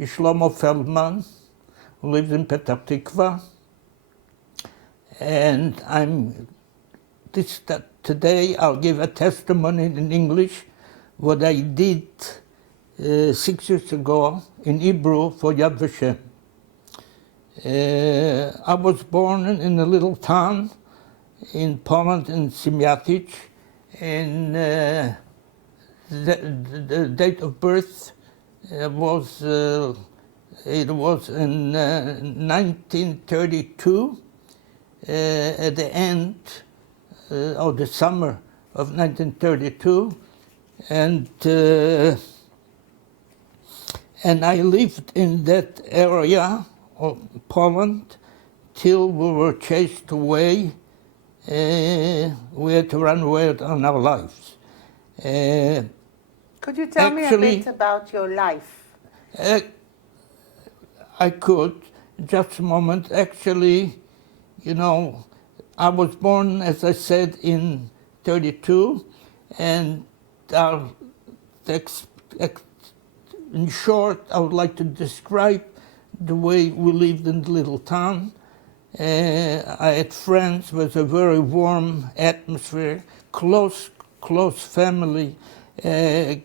is Shlomo Feldman, who lives in Petah Tikva. And today I'll give a testimony in English, what I did 6 years ago in Hebrew for Yad Vashem. I was born in a little town in Poland, in Siemiatycze, and the date of birth was in 1932, at the end of the summer of 1932, and I lived in that area of Poland till we were chased away. We had to run away on our lives. Could you tell me a bit about your life? I could. Just a moment. Actually, you know, I was born, as I said, in 32, and in short, I would like to describe the way we lived in the little town. I had friends with a very warm atmosphere, close family,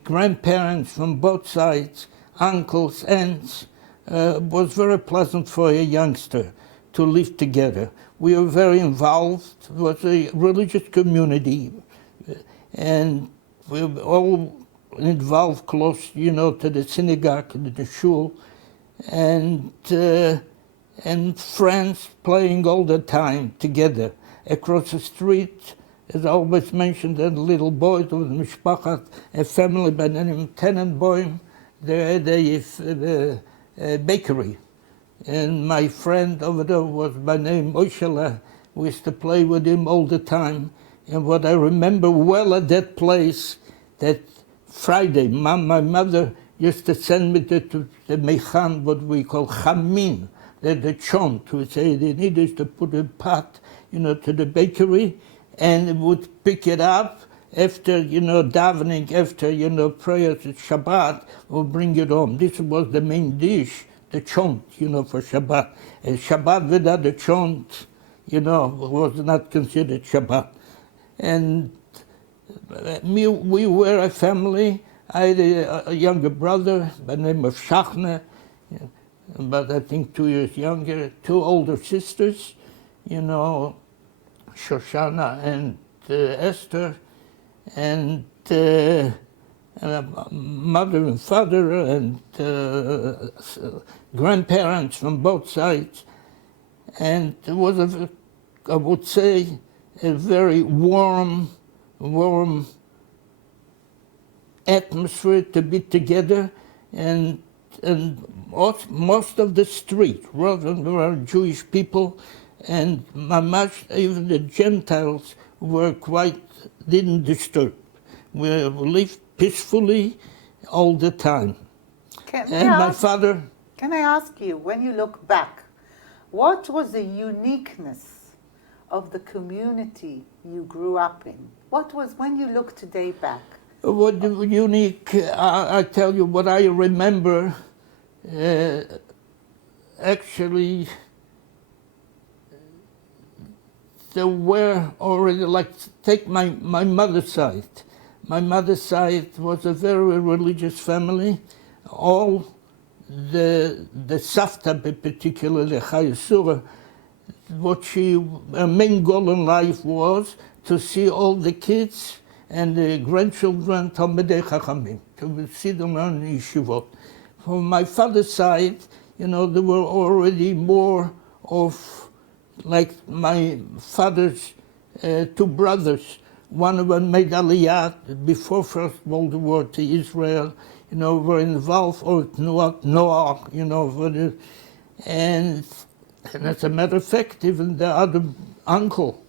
grandparents from both sides, uncles, aunts. It was very pleasant for a youngster to live together. We were very involved. It was a religious community, and we were all involved close, you know, to the synagogue, to the shul, and friends playing all the time together. Across the street, as I always mentioned, a little boy with Mishpachat, a family by the name of Tenenbaum. They had a bakery. And my friend over there was by name Oishela. We used to play with him all the time. And what I remember well at that place, that Friday, my mother used to send me to the mechan, what we call chamin, the chont, we say in Yiddish, to put a pot, you know, to the bakery, and it would pick it up after, you know, davening, after, you know, prayers at Shabbat, we'll bring it home. This was the main dish, the chont, you know, for Shabbat. And Shabbat without the chont, you know, was not considered Shabbat. And we were a family. I had a younger brother by the name of Shachne, but I think 2 years younger, 2 older sisters, you know, Shoshana and Esther, and a mother and father and grandparents from both sides. And it was, I would say, a very warm atmosphere to be together, and most of the street were Jewish people, and mamash, even the Gentiles didn't disturb. We lived peacefully all the time. Can my father... Can I ask you, when you look back, what was the uniqueness of the community you grew up in? What was, when you look today back? What unique, I tell you what I remember, actually, there were already, like, take my mother's side. My mother's side was a very religious family. All the Savta, particularly Chayesura, her main goal in life was to see all the kids and the grandchildren Talmidei Chachamim, to see them learn in yeshivot. From my father's side, you know, there were already more of, like my father's 2 brothers. One of them made Aliyah before First World War to Israel, you know, were involved, or Noah, you know, and as a matter of fact, even the other uncle,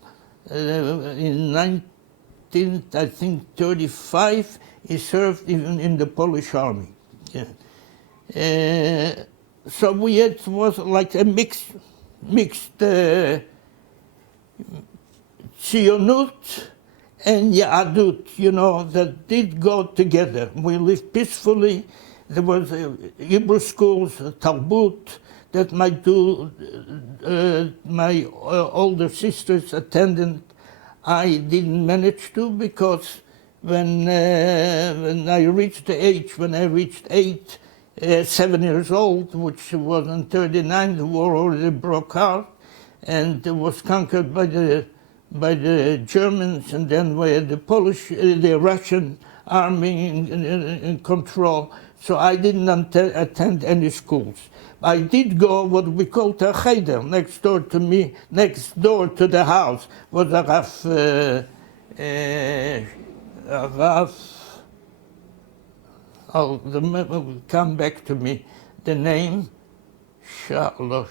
in 1935, he served even in the Polish army. Yeah. So we had, was like a mixed Zionut and Yahadut, you know, that did go together. We lived peacefully. There was Hebrew schools, Talmud, that my older sisters attended. I didn't manage to because when I reached 7 years old, which was in 39, the war already broke out, and it was conquered by the Germans, and then we had the Russian army in control. So I didn't attend any schools. I did go what we call a cheder. Next door to me, next door to the house was a Rav. Oh, come back to me. The name, Rav.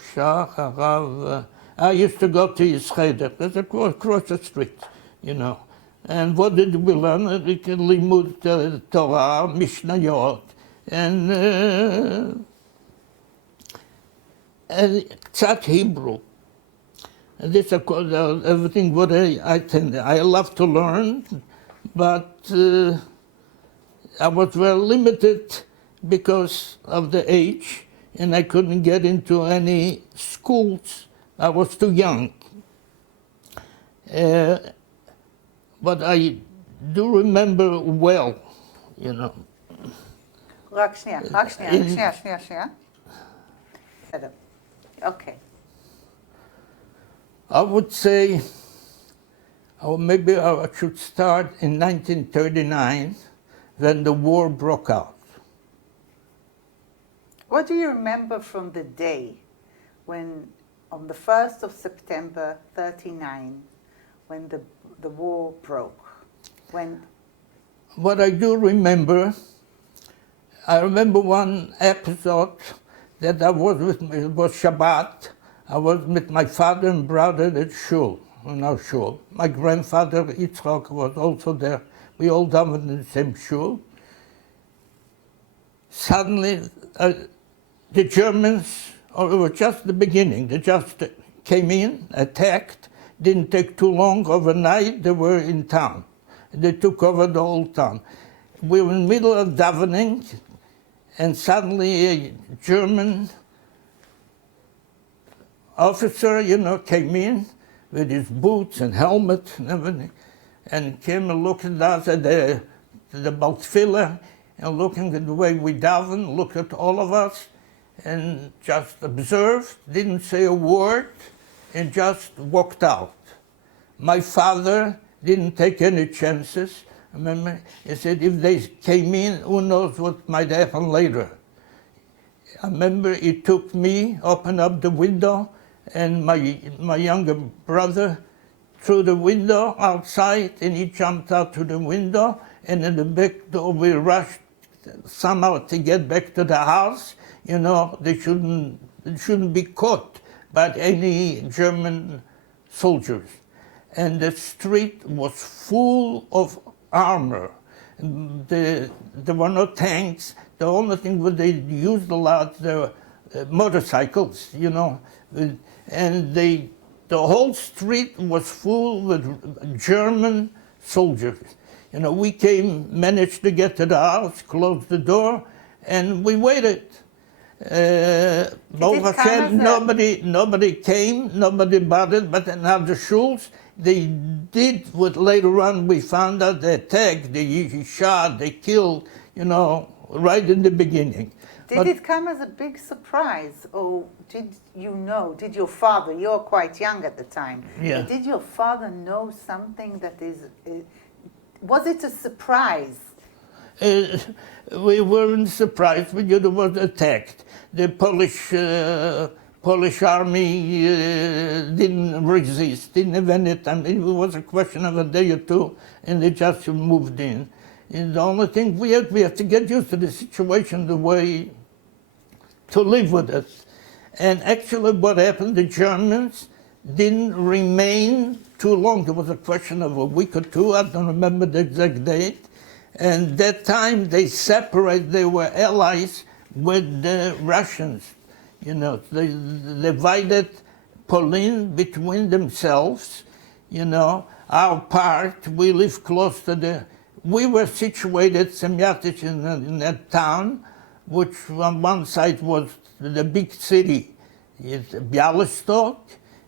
I used to go to his cheder. That's across the street, you know. And what did we learn? We could limud Torah, Mishnayot, and קצת Hebrew. And this is everything what I tend. I love to learn, but I was very limited because of the age, and I couldn't get into any schools. I was too young. But I do remember well, you know. רק שנייה. בסדר. Okay. I would say, or maybe I should start in 1939, when the war broke out. What do you remember from the day when, on the 1st of September 39, when the war broke? What I do remember, I remember one episode that I was it was Shabbat. I was with my father and brother at shul, in our shul. My grandfather, Yitzchak, was also there. We all davened in the same shul. Suddenly, the Germans, or it was just the beginning, they just came in, attacked. Didn't take too long. Overnight, they were in town. They took over the whole town. We were in the middle of davening, and suddenly a German officer, you know, came in with his boots and helmet and everything, and came and looked at us at the Baltfila, and looking at the way we daven, looked at all of us, and just observed, didn't say a word, and just walked out. My father didn't take any chances. Remember, he said, if they came in, who knows what might happen later. I remember he took me, opened up the window, and my younger brother through the window outside, and he jumped out to the window, and in the back door we rushed somehow to get back to the house. You know, they shouldn't be caught by any German soldiers. And the street was full of armor. There were no tanks. The only thing that they used a lot were motorcycles, you know. And the whole street was full with German soldiers. You know, we managed to get to the house, closed the door, and we waited. Baruch Hashem, nobody came, nobody bothered, but in other shuls, they did what later on we found out they attacked, they shot, they killed, you know, right in the beginning. Did it come as a big surprise, or did your father, you're quite young at the time, yeah. Did your father know something that was it a surprise? We weren't surprised when it was attacked. The Polish army didn't resist, didn't have any time. It was a question of a day or two, and they just moved in. And the only thing we have to get used to the situation, the way to live with it. And actually what happened, the Germans didn't remain too long. There was a question of a week or two, I don't remember the exact date. And that time they were allies with the Russians. You know, they divided Poland between themselves. You know, our part, we live close to we were situated, Siemiatycze, in that town, which on one side was the big city, Białystok,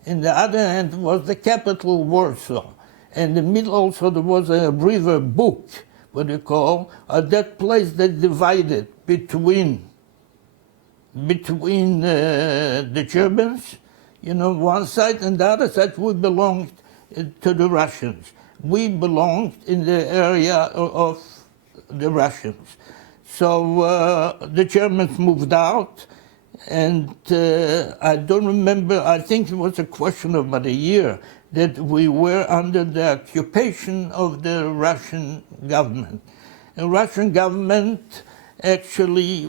and the other end was the capital, Warsaw. And in the middle also there was a river, Buk, what you call, that place that divided between the Germans, one side, and the other side we belonged to the Russians. We belonged in the area of the Russians. So the Germans moved out, and I don't remember, I think it was a question of about a year that we were under the occupation of the Russian government. The Russian government, actually,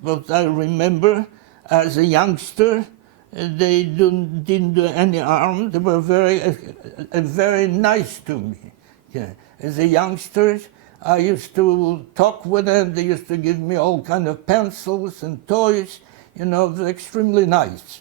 what I remember, as a youngster, they didn't do any harm. They were very nice to me. Yeah. As a youngster, I used to talk with them. They used to give me all kind of pencils and toys. They're extremely nice.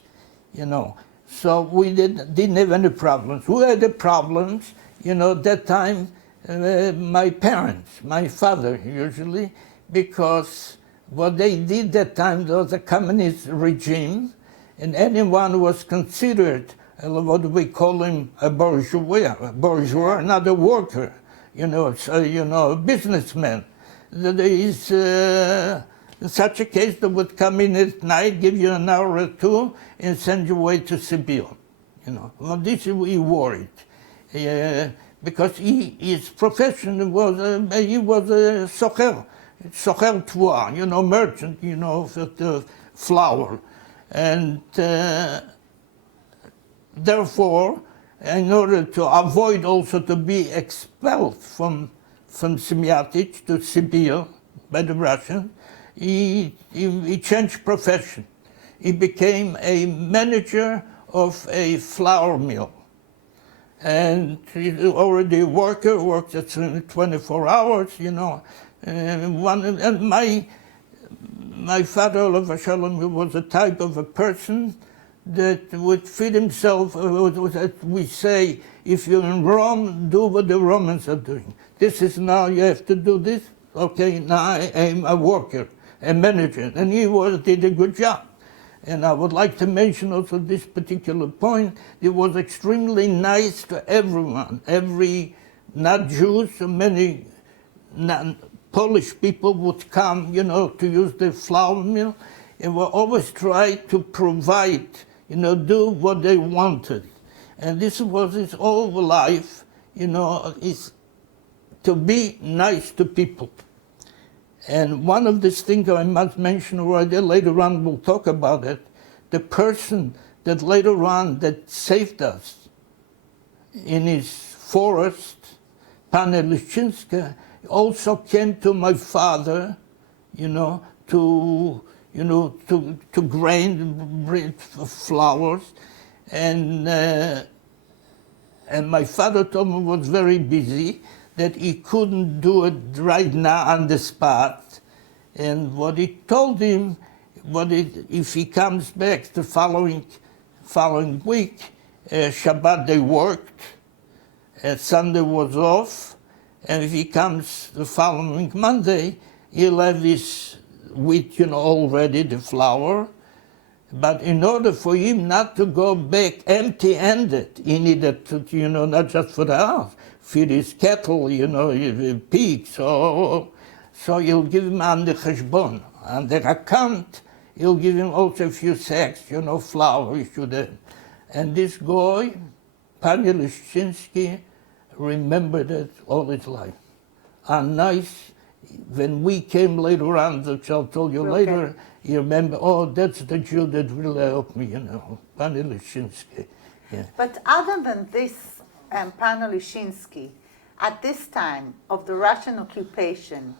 So we didn't have any problems. Who had the problems? That time, my parents, my father usually, because what they did that time, there was a communist regime, and anyone who was considered, what we call him, a bourgeois, not a worker, a businessman. There is such a case that would come in at night, give you an hour or two, and send you away to Siberia. Well, this we worried, because his profession was he was a socher tour, merchant, for the flour. And therefore, in order to avoid also to be expelled from Siemiatycze to Siberia by the Russians, he changed profession. He became a manager of a flour mill. And he's already a worker, worked at 24 hours, and my father, Olav Shalom, was a type of a person that would feed himself, as we say, if you're in Rome, do what the Romans are doing. This is now, you have to do this, okay, now I am a worker, a manager, and he did a good job. And I would like to mention also this particular point, he was extremely nice to everyone, not Jews, so many Polish people would come, to use the flour mill, and we always try to provide, do what they wanted. And this was his whole life, is to be nice to people. And one of these things I must mention already, later on we'll talk about it, the person that later on that saved us in his forest, Pan Lischinsky, also came to my father, to grain flowers, and my father told me was very busy, that he couldn't do it right now on the spot, and what he told him, if he comes back the following week, Shabbat they worked, Sunday was off. And if he comes the following Monday, he'll have his wheat, already, the flour. But in order for him not to go back empty-handed, he needed to, not just for the house, feed his cattle, pigs. So he'll give him on the cheshbon. On the account, he'll give him also a few sacks, flour. He should have. And this guy, Pani Lischinsky, remembered it all his life. And nice, when we came later on, which I'll tell you later, you remember, oh, that's the Jew that really helped me, Pani Lischinsky. Yeah. But other than this, Pan Lischinsky, at this time of the Russian occupation,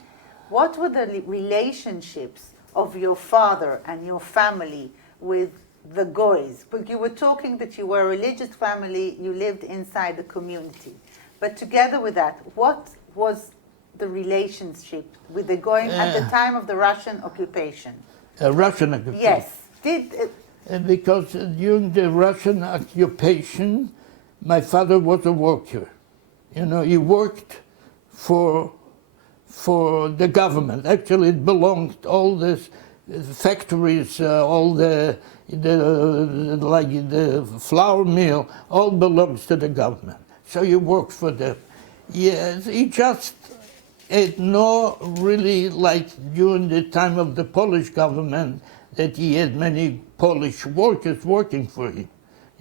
what were the relationships of your father and your family with the Goys? But you were talking that you were a religious family, you lived inside the community. But together with that, what was the relationship with the Goyim at the time of the Russian occupation? Russian occupation? Yes. Because during the Russian occupation, my father was a worker. He worked for for the government. Actually, it belonged all this factories, all the like the flour mill, all belongs to the government. So you work for them. Yes, he just had no really like during the time of the Polish government that he had many Polish workers working for him,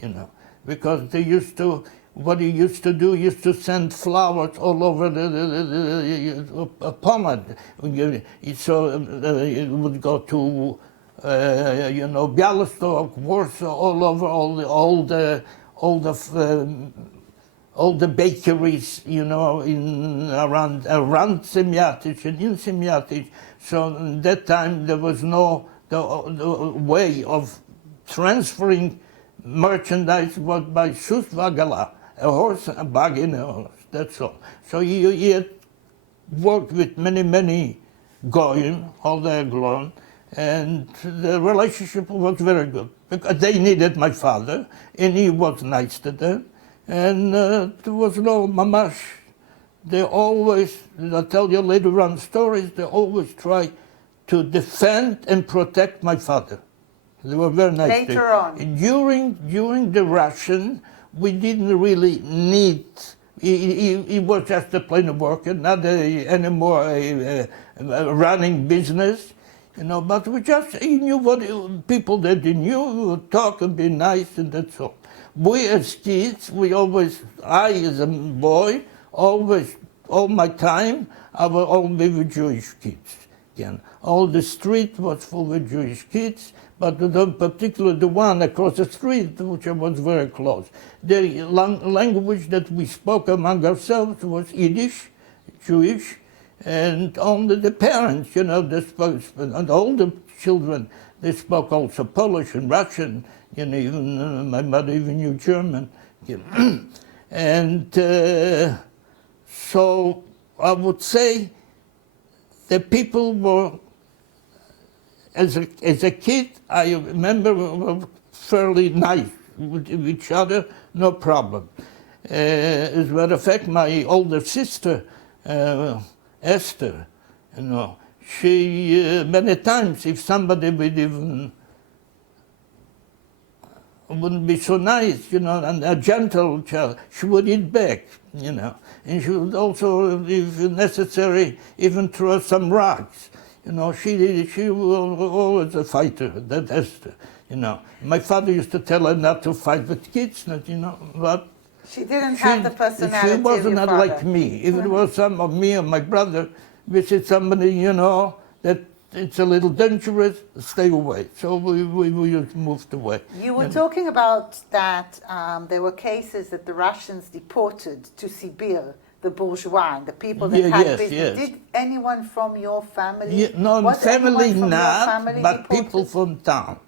you know, because they used to. What he used to do, he used to send flowers all over Poland. So it would go to, you know, Białystok, Warsaw, all over, all the bakeries, you know, in around Siemiatycze and in Siemiatycze. So at that time there was no the way of transferring merchandise was by Schusswagala, a horse, a buggy, and a horse. That's all. So he had worked with many goyim, all the glon, and the relationship was very good because they needed my father, and he was nice to them, and there was no mamash. They always, I'll tell you later on stories, they always try to defend and protect my father. They were very nice. Later on. During the Russian, we didn't really need. He was just a plain worker, not anymore a running business, you know. But he knew what people that he knew would talk and be nice, and that's all. We as kids, I as a boy, always, all my time, I was always with Jewish kids. Again, all the street was full of Jewish kids. But particularly the one across the street, which was very close. The language that we spoke among ourselves was Yiddish, Jewish, and only the parents, you know, they spoke, and all the children, they spoke also Polish and Russian, you know, even my mother even knew German. You know. And so I would say the people were, as a kid, I remember we were fairly nice with each other, no problem. As a matter of fact, my older sister, Esther, you know, she, many times, if somebody wouldn't be so nice, you know, and a gentle child, she would eat back, you know. And she would also, if necessary, even throw some rocks. You know, she was always a fighter, that Esther, you know. My father used to tell her not to fight with kids, you know, but she didn't have the personality she wasn't of your like father. me. If it was some of me or my brother, visit somebody, you know, that it's a little dangerous, stay away. So we moved away. You were talking about that there were cases that the Russians deported to Siberia, the bourgeois, the people that had business. Yes. Did anyone from your family? No, family not, family but deported? people from town.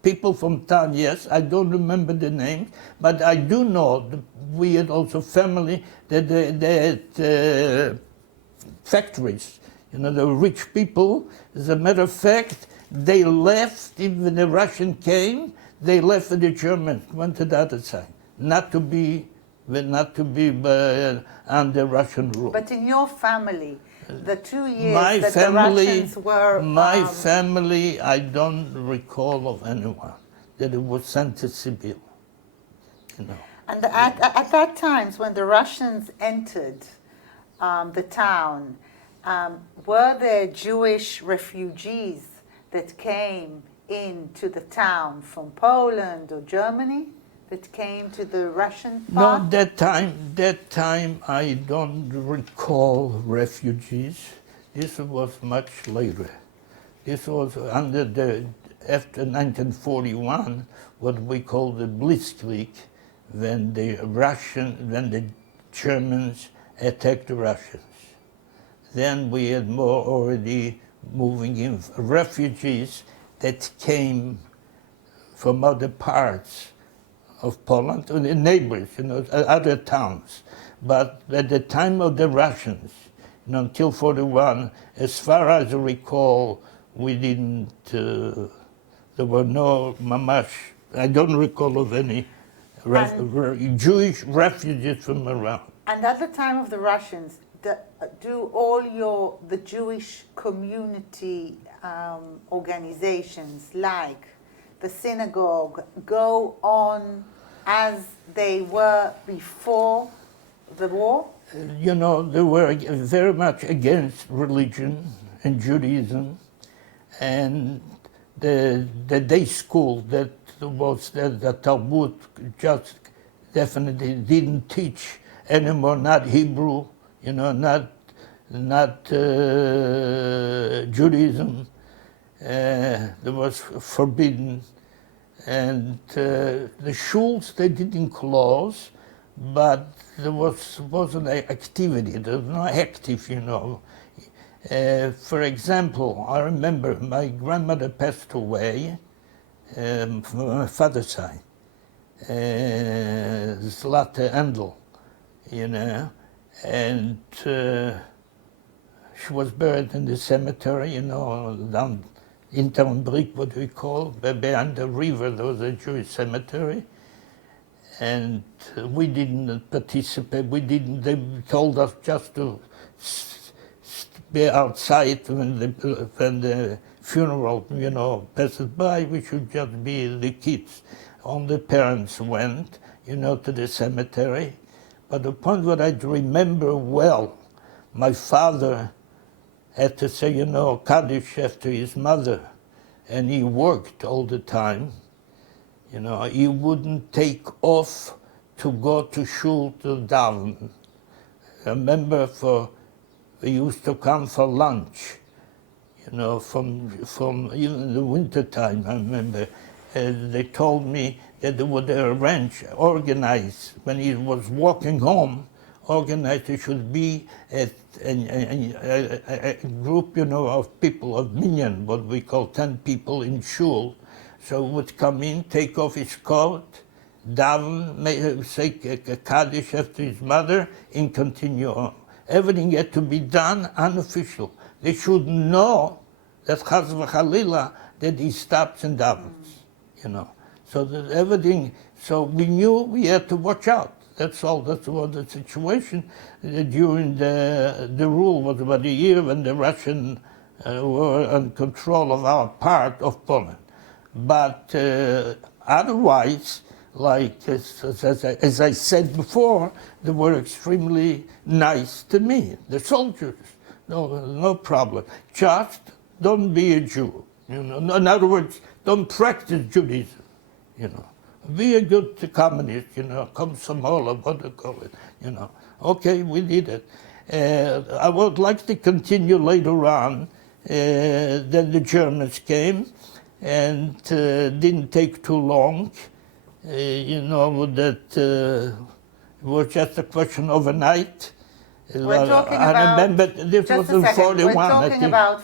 People from town, yes. I don't remember the names, but I do know that we had also family that they had factories. You know, the rich people. As a matter of fact, they left, even when the Russian came, they left with the Germans, went to the other side, not to be under Russian rule. But in your family, the 2 years that the Russians were... My family, I don't recall of anyone that it was sent to Siberia, you know. And at that time, when the Russians entered the town, were there Jewish refugees that came into the town from Poland or Germany that came to the Russian part? No, that time I don't recall refugees. This was much later. This was after 1941, what we call the Blitzkrieg, when the Germans attacked the Russians. Then we had more already moving in refugees that came from other parts of Poland, or the neighbors, you know, other towns. But at the time of the Russians, you know, until 41, as far as I recall, we didn't, there were no mamash, I don't recall of any Jewish refugees from around. And at the time of the Russians, do the Jewish community organizations like the synagogue go on as they were before the war? You know, they were very much against religion and Judaism, and the day school that was the Talmud just definitely didn't teach anymore, not Hebrew, you know, not Judaism. That was forbidden. And the shuls, they didn't close, but there wasn't an activity. There was no active, you know. For example, I remember my grandmother passed away from my father's side, Zlata Endel, you know, and she was buried in the cemetery, you know, down in Town Brick, what we call, behind the river. There was a Jewish cemetery, and we didn't participate. They told us just to be outside when the funeral, you know, passes by. We should just be the kids. All the parents went, you know, to the cemetery. But the point what I remember well, my father had to say, you know, Kaddish after his mother, and he worked all the time. You know, he wouldn't take off to go to shul to daven. I remember we used to come for lunch, you know, from even in the winter time. I remember they told me that they would organize when he was walking home. Organized, there should be a group, you know, of people, of minyan, what we call 10 people in shul. So he would come in, take off his coat, daven, say Kaddish after his mother, and continue on. Everything had to be done unofficial. They should know that Chas v'Chalila, that he stops and davens, you know. So that everything, so we knew we had to watch out. That's all. That's what the situation during the rule was about a year when the Russians were in control of our part of Poland. But otherwise, like as I said before, they were extremely nice to me. The soldiers, no problem. Just don't be a Jew. You know, in other words, don't practice Judaism. You know. Be a good communist, you know, komsomola, what do you call it, you know. Okay, we did it. I would like to continue later on. Then the Germans came, and didn't take too long. You know, that it was just a question overnight. We're talking I about, remember this just was a in second, 41. we're I talking think. about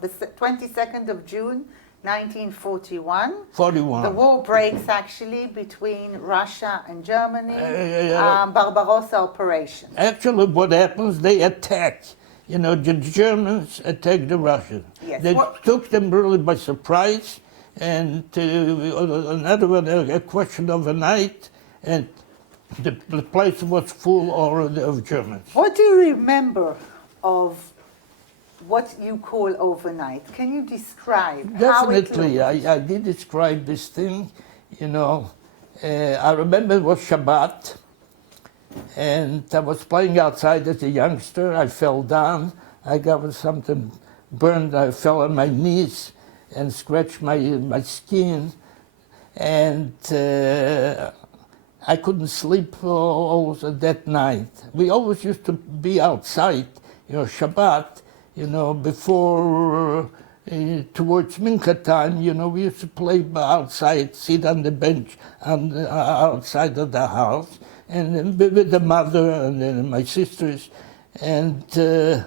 the 22nd of June, 1941. 41. The war breaks actually between Russia and Germany, yeah. Barbarossa operation. Actually, what happens, they attack. You know, the Germans attacked the Russians. Yes. They took them really by surprise, and another a question of a night, and the place was full already of Germans. What do you remember of what you call overnight? Can you describe Definitely, how it looked? I did describe this thing, you know. I remember it was Shabbat, and I was playing outside as a youngster. I fell down. I got something burned. I fell on my knees and scratched my skin, and I couldn't sleep also that night. We always used to be outside, you know, Shabbat, you know, before, towards Mincha time, you know, we used to play outside, sit on the bench outside of the house, and then with the mother and then my sisters, and then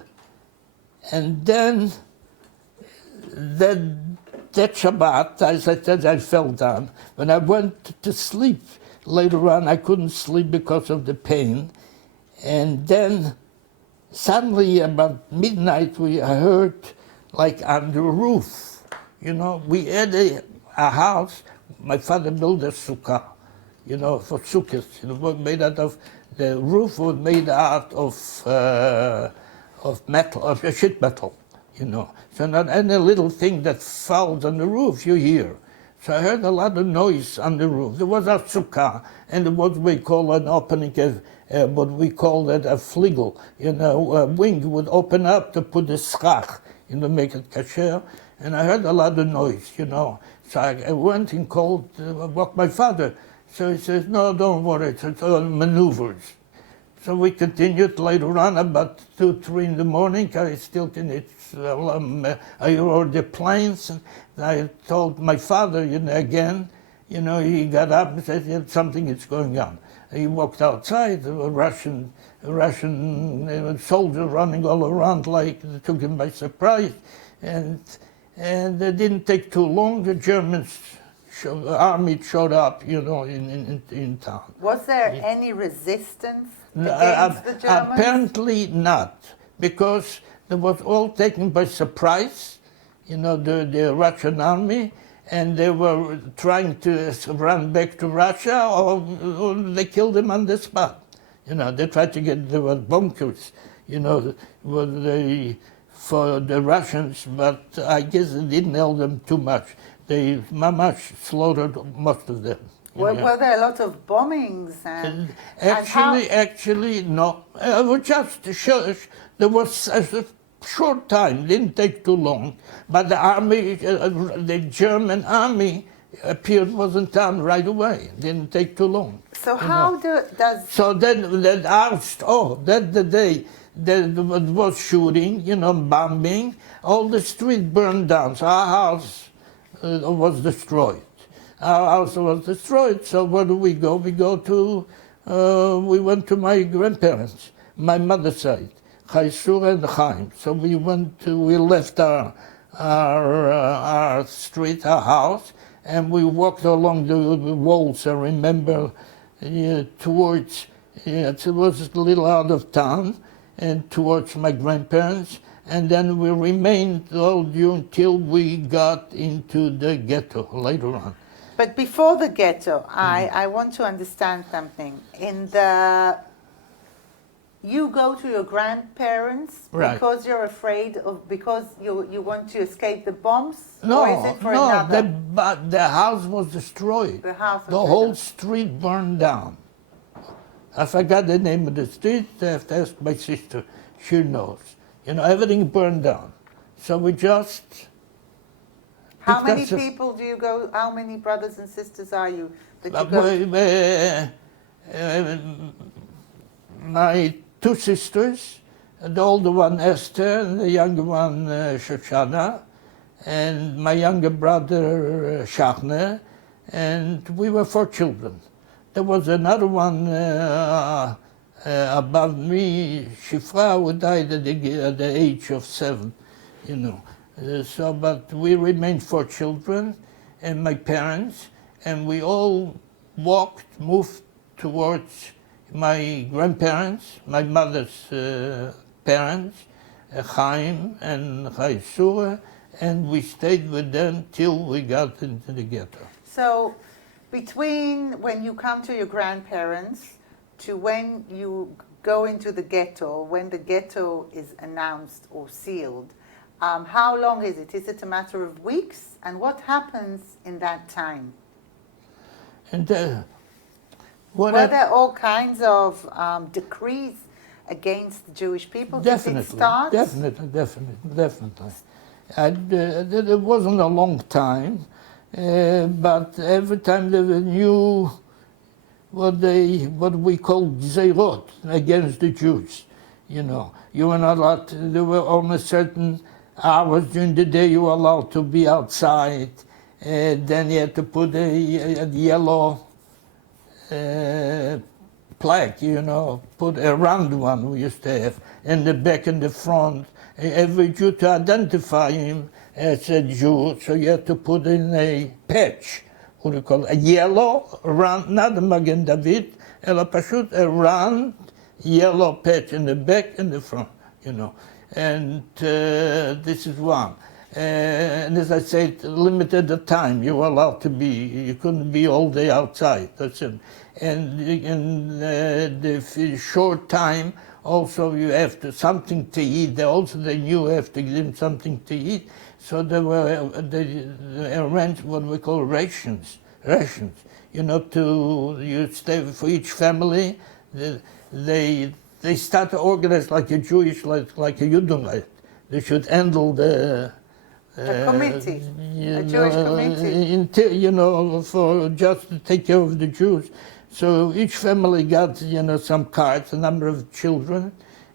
that Shabbat, as I said, I fell down. When I went to sleep later on, I couldn't sleep because of the pain, and then suddenly, about midnight, I heard, like on the roof, you know, we had a house. My father built a sukkah, you know, for sukkahs, you know, made out of the roof was made out of metal, of sheet metal, you know. So not any little thing that falls on the roof you hear. So I heard a lot of noise on the roof. There was a sukkah, and what we call an opening, what we call that a fligel, you know, a wing would open up to put the schach, you know, make it kasher. And I heard a lot of noise, you know. So I went and called, woke my father. So he says, no, don't worry, it's all maneuvers. So we continued later on, about 2, 3 in the morning. I still can, I heard the planes. And I told my father, you know, again, you know, he got up and said, yeah, something is going on. He walked outside, there were Russian soldiers running all around, like they took him by surprise. And it didn't take too long, the Germans, army showed up, you know, in town. Was there any resistance against the Germans? Apparently not, because it was all taken by surprise, you know, the Russian army, and they were trying to run back to Russia, or they killed them on the spot. You know, they tried to get, there were bunkers, you know, for the Russians, but I guess it didn't help them too much. They mamash slaughtered most of them. Were there a lot of bombings? Actually, no. It was just there was a short time, didn't take too long, but the army, the German army appeared, was in town right away. Didn't take too long. So how does... So then the day there was shooting, you know, bombing, all the street burned down. So our house was destroyed. Our house was destroyed, so where do we go? We went to my grandparents, my mother's side, Chaisur and Chaim. So we left our street, our house, and we walked along the walls, I remember, towards, it was a little out of town, and towards my grandparents, and then we remained all until we got into the ghetto later on. But before the ghetto, I want to understand something. You go to your grandparents because you're afraid of, because you want to escape the bombs? No, or is it for another? The house was destroyed. The house was the whole street burned down. I forgot the name of the street. I have to ask my sister. She knows. You know, everything burned down. So we just... How many people do you go, how many brothers and sisters are you that you go? My 2 sisters, the older one Esther, and the younger one Shoshana, and my younger brother Shachne, and we were 4 children. There was another one above me, Shifra, who died at the age of 7, you know. But we remained 4 children, and my parents, and we all moved towards my grandparents, my mother's parents, Chaim and Chaisura, and we stayed with them till we got into the ghetto. So, between when you come to your grandparents to when you go into the ghetto, when the ghetto is announced or sealed, how long is it? Is it a matter of weeks? And what happens in that time? And were there all kinds of decrees against the Jewish people? Definitely, Did it start? Definitely. It wasn't a long time, but every time there were new, what we call gzeirot against the Jews. You know, you were not allowed to, there were only certain hours during the day you were allowed to be outside. Then you had to put a yellow plaque, you know, put a round one we used to have in the back and the front. Every Jew, to identify him as a Jew, so you had to put in a patch, what do you call it, a yellow round, not a Magen David, a round yellow patch in the back and the front, you know. And this is one. And as I said, limited the time you were allowed to be. You couldn't be all day outside. That's it. And in the short time, also you have to something to eat. They knew you have to give them something to eat. So they arranged what we call rations. You know, you stay for each family. They start to organize like a Jewish, like a Judenreich. They should handle the committee, a Jewish committee. You know, for just to take care of the Jews. So each family got, you know, some cards, a number of children,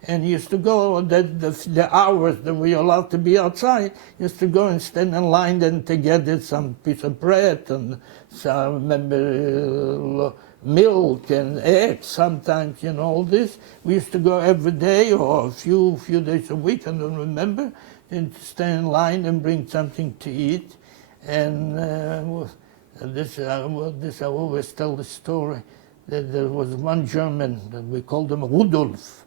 and used to go, the hours that we were allowed to be outside, used to go and stand in line and to get some piece of bread and some, remember, milk and eggs sometimes, you know, all this. We used to go every day or a few days a week, I don't remember, and stand in line and bring something to eat. And this I always tell the story, that there was one German, that we called him Rudolf,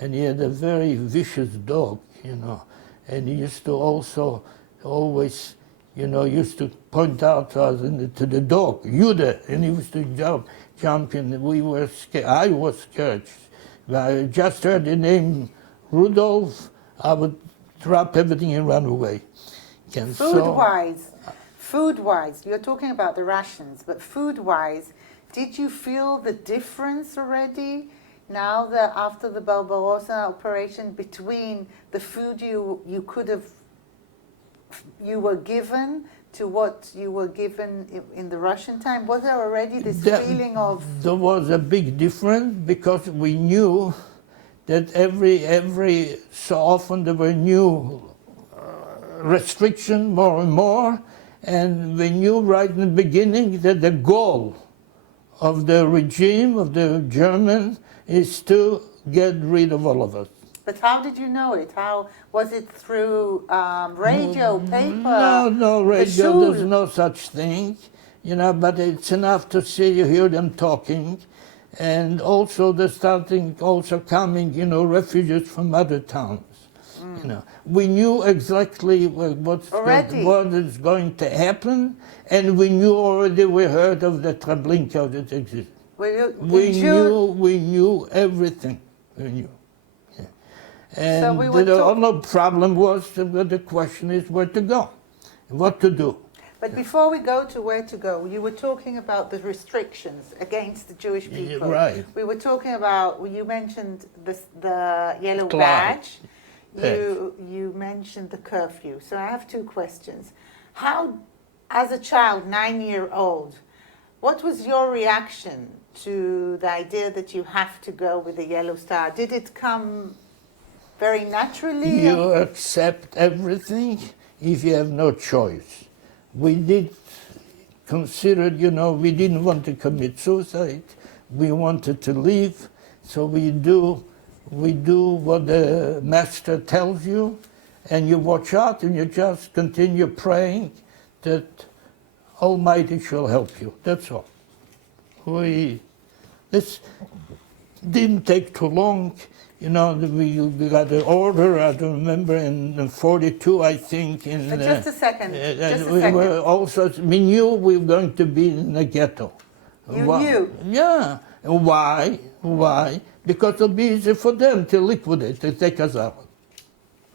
and he had a very vicious dog, you know, and he used to also always, you know, used to point out to us to the dog, Jude, and he used to jump in. We were scared. I was scared. I just heard the name Rudolf, I would drop everything and run away. And Food-wise, you're talking about the rations, but food-wise, did you feel the difference already now that after the Barbarossa operation between the food you were given to what you were given in the Russian time? Was there already this feeling of... There was a big difference because we knew that every so often there were new restrictions, more and more, and we knew right in the beginning that the goal of the regime, of the German, is to get rid of all of us. But how did you know it? How was it through radio, paper? No, radio. There's no such thing, you know. But it's enough to see you hear them talking, and also they're starting also coming, you know, refugees from other towns. You know, we knew exactly what is going to happen, and we knew already. We heard of the Treblinka that existed. We knew everything. We knew. Yeah. And so the only problem was the question is where to go, what to do. But before we go to where to go, you were talking about the restrictions against the Jewish people. Right. We were talking about, you mentioned the yellow badge. You mentioned the curfew. So I have two questions. How, as a child, 9-year-old, what was your reaction to the idea that you have to go with the yellow star? Did it come very naturally? You accept everything if you have no choice. We did consider, you know, we didn't want to commit suicide. We wanted to leave, so we do what the master tells you, and you watch out and you just continue praying that Almighty shall help you. That's all. This didn't take too long. You know, we got an order, I don't remember, in 42, I think. Just a second. We knew we were going to be in a ghetto. You knew? Yeah. Why? Why? Because it'll be easy for them to liquidate, to take us out.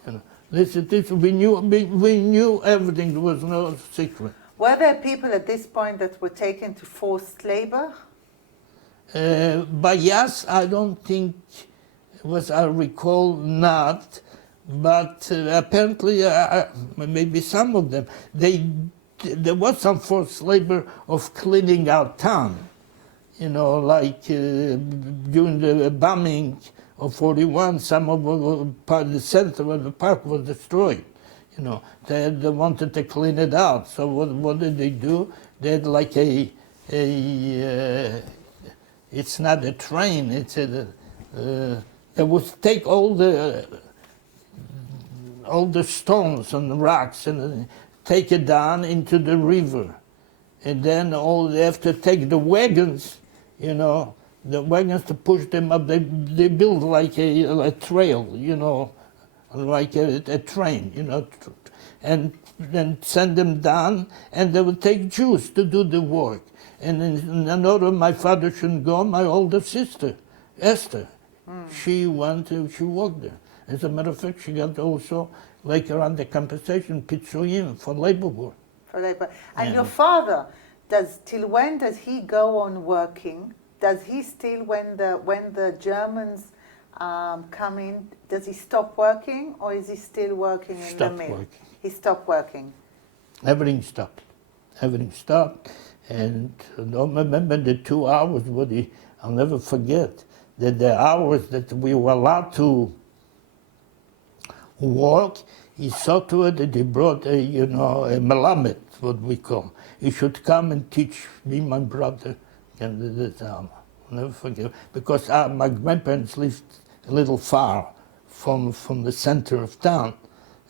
You know, we knew everything. There was no secret. Were there people at this point that were taken to forced labor? By yes, I don't think I recall not, but apparently maybe some of them. There was some forced labor of cleaning out town. You know, like during the bombing of 41, some of the center of the park was destroyed. You know, they wanted to clean it out. So what did they do? They had like it's not a train. It's they would take all the stones and the rocks and take it down into the river, and then they have to take the wagons. You know, the wagons to push them up. They build like a trail, you know, like a train, you know, and then send them down, and they would take Jews to do the work. And in order my father shouldn't go, my older sister, Esther, she worked there. As a matter of fact, she got also later on the compensation, Pitzuyim, for labor work. For labor. And your father, till when does he go on working? Does he still, when the Germans come in, does he stop working, or is he still working in the mill? Working. He stopped working. Everything stopped. Everything stopped. And I don't remember the 2 hours, I'll never forget, that the hours that we were allowed to work, he saw to it that he brought a melamed, what we call. He should come and teach me, my brother, and I'll never forget. Because my grandparents lived a little far from the center of town.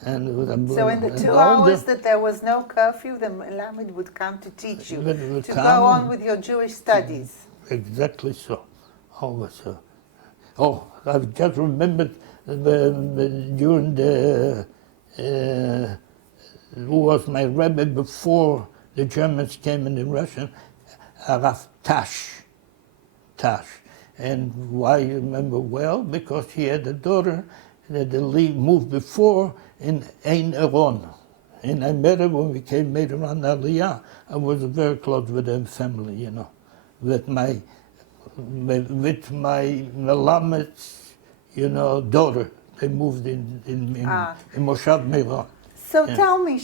And so in the 2 hours that there was no curfew, the melamed would come to teach you, to go on with your Jewish studies. Exactly so. Always so. Oh, I've just remembered during who was my Rebbe before the Germans came in the Russian, Rav Tash. And why I remember well? Because he had a daughter that moved before in Ein Eron. And I met her when we made her on Aliyah. I was very close with her family, with my Melamed's, daughter. They moved in Moshav Meron. So tell me,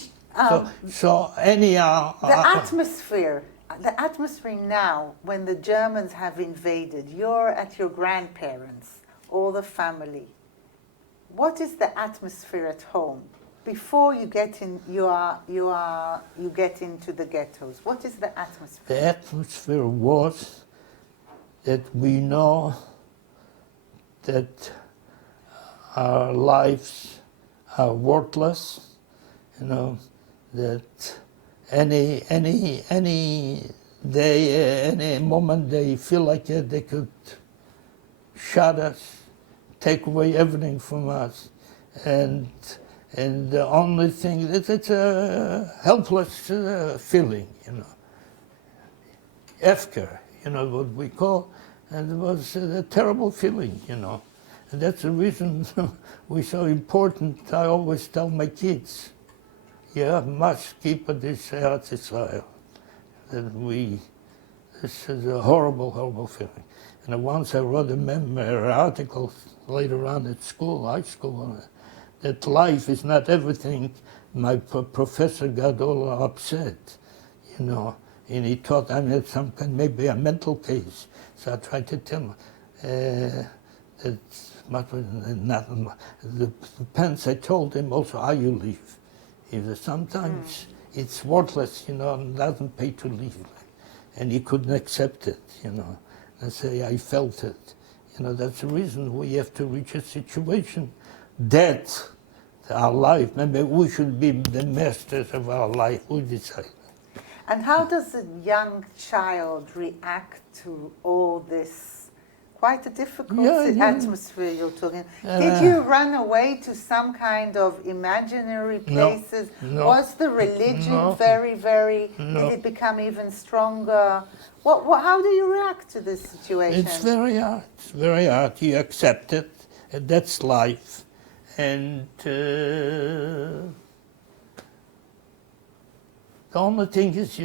so anyhow, the atmosphere now, when the Germans have invaded, you're at your grandparents, all the family. What is the atmosphere at home before you get in? You get into the ghettos. What is the atmosphere? The atmosphere was that we know that our lives are worthless. That any day, any moment they feel like they could shut us, take away everything from us, and the only thing that it's a helpless feeling, Efker, what we call, and it was a terrible feeling, and that's the reason we're so important. I always tell my kids, you must keep this Eretz Israel. This is a horrible, horrible feeling. And once I wrote an article later on at school, high school, on it, that life is not everything. My professor got all upset, and he thought I had some kind, maybe a mental case. So I tried to tell him that the depends. I told him also how you live. He said, sometimes it's worthless, and doesn't pay to live. And he couldn't accept it, and say, I felt it. That's the reason we have to reach a situation that our life, maybe we should be the masters of our life, we decide. And how does a young child react to all this quite a difficult atmosphere you're talking? Did you run away to some kind of imaginary places? No, was the religion very, very, did it become even stronger? How do you react to this situation? It's very hard. It's very hard. You accept it. And that's life. And the only thing is,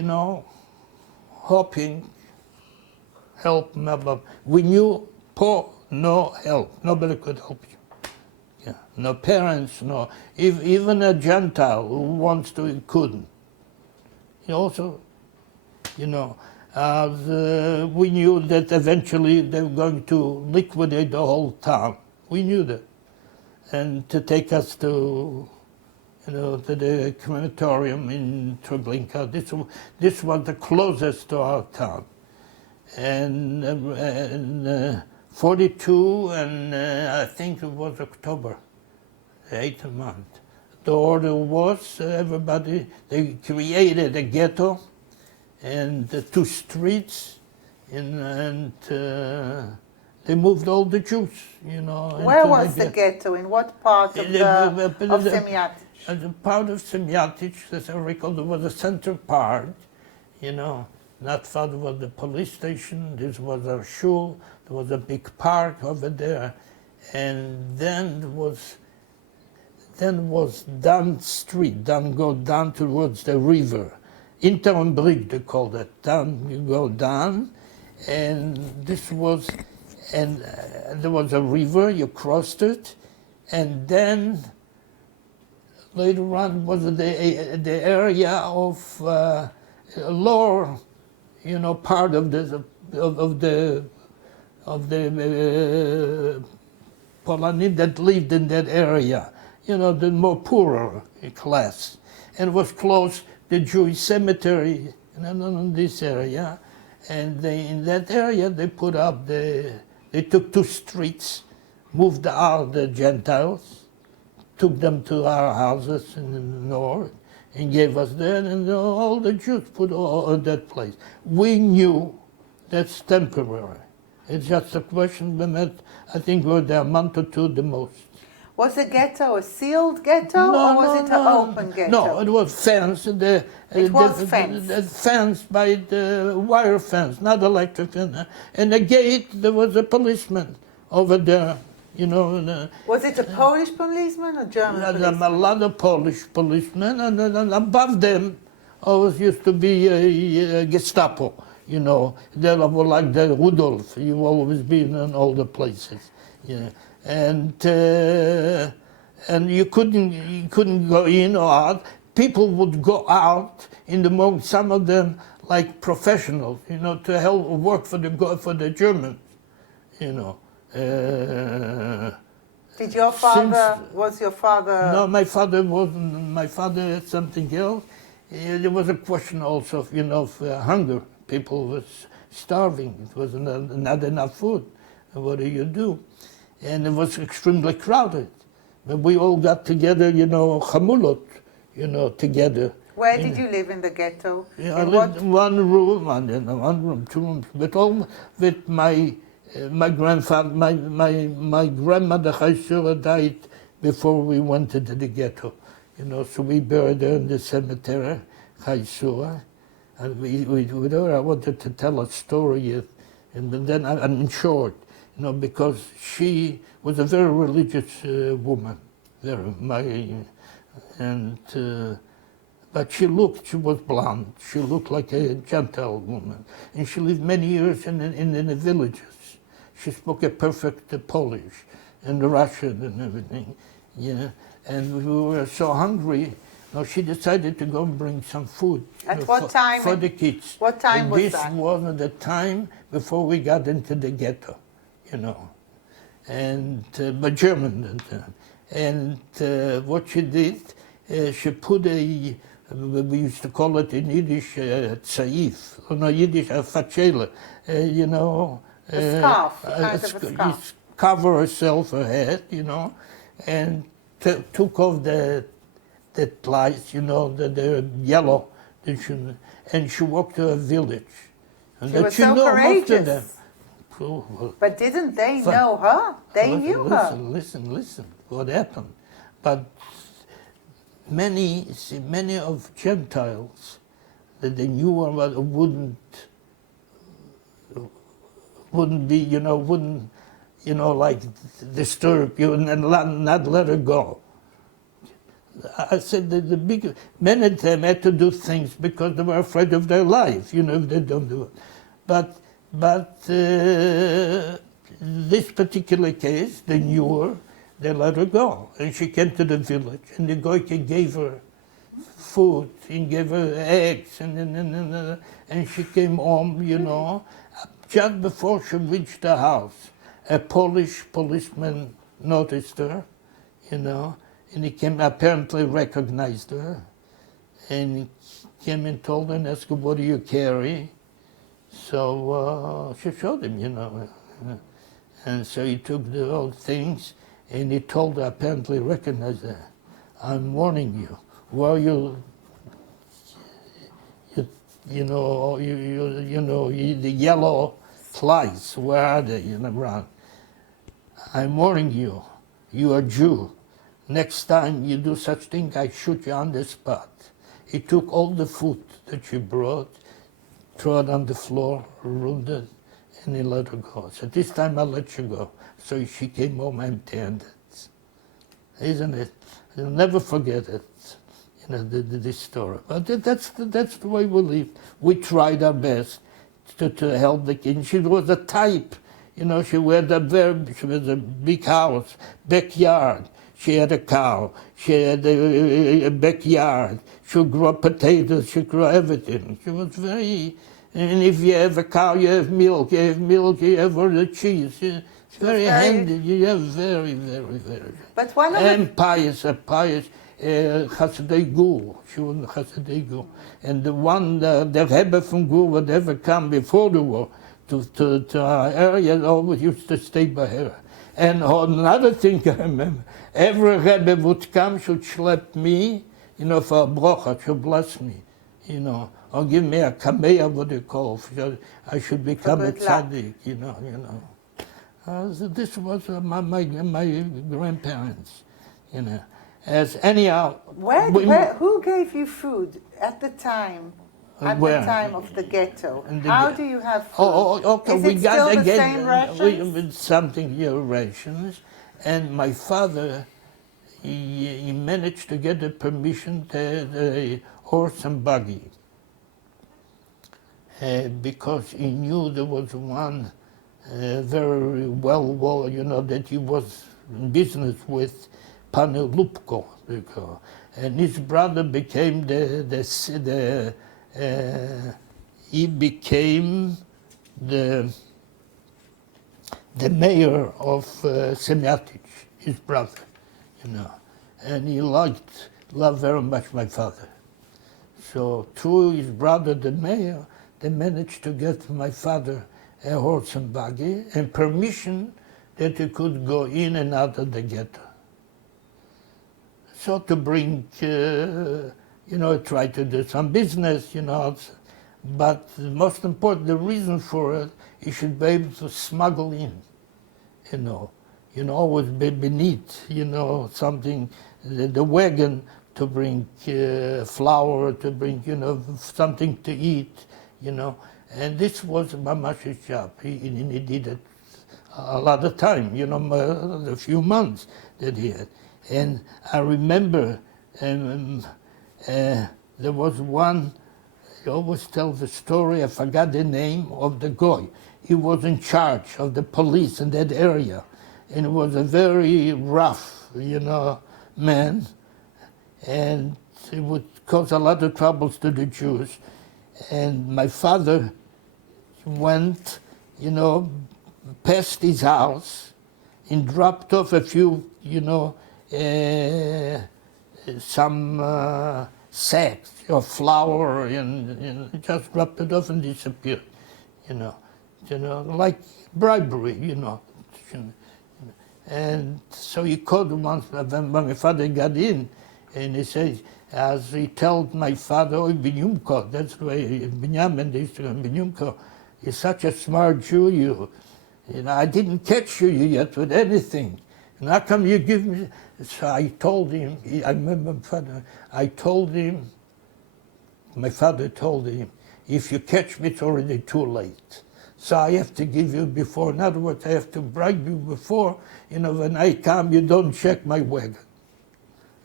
hoping, help. We knew poor, no help. Nobody could help you. Yeah. No parents, no. Even a Gentile who wants to, he couldn't. He also, we knew that eventually they were going to liquidate the whole town. We knew that. And to take us to, to the crematorium in Treblinka. This was the closest to our town. And 42, and I think it was October, the 8th month. The order was everybody, they created a ghetto and the 2 streets, and they moved all the Jews, Where was the ghetto? In what part of Siemiatycze? As a part of Siemiatycze, as I recall, there was a center part, not far was the police station, this was our shul, there was a big park over there, and then was down street, go down towards the river. Interenbrück, they called it. You go down, and there was a river, you crossed it, and then later on was the area of lower, part of the Poland that lived in that area, the more poorer class, and was close the Jewish cemetery in this area, and in that area they put up they took 2 streets, moved out the Gentiles, took them to our houses in the north, and gave us that, and all the Jews put all in that place. We knew that's temporary. It's just a question we met, I think, we're there a month or 2 the most. Was the ghetto a sealed ghetto, or was it an open ghetto? No, it was fenced. It was fenced. Fenced by the wire fence, not electric fence. And the gate, there was a policeman over there. Was it a Polish policeman or German policeman? A lot of Polish policemen, and above them always used to be a Gestapo. They were like the Rudolph. You always been in all the places. And you couldn't go in or out. People would go out in the morning. Some of them like professionals, to help work for the Germans. Did your father, was your father? No, my father wasn't. My father had something else. There was a question also of hunger. People was starving. It was not enough food. What do you do? And it was extremely crowded. But we all got together, chamulot, together. Where did you live in the ghetto? I lived in one room, 2 rooms, with my grandfather, my grandmother Chaisura died before we went into the ghetto, so we buried her in the cemetery, Chaisura, and with her I wanted to tell a story, and then in short, because she was a very religious woman, but she was blonde, she looked like a Gentile woman, and she lived many years in the villages. She spoke a perfect Polish and Russian and everything, and we were so hungry, she decided to go and bring some food for the kids. What time was that? This was the time before we got into the ghetto, and but German. And what she did, she put we used to call it in Yiddish tzaif, or no Yiddish fatschele, A scarf, kind of a scarf. Cover herself, her head, and took off the lights, the yellow, and she walked to a village. And she was so courageous. But didn't they know her? They knew her. Listen, what happened? But many of Gentiles that they knew her wouldn't be, like disturb you and not let her go. I said that many of them had to do things because they were afraid of their life, if they don't do it. But this particular case, they knew her, they let her go. And she came to the village, and the Goyke gave her food, and gave her eggs, and she came home, Just before she reached the house, a Polish policeman noticed her, and he apparently recognized her, and he came and told her and asked her, what do you carry? So she showed him, and so he took the old things, and he told her, apparently recognized her, I'm warning you, while the yellow flies, where are they, around? I'm warning you, you are Jew, next time you do such thing, I shoot you on the spot. He took all the food that she brought, threw it on the floor, ruined it, and he let her go. So this time I'll let you go. So she came home empty-handed. Isn't it? You'll never forget it, you know, this story. But that's the way we live. We tried our best to help the kid. She was a type. You know, she was a big house, backyard. She had a cow. She had a backyard. She grew up potatoes. She grew everything. She was very. And if you have a cow, you have milk. You have milk. You have all the cheese. It's very handy. You have very. But one of and pious, Hasidei Gur. She was Hasidei Gur. And the one, the Rebbe from Gur would ever come before the war to our area, always used to stay by her. And another thing I remember, every Rebbe would come, should schlep me, you know, for a brocha, should bless me, you know, or give me a kameya, what they call, I should become a tzaddik, you know. So this was my grandparents, you know. As anyhow, who gave you food at the time? At the time of the ghetto, how do you have food? Okay, Is we it got still the again same rations? with something rations, and my father, he managed to get the permission to the horse and buggy, because he knew there was one very well, you know, that he was in business with, Panelupko, and his brother became he became the mayor of Siemiatycze, his brother, you know, and he loved very much my father. So through his brother, the mayor, they managed to get my father a horse and buggy and permission that he could go in and out of the ghetto. So to bring, you know, try to do some business, you know, but the most important, the reason for it, you should be able to smuggle in, you know, always be beneath, you know, something, the wagon to bring flour, to bring, you know, something to eat, you know, and this was Mamash's job. He did it a lot of time, you know, a few months that he had. And I remember there was one, he always tells the story, I forgot the name of the guy. He was in charge of the police in that area. And he was a very rough, you know, man. And it would cause a lot of troubles to the Jews. And my father went, you know, past his house and dropped off a few, you know, some sacks of flour and just dropped it off and disappeared, you know, like bribery, you know. And so he called once when my father got in, and he says, as he told my father, oh, Binyumko, that's the way Binyamin, they used to go, Binyumko, you're such a smart Jew, you know, I didn't catch you yet with anything. And how come you give me? So I told him, I remember my father, my father told him, if you catch me, it's already too late. So I have to give you before. In other words, I have to bribe you before, you know, when I come, you don't check my wagon.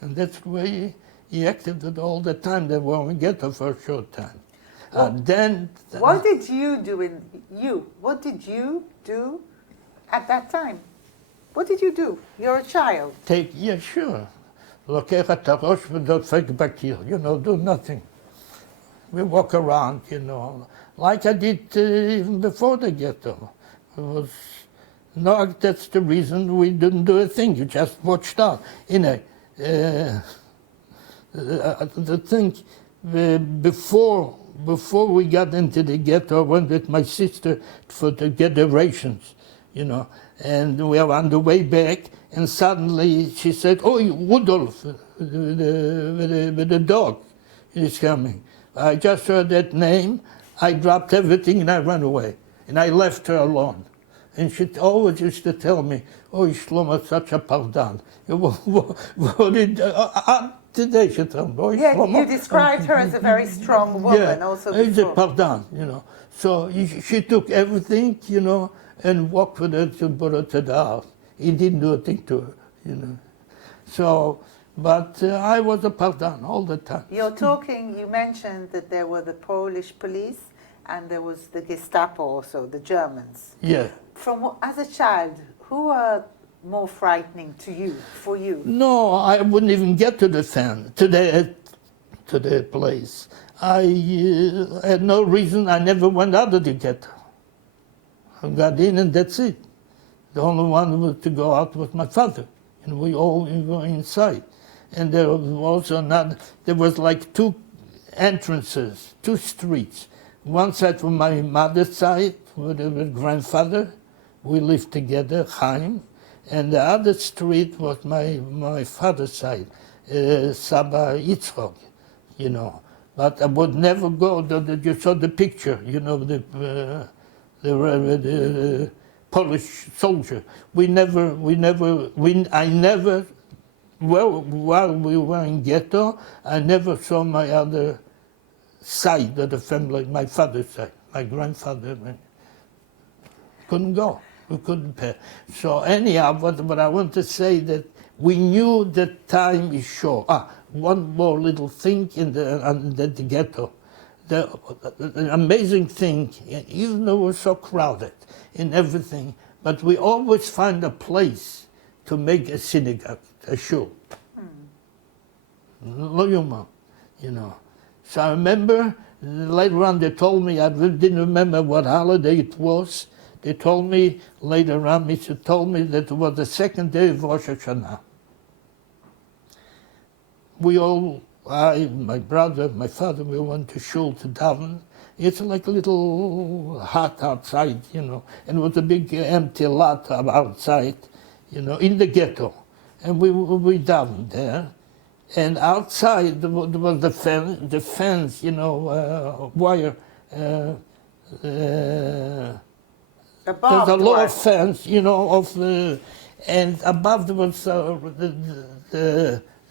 And that's the way he acted all the time, that when we get there for a short time. Then... What did you do at that time? What did you do? You're a child. Yeah, sure. You know, do nothing. We walk around, you know, like I did even before the ghetto. It was, no, that's the reason we didn't do a thing. You just watched out. You know, the thing, before we got into the ghetto, I went with my sister to get the rations, you know, and we were on the way back, and suddenly she said, oh, Rudolph, with the dog is coming. I just heard that name, I dropped everything and I ran away. And I left her alone. And she always used to tell me, "Oh, Shlomo, such a pardon." What did today she told me, "Oh, Yeah, Shlomo." you described her as a very strong woman also it's a before. pardon, So she took everything, and walked with her to put her to the house. He didn't do a thing to her. So, but I was a pardon all the time. You mentioned that there were the Polish police and there was the Gestapo also, the Germans. Yeah. As a child, who were more frightening for you? No, I wouldn't even get to the to the place. I had no reason. I never went out of the ghetto. I got in and that's it. The only one who was to go out was my father, and we all were inside. And there was also there was like two entrances, two streets. One side from my mother's side, with my grandfather. We lived together, Chaim. And the other street was my father's side, Saba Yitzchok, But I would never go, you saw the picture, the Polish soldier. While we were in ghetto, I never saw my other side of the family, my father's side, my grandfather. Couldn't go. We couldn't pay. So anyhow, what I want to say that we knew that time is short. One more little thing in the ghetto. The amazing thing, even though we're so crowded in everything, but we always find a place to make a synagogue, a shul. Lo yuma, So I remember later on they told me, I didn't remember what holiday it was. They told me later on, Mr. told me that it was the second day of Rosh Hashanah. We all, my brother, my father, we went to shul to daven. It's like a little hut outside, and it was a big empty lot outside, in the ghetto. And we davened there. And outside there was the fence, wire. There's a lower fence, and above there was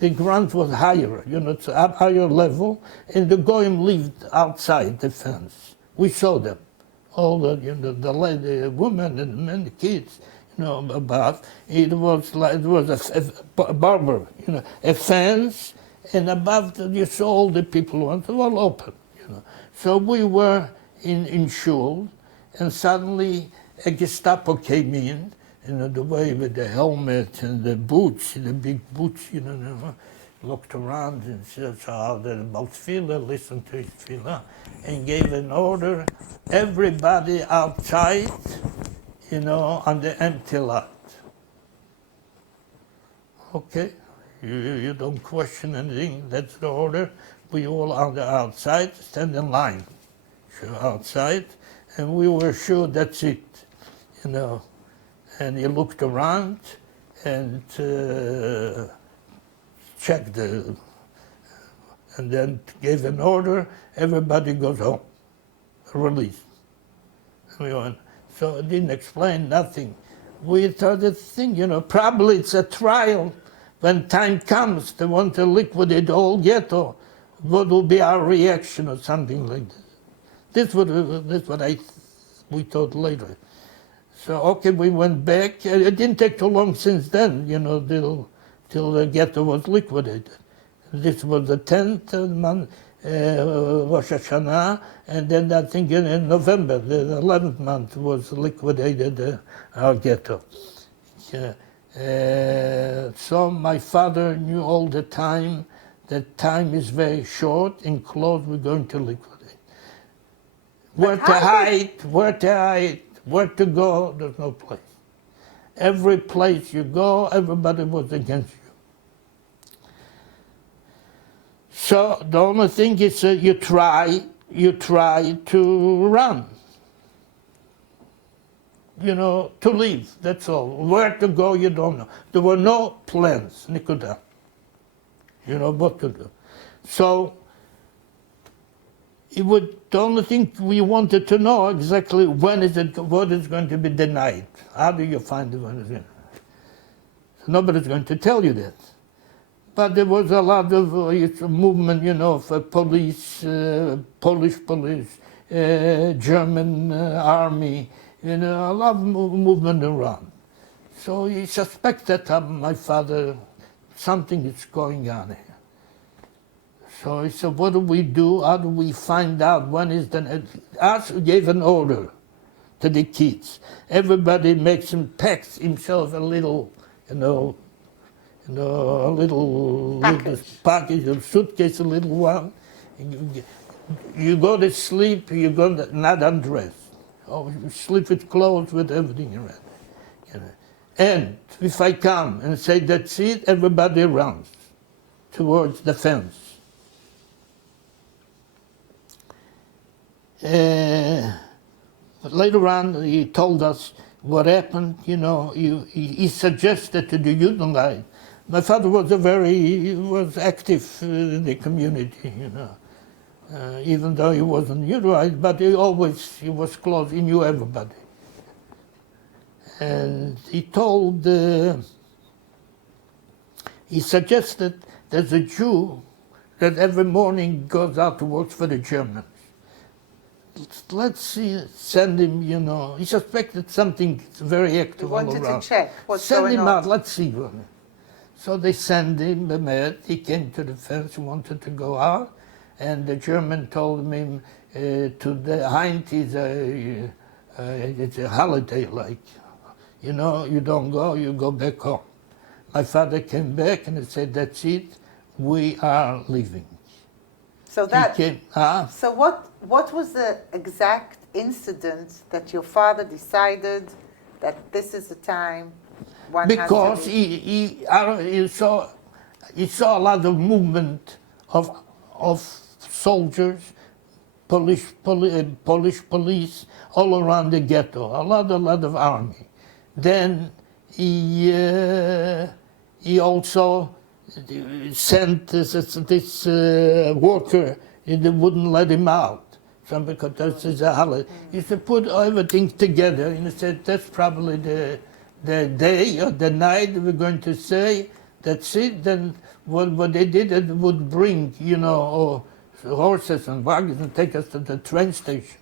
the ground was higher, it's a higher level, and the goyim lived outside the fence. We saw them, all the the women and the men, the kids, above. It was a barber, a fence, and above you saw all the people, it was all open, So we were in shul, and suddenly a Gestapo came in, the way with the helmet and the boots, the big boots, looked around and said, "So the Baltfila listened to his tefillah," and gave an order, everybody outside, on the empty lot. Okay, you don't question anything, that's the order. We all on the outside, stand in line, outside, and we were sure that's it. And he looked around and checked and then gave an order, everybody goes home, release. And we went, so it didn't explain nothing. We started thinking, probably it's a trial. When time comes, they want to liquidate the whole ghetto. What will be our reaction or something like that? That's what we thought later. So, okay, we went back. It didn't take too long since then, till the ghetto was liquidated. This was the 10th month, Rosh Hashanah, and then I think in November, the 11th month was liquidated, our ghetto. So my father knew all the time that time is very short, and close we're going to liquidate. Where to hide, where to go, there's no place. Every place you go, everybody was against you. So the only thing is you try to run. To leave, that's all. Where to go, you don't know. There were no plans, Nikuda. What to do. So the only thing we wanted to know exactly what is going to be denied. How do you find it when it's going? Nobody's going to tell you that. But there was a lot of movement, for police, Polish police, German army, a lot of movement around. So he suspected my father, something is going on here. So he said, what do we do? How do we find out when is the... Us gave an order to the kids. Everybody makes him, packs himself a little, a little package, a suitcase, a little one. You go to sleep, you go not undressed. Oh, you sleep with clothes, with everything around. And if I come and say that's it, everybody runs towards the fence. But later on, he told us what happened. He suggested to the Judenreich. My father was was active in the community, even though he wasn't Judenreich, but he was close. He knew everybody. And he suggested there's a Jew that every morning goes out to work for the Germans. Let's send him, he suspected something very active all around. He wanted to check what's going on. Send him out, let's see. So they sent him, he came to the fence, he wanted to go out, and the German told him to the Heint it's a holiday, like, you don't go, you go back home. My father came back and he said, that's it, we are leaving. So so what was the exact incident that your father decided that this is the time one because has to he saw a lot of movement of soldiers, Polish police all around the ghetto, a lot of army. Then he also sent this worker, they wouldn't let him out. Because this is a holiday. He said, put everything together, and he said, that's probably the day or the night we're going to say, that's it. Then what they did, it would bring, horses and wagons and take us to the train station.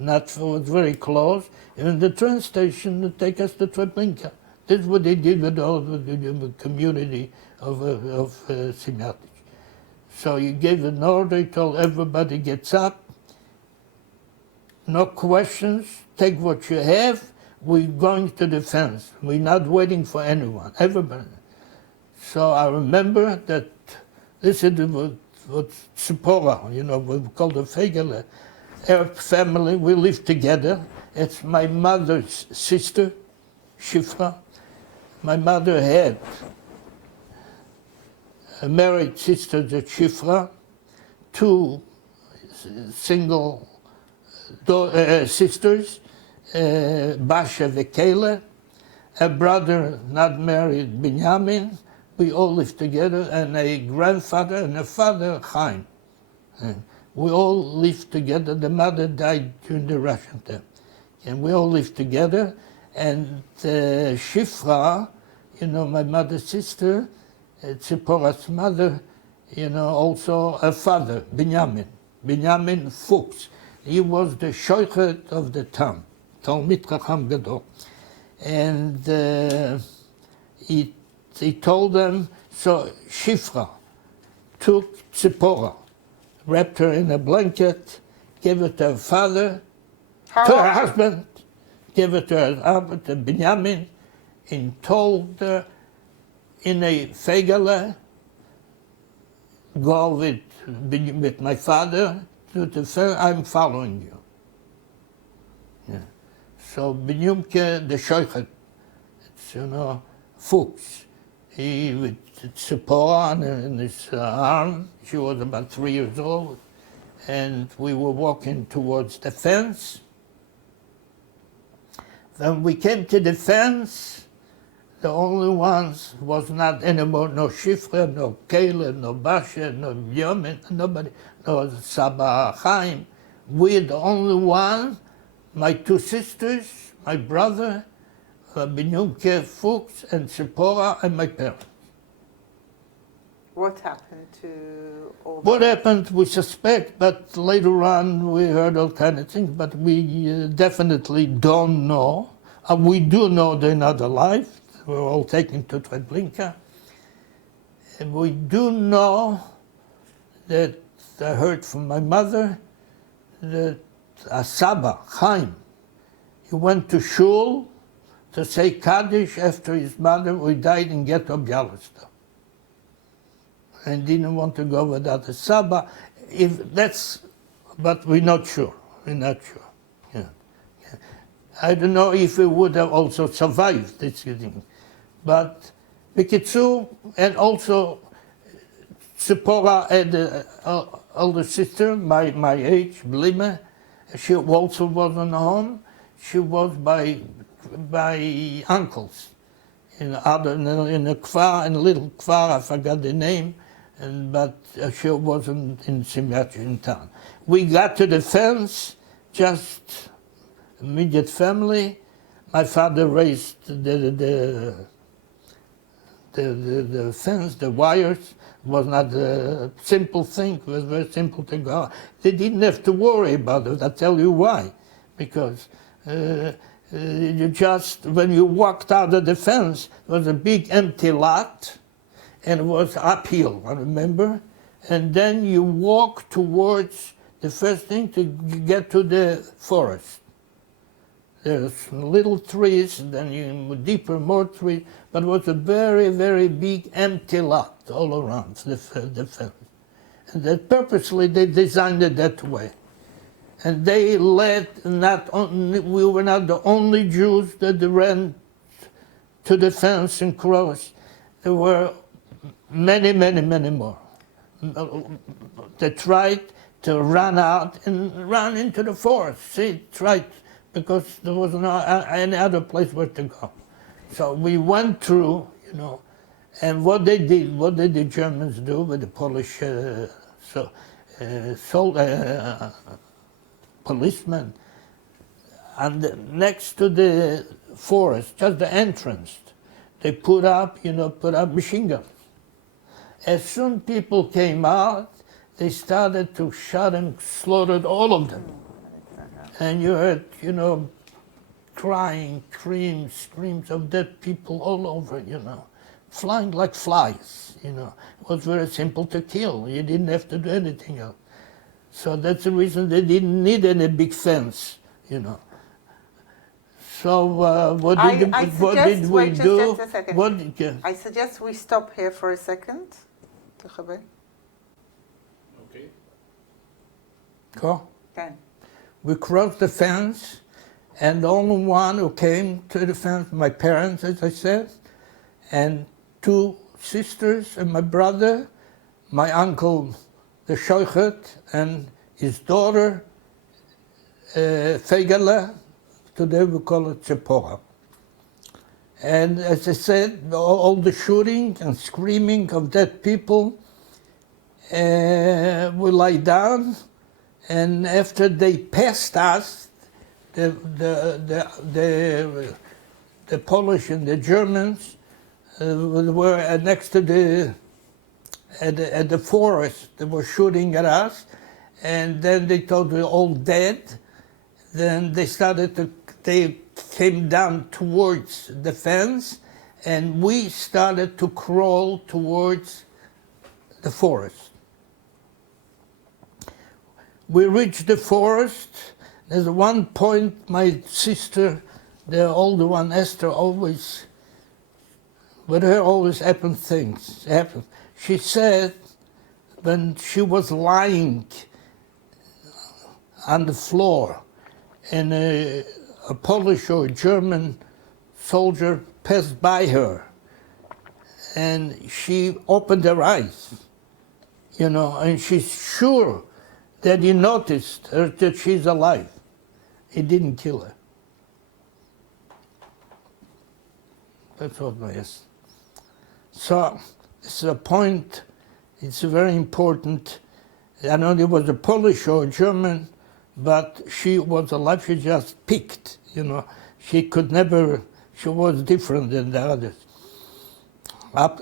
It was very close. And the train station would take us to Treblinka. This is what they did with all the community of Siemiatycze. So he gave an order, he told everybody gets up, no questions, take what you have, we're going to the fence. We're not waiting for anyone, everybody. So I remember that this is what Tzipora, we call the Fegele. Our family, we live together. It's my mother's sister, Shifra. My mother had a married sister, the Shifra, two single sisters, Basha Vekele, a brother not married, Binyamin. We all lived together, and a grandfather and a father, Chaim. We all lived together. The mother died during the Russian time. And we all lived together. And Shifra, my mother's sister, Tzipora's mother, also a father, Binyamin Fuchs. He was the shoichet of the town, Talmid Chacham Gadol. And he told them, so Shifra took Tzipora, wrapped her in a blanket, gave it to her father, to her husband, gave it to her husband, to Binyamin, and told her in a fegele, go with my father to the fair, I'm following you. Yeah. So Binyumke, the shoichet, it's, Fuchs, he with Tzipora in his arm, she was about 3 years old, and we were walking towards the fence. When we came to the fence, the only ones was not anymore, no Shifra, no Kele, no Basha, no Yomin, nobody. no, Saba Chaim. We're the only one, my two sisters, my brother, Binyunke Fuchs and Zipporah, and my parents. What happened to all What that? happened, we suspect, but later on we heard all kind of things, but we definitely don't know. We do know they're not alive. We're all taken to Treblinka. And we do know that I heard from my mother that Saba, Chaim, he went to shul to say Kaddish after his mother who died in Ghetto Bialystok. And didn't want to go without the Saba. If that's, but we're not sure. We're not sure. Yeah. Yeah. I don't know if he would have also survived this thing. But Bikitsu, and also Zipporah had an older sister, my age, Blime. She also wasn't home. She was by uncles in a kfar, in a little kfar, I forgot the name, but she wasn't in Siemiatycze in town. We got to the fence, just immediate family. My father raised the fence, the wires. It was not a simple thing. It was very simple to go. They didn't have to worry about it. I'll tell you why. Because you just, when you walked out of the fence, it was a big empty lot, and it was uphill, I remember. And then you walk towards the first thing to get to the forest. There's little trees, and then you deeper, more trees, but it was a very, very big empty lot all around the fence. And that purposely they designed it that way. And they let not only, we were not the only Jews that ran to the fence and crossed. There were many, many, many more. They tried to run out and run into the forest. See, tried, because there was no any other place where to go. So we went through, you know, and what did the Germans do with the Polish policemen? And next to the forest, just the entrance, they put up machine guns. As soon people came out, they started to shot and slaughtered all of them. And you heard, crying, screams of dead people all over, flying like flies, It was very simple to kill. You didn't have to do anything else. So that's the reason they didn't need any big fence, So what did we do? Just a second. I suggest we stop here for a second. Okay. Go. Can. We crossed the fence, and the only one who came to the fence, my parents, as I said, and two sisters and my brother, my uncle, the Shoichet, and his daughter, Fegele, today we call it Zipporah. And as I said, all the shooting and screaming of dead people, we lie down, and after they passed us, the Polish and the Germans were next to the forest. They were shooting at us, and then they thought we were all dead. Then they came down towards the fence, and we started to crawl towards the forest. We reached the forest. There's one point my sister, the older one, Esther, with her always happen things. She said when she was lying on the floor and a Polish or a German soldier passed by her, and she opened her eyes, and she's sure that he noticed her, that she's alive. He didn't kill her. That's what it is. So it's a point, it's very important. I know it was a Polish or a German, but she was alive. She just picked, you know. She could never, she was different than the others.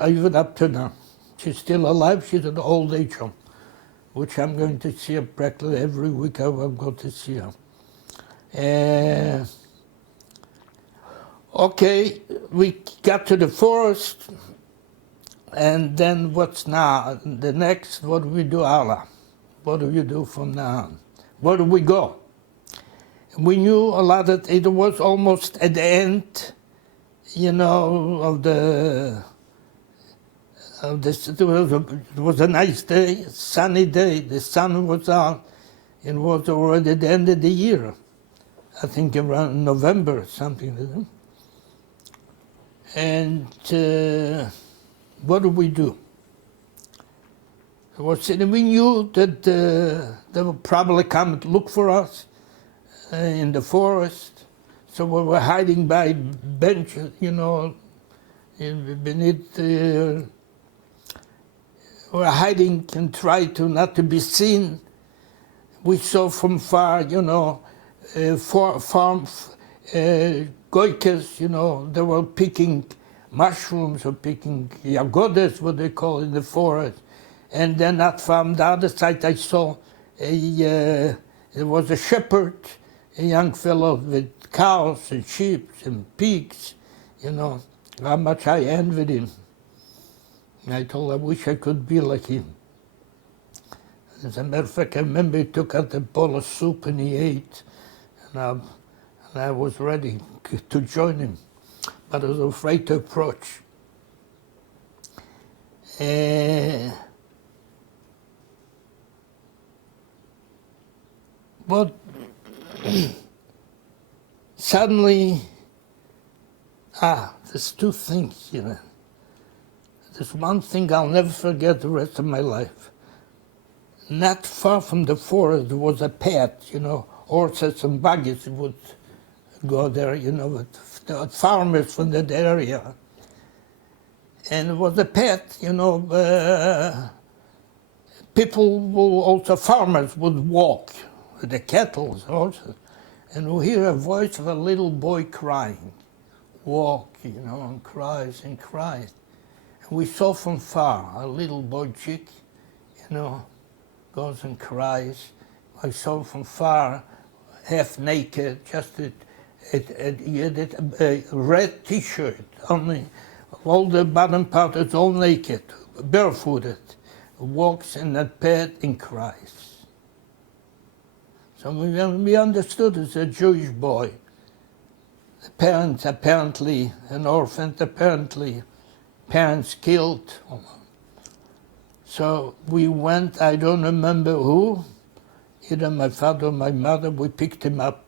Even up to now. She's still alive. She's an old age home, which I'm going to see her practically every week. I will go to see her. Okay, we got to the forest, and then what's now? The next, what do we do, Allah? What do we do from now on? Where do we go? We knew a lot that it was almost at the end, you know, of this. It was a nice day, sunny day. The sun was out. It was already the end of the year. I think around November, something like that. And what do we do? We knew that they would probably come and look for us in the forest. So we were hiding by benches, you know, beneath. We were hiding and tried to not to be seen. We saw from far, you know, goikes, you know, they were picking mushrooms or picking yagodes, what they call in the forest. And then not from the other side, I saw there was a shepherd, a young fellow with cows and sheep and pigs, you know, how much I envied him. And I told him, I wish I could be like him. As a matter of fact, I remember he took out a bowl of soup and he ate, and I was ready to join him, but I was afraid to approach. But suddenly, there's two things, you know. There's one thing I'll never forget the rest of my life. Not far from the forest, there was a path, you know, horses and buggies would go there, you know, with the farmers from that area. And it was a path, you know, farmers would walk with the cattle also. And we hear a voice of a little boy crying, walk, you know, and cries and cries. And we saw from far a little boy chick, you know, goes and cries. I saw from far, half naked, just he had a red T-shirt, only all the bottom part is all naked, barefooted, walks in that path and cries. So we understood it's a Jewish boy. The parents apparently, an orphan, apparently, parents killed. So we went, I don't remember who, either my father or my mother, we picked him up.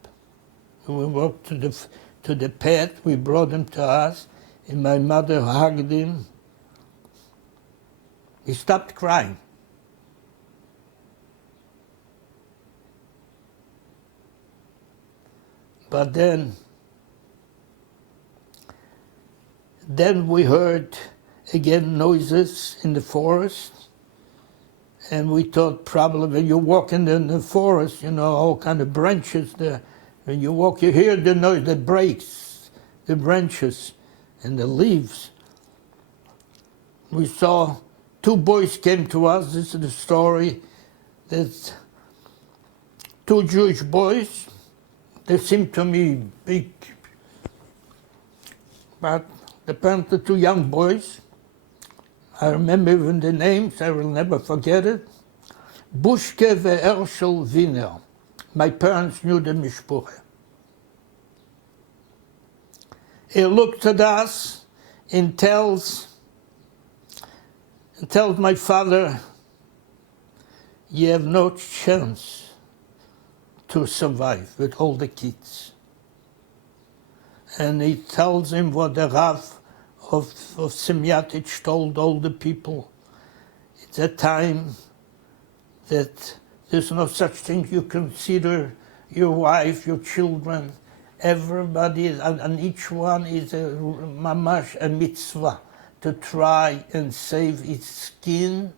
We walked to the path, we brought him to us, and my mother hugged him. He stopped crying. But then we heard again noises in the forest, and we thought probably when you're walking in the forest, you know, all kind of branches there. When you walk, you hear the noise that breaks the branches and the leaves. We saw two boys came to us. This is the story. There's two Jewish boys. They seemed to me big, but apparently two young boys. I remember even the names, I will never forget it. Bushke ve'Ershel Wiener. My parents knew the mishpucha. He looks at us and tells my father, you have no chance to survive with all the kids. And he tells him what the Rav of Siemiatycze told all the people at that time, that there's no such thing. You consider your wife, your children, everybody, and each one is a mamash, a mitzvah, to try and save its skin,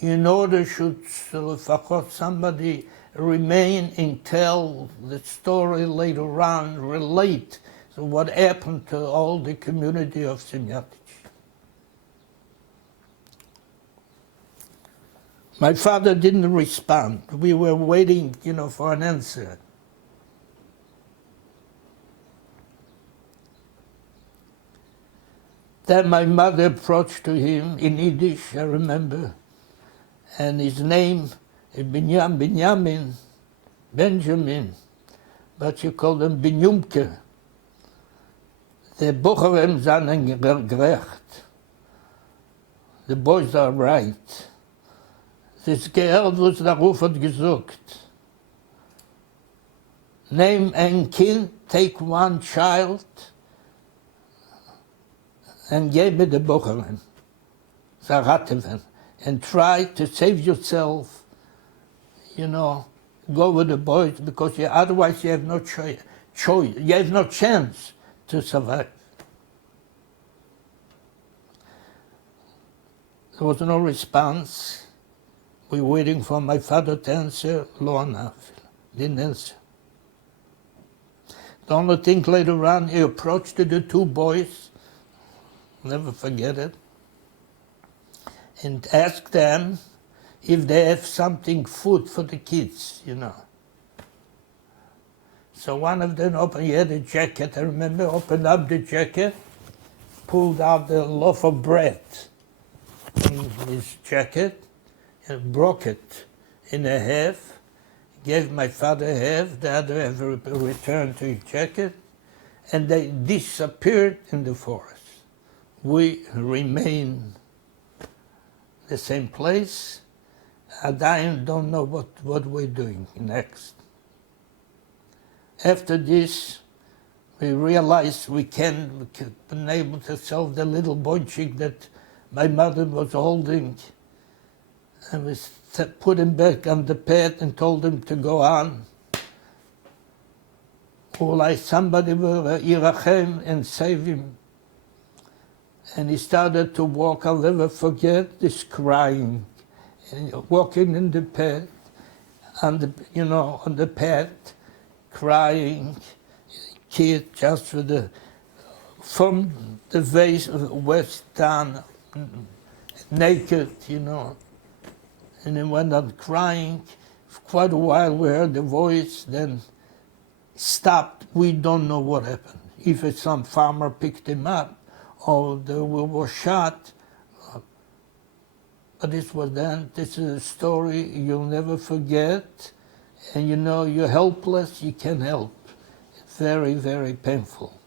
in order should לפחות somebody remain and tell the story later on, relate to what happened to all the community of Siemiatycze. My father didn't respond. We were waiting, for an answer. Then my mother approached to him in Yiddish, I remember, and his name is Benjamin, but she called him Benjumke. The Bocherem sind gerecht. The boys are right. Das gehört, was der Ruf hat gesagt. Name ein Kind, take one child, and give me the Bocherem, Zarateven, and try to save yourself, go with the boys, because otherwise you have no choice, you have no chance to survive. There was no response. We were waiting for my father to answer, lo enough, didn't answer. The only thing later on, he approached to the two boys, never forget it, and asked them if they have something, food for the kids, So one of them opened, he had a jacket, I remember, opened up the jacket, pulled out the loaf of bread in his jacket, and broke it in a half, gave my father half, the other half returned to his jacket, and they disappeared in the forest. We remain the same place, and I don't know what we're doing next. After this, we realized we been able to solve the little boychik that my mother was holding, and we put him back on the bed and told him to go on. Or like somebody will yirachem and save him. And he started to walk. I'll never forget this crying, and walking in the bed, on the bed, crying, kid just from the waist down, naked, And he went on crying. For quite a while we heard the voice, then stopped. We don't know what happened. If some farmer picked him up, or we were shot. But this was then. This is a story you'll never forget. And you're helpless, you can't help. It's very, very painful.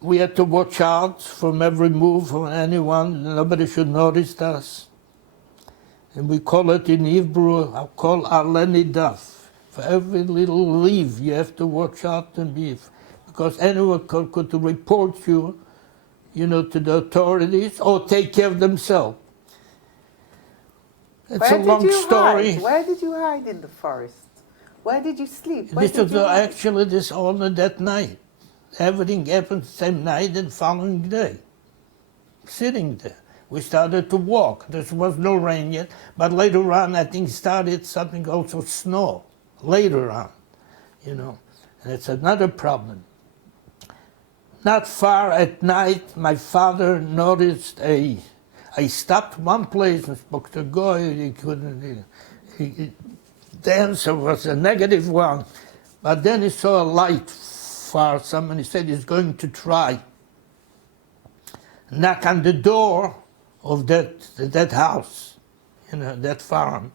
We had to watch out from every move from anyone. Nobody should notice us. And we call it in Hebrew, I call aleni daf. For every little leaf, you have to watch out and be, because anyone could report you, to the authorities or take care of themselves. It's a long story. Where did you hide in the forest? Where did you sleep? This was actually only that night. Everything happened the same night and following day. Sitting there. We started to walk. There was no rain yet, but later on I think started something also snow. Later on, And it's another problem. Not far at night, my father noticed I stopped one place and spoke to Goy. He couldn't. The answer was a negative one, but then he saw a light far. Somebody said he's going to try. Knock on the door of that house, that farm.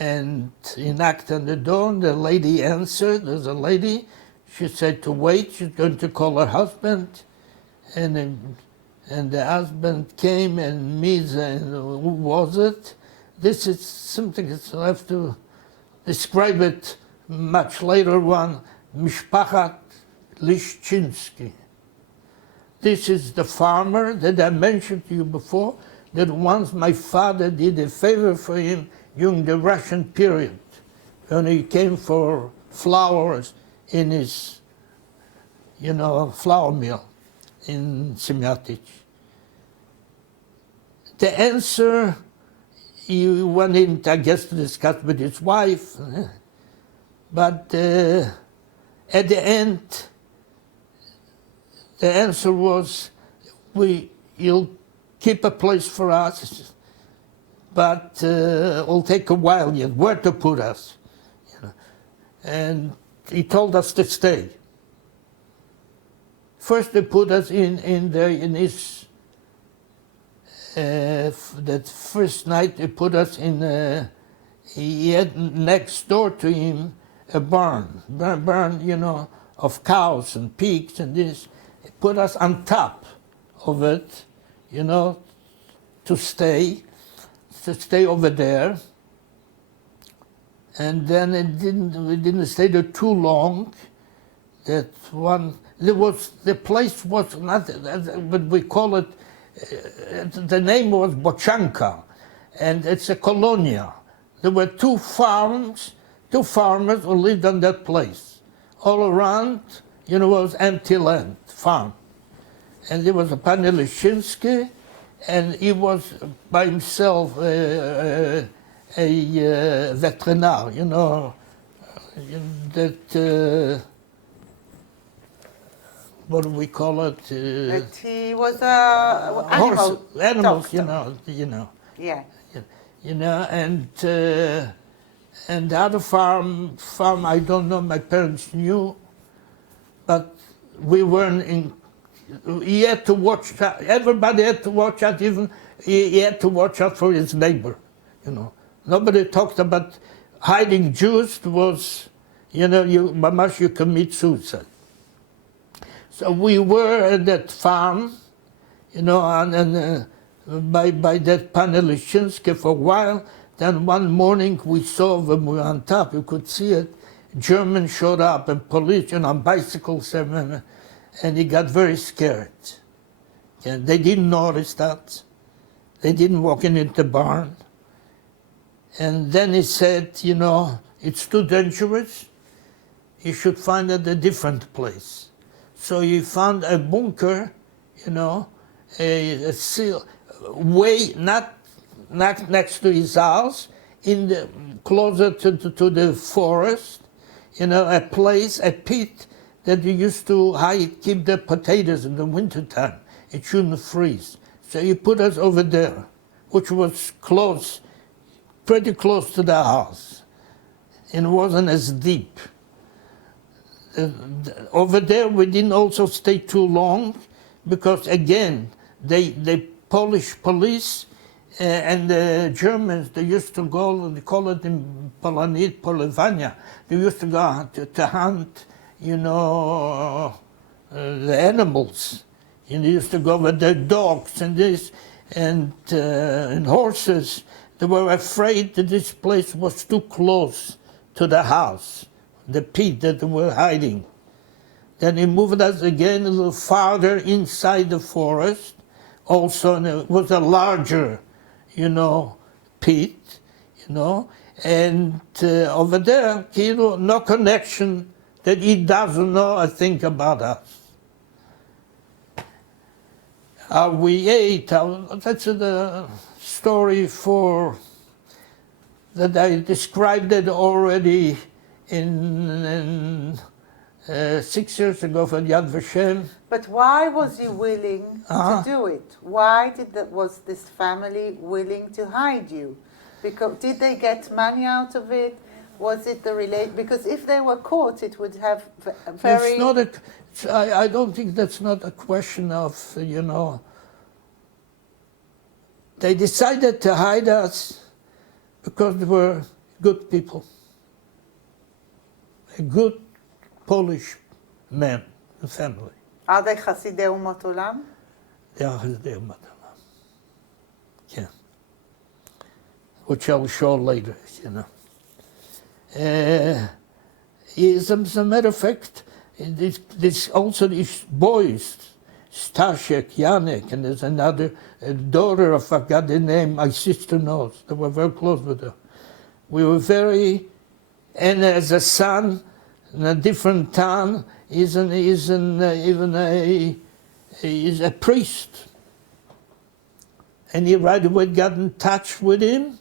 And he knocked on the door, and the lady answered. There's a lady. She said to wait. She's going to call her husband, and the husband came and meets. And who was it? This is something that I'll have to describe it much later. One Mishpachat Lishchinsky. This is the farmer that I mentioned to you before, that once my father did a favor for him during the Russian period, when he came for flowers in his, flour mill in Siemiatycze. the answer, he went in, I guess, to discuss with his wife, but at the end, the answer was, you'll keep a place for us, but it'll take a while yet, where to put us. You know. And he told us to stay. First they put us in his, that first night they put us in, he had next door to him a barn, you know, of cows and pigs and this. He put us on top of it, you know, to stay over there. And then we didn't stay there too long. The place was not, but we call it, the name was Bochanka, and it's a colonia. There were two farmers who lived on that place. All around, you know, was empty land, farm. And there was a pan Lishinsky, and he was by himself a veterinarian, you know, that, what do we call it? That he was a animals, doctor. you know. Yeah. You know, and the other farm, I don't know, my parents knew, but we weren't in. He had to watch. Everybody had to watch out. Even he had to watch out for his neighbor. You know, nobody talked about hiding Jews. Was, you know, you commit suicide. So we were at that farm, you know, and by that Panelishinsky for a while. Then one morning we saw when we were on top, you could see it. Germans showed up and police, you know, on bicycles, and he got very scared. Yeah, they didn't notice that. They didn't walk into the barn. And then he said, you know, it's too dangerous. You should find a different place. So he found a bunker, you know, a seal, way not next to his house, closer to the forest, you know, a place, a pit that you used to keep the potatoes in the wintertime. It shouldn't freeze. So he put us over there, which was close, pretty close to the house. And it wasn't as deep. Over there we didn't also stay too long, because again, the Polish police and the Germans, they used to go, they call it in Polonit, Polivania, they used to go to hunt, you know, the animals. And they used to go with their dogs and this, and horses. They were afraid that this place was too close to the house, the pit that they were hiding. Then he moved us again a little farther inside the forest. Also, and it was a larger, you know, pit, you know, and over there, you know, no connection, that he doesn't know a thing about us. We ate, that's the story that I described it already in 6 years ago for Yad Vashem. But why was he willing to do it? Why was this family willing to hide you? Because did they get money out of it? Was it the because if they were caught, it would have very. It's not I don't think that's not a question of, you know. They decided to hide us because they were good people. A good Polish man, a family. Are they Chasidei Umot Olam? They are Chasidei Umot Olam. Yeah. Which I'll show later, you know. As a matter of fact, this also these boys, Stashek, Yanek, and there's another daughter of, I forgot the name, my sister knows. They were very close with her. We were very, and as a son in a different town, he's a priest. and he right away got in touch with him,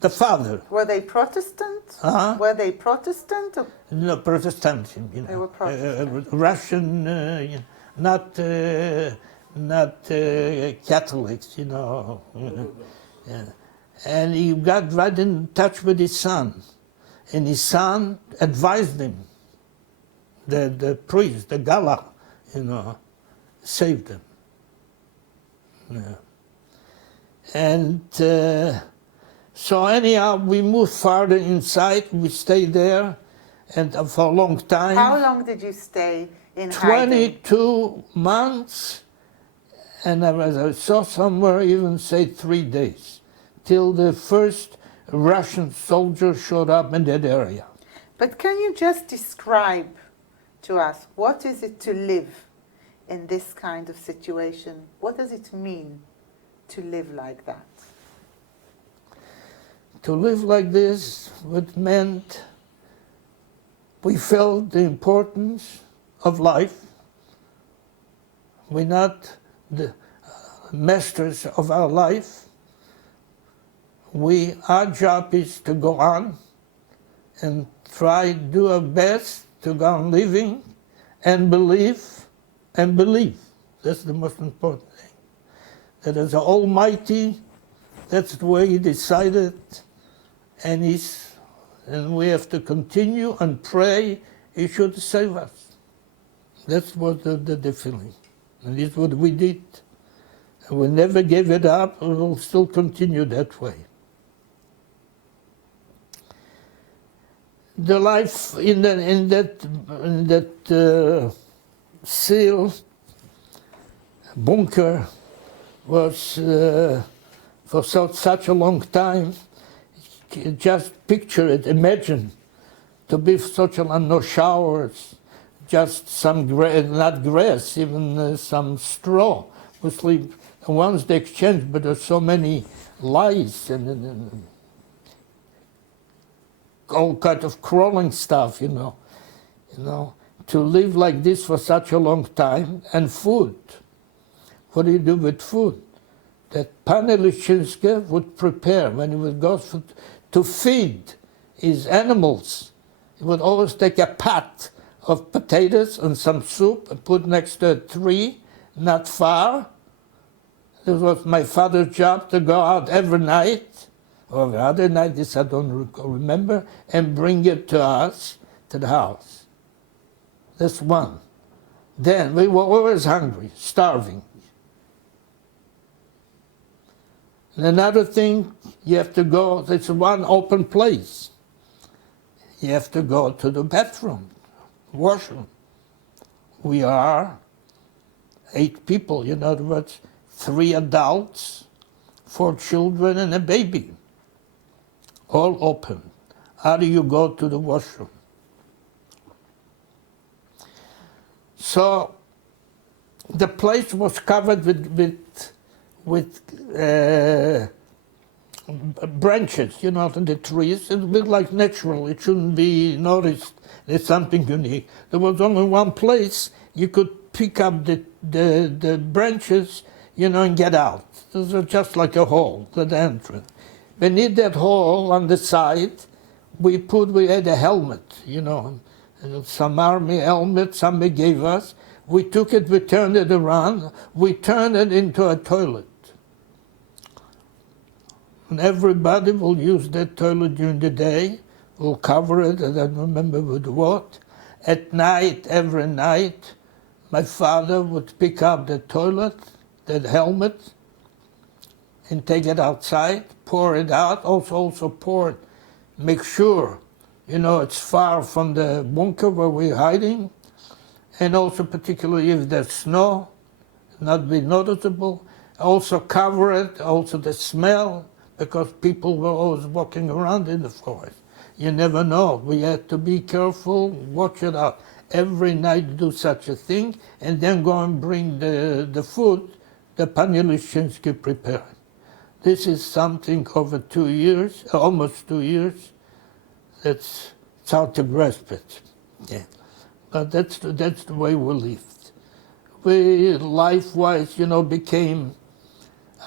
the father. Were they Protestant? Uh-huh. Were they Protestant? Or No, Protestantism, you know. They were Protestant. Russian, not Catholics, you know. Yeah. And he got right in touch with his son. And his son advised him. The priest, the Gala, you know, saved him. Yeah. And so anyhow, we moved farther inside. We stayed there, and for a long time. How long did you stay in hiding? 22 months, and as I saw somewhere, even say 3 days, till the first Russian soldier showed up in that area. But can you just describe to us what is it to live in this kind of situation? What does it mean to live like that? To live like this, what meant we felt the importance of life. We're not the masters of our life. Our job is to go on and try to do our best to go on living and believe and believe. That's the most important thing. That is the Almighty, that's the way He decided, and we have to continue and pray He should save us. That's what the feeling. And it's what we did. And we never gave it up, and we'll still continue that way. The life in that seal bunker was for such a long time. Just picture it, imagine to be such a long, no showers, just some grass, not grass, even some straw. We sleep. And once they exchange, but there's so many lice and all kind of crawling stuff, you know. To live like this for such a long time, and food. What do you do with food? That Pane Lyshinsky would prepare when he would go to feed his animals. He would always take a pot of potatoes and some soup and put next to a tree, not far. It was my father's job to go out every night, or the other night, this I don't remember, and bring it to us, to the house. That's one. Then we were always hungry, starving. And another thing, you have to go, there's one open place. You have to go to the bathroom, washroom. We are 8 people, in other words, 3 adults, 4 children and a baby. All open. How do you go to the washroom? So the place was covered with branches, on the trees. It looked like natural. It shouldn't be noticed as something unique. There was only one place you could pick up the branches, and get out. It was just like a hole at the entrance. Beneath that hole on the side, we had a helmet, some army helmet somebody gave us. We took it, we turned it around, we turned it into a toilet. And everybody will use that toilet during the day, will cover it, I don't remember with what. At night, every night, my father would pick up the toilet, that helmet, and take it outside, pour it out, also pour it, make sure, it's far from the bunker where we're hiding, and also particularly if there's snow, not be noticeable. Also cover it, also the smell, because people were always walking around in the forest. You never know. We had to be careful, watch it out. Every night do such a thing, and then go and bring the food the Pane Lyshinsky prepared. This is something over 2 years, almost 2 years. It's hard to grasp it. Yeah. But that's the way we lived. We, life-wise, became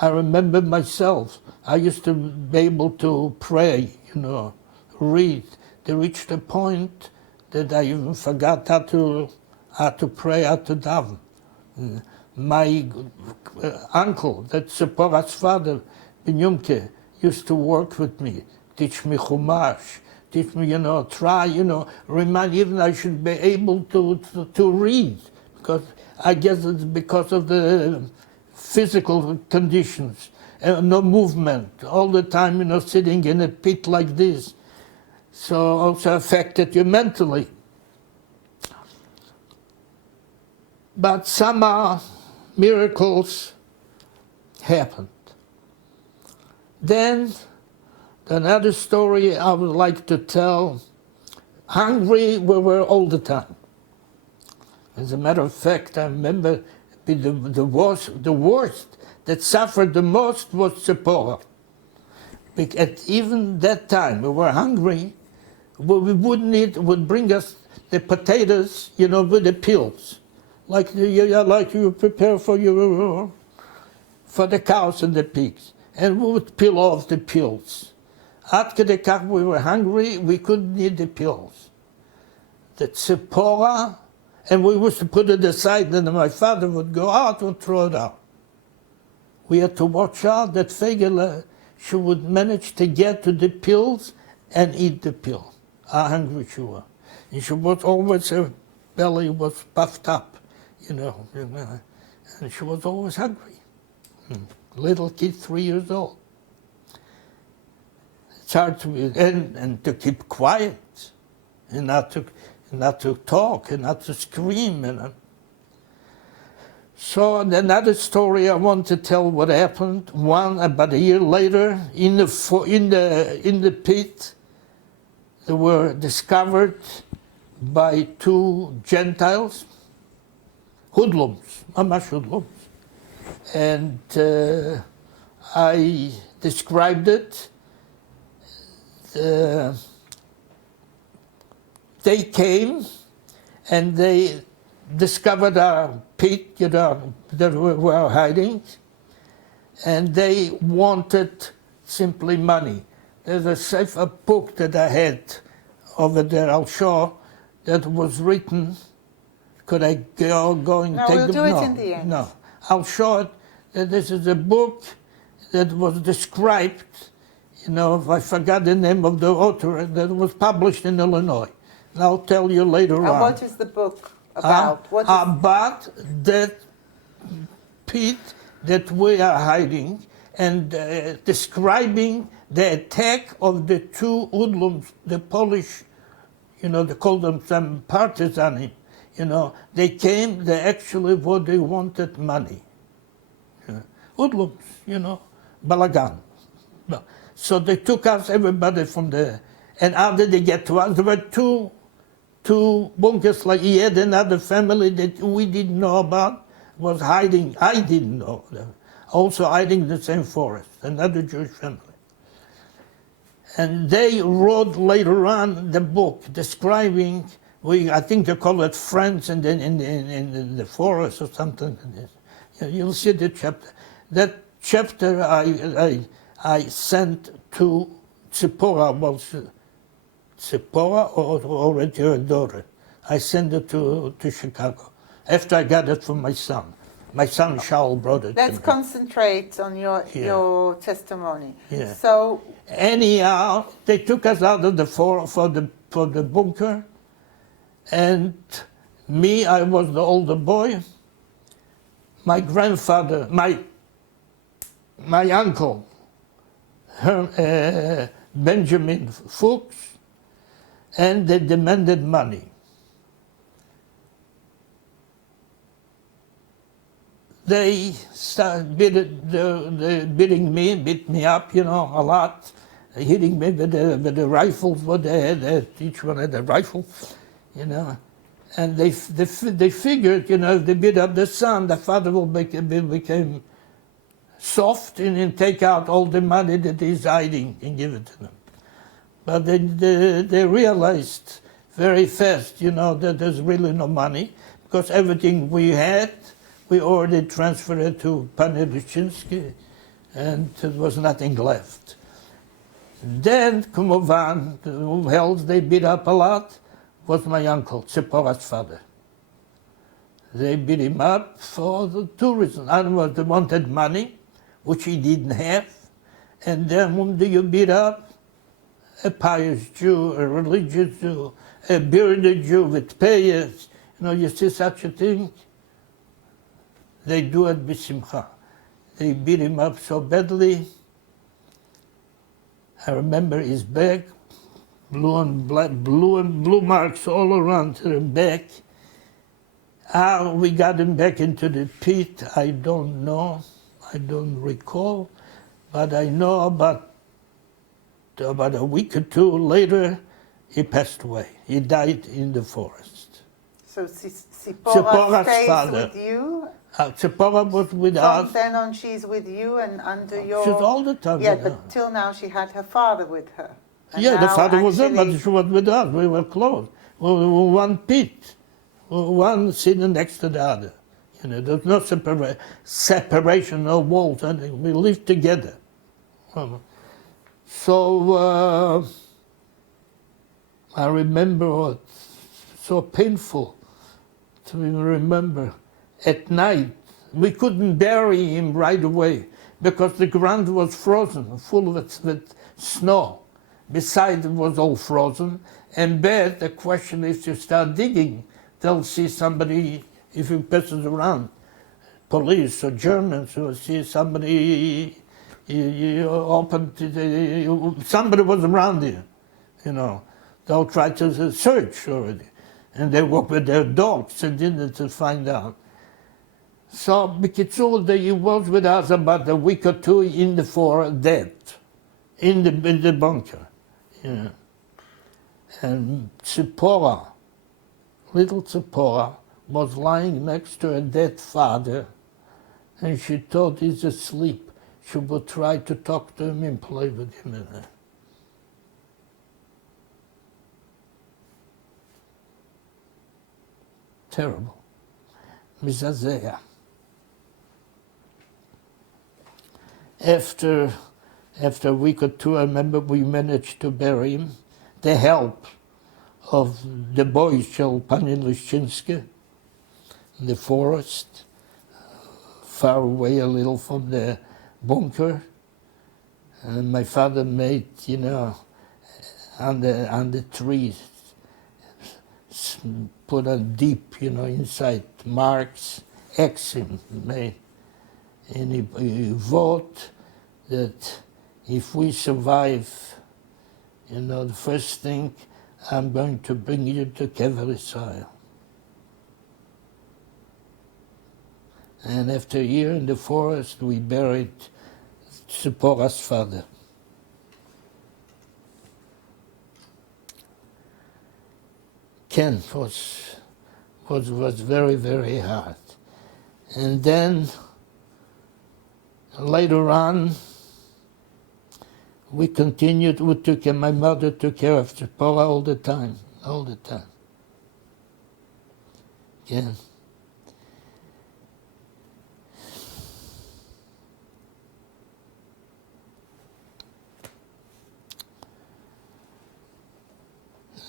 I remember myself, I used to be able to pray, read. They reached a point that I even forgot how to pray, how to daven. My uncle, that's Zipporah's father, Binyumke, used to work with me, teach me Chumash, teach me, try, remind, even I should be able to read, because I guess it's because of the physical conditions, no movement, all the time, sitting in a pit like this. So also affected you mentally. But somehow miracles happened. Then another story I would like to tell. Hungry we were all the time. As a matter of fact, I remember the worst that suffered the most was Zipporah. At even that time, we were hungry. We would bring us the potatoes, with the peels, like you prepare for the cows and the pigs, and we would peel off the peels. After the kach, we were hungry, we couldn't eat the peels. The Zipporah, and we used to put it aside, and my father would go out and throw it out. We had to watch out that Fegele, she would manage to get to the pills and eat the pill. How hungry she was. And she was always, her belly was puffed up, and she was always hungry. Little kid, 3 years old. It's hard and to keep quiet, and not to talk, and not to scream. So another story I want to tell what happened. About a year later, in the pit, they were discovered by two Gentiles, hoodlums, mamash hoodlums, and I described it. They came and they discovered our pit, that we were hiding, and they wanted simply money. There's a book that I had over there, I'll show, that was written. Could I go and take we'll them? do it in the end. No, I'll show it. That this is a book that was described, I forgot the name of the author, that was published in Illinois. And I'll tell you later on. What is the book about? About that pit that we are hiding, and describing the attack of the two hoodlums, the Polish, they call them some partisan, they came, they actually they wanted money. Hoodlums, balagan. So they took us, everybody from there. And how did they get to us? There were two bunkers, like he had another family that we didn't know about, was hiding, I didn't know, also hiding in the same forest, another Jewish family. And they wrote later on the book describing, I think they call it Friends in the forest or something. You'll see the chapter. That chapter I sent to Zipporah, Zipporah or her daughter. I sent it to Chicago after I got it from my son. My son Shaul brought it. Let's concentrate on your testimony. Yeah. So anyhow, they took us out of the for the bunker, and me, I was the older boy. My grandfather, my uncle, Benjamin Fuchs, and they demanded money. They started beating me, beat me up, a lot, hitting me with the rifles. What they had, each one had a rifle, and they figured, if they beat up the son, the father will become soft and take out all the money that he's hiding and give it to them. But they realized very fast, that there's really no money, because everything we had, we already transferred it to Pane Lyshinsky, and there was nothing left. Then, kumuvan, who else they beat up a lot was my uncle, Tzipora's father. They beat him up for the two reasons. One was they wanted money, which he didn't have, and then whom do you beat up? A pious Jew, a religious Jew, a bearded Jew with payers. You know, you see such a thing? They do it b'simcha. They beat him up so badly. I remember his back, blue marks all around his back. How we got him back into the pit, I don't know. I don't recall. But I know about a week or two later, he passed away. He died in the forest. So Tzipora Tzipora's stays father. with you? Tzipora was with From us. then on she's with you and under your... She's all the time Yeah, with but us. till now she had her father with her. And Yeah, the now father was there, but actually- she was with us. We were close. We were one pit. One sitting next to the other. You know, there's no separation, no walls, and we lived together. So I remember it's so painful to remember. At night, we couldn't bury him right away because the ground was frozen, full with snow. Beside it was all frozen. And bed, the question is to start digging. They'll see somebody, if he passes around, police or Germans, will see somebody, somebody was around here, you know. They'll try to search already. And they walk with their dogs and didn't to find out. So, B'kitzur, he was with us about a week or two in the forest, dead, in the bunker. Yeah. And Tzipora, little Tzipora, was lying next to her dead father, and she thought he's asleep. She would try to talk to him and play with him. Terrible. Mizazea. After a week or two, I remember we managed to bury him. The help of the boys, Pani Lyshinsky, in the forest, far away a little from the bunker. And my father made, you know, on the trees, put a deep, you know, inside marks, X made. And he vowed that if we survive, you know, the first thing, I'm going to bring you to Kever Israel. And after a year in the forest, we buried Tzipora's father. Ken was very, very hard. And then later on, we continued, my mother took care of Tzipora all the time. Yeah.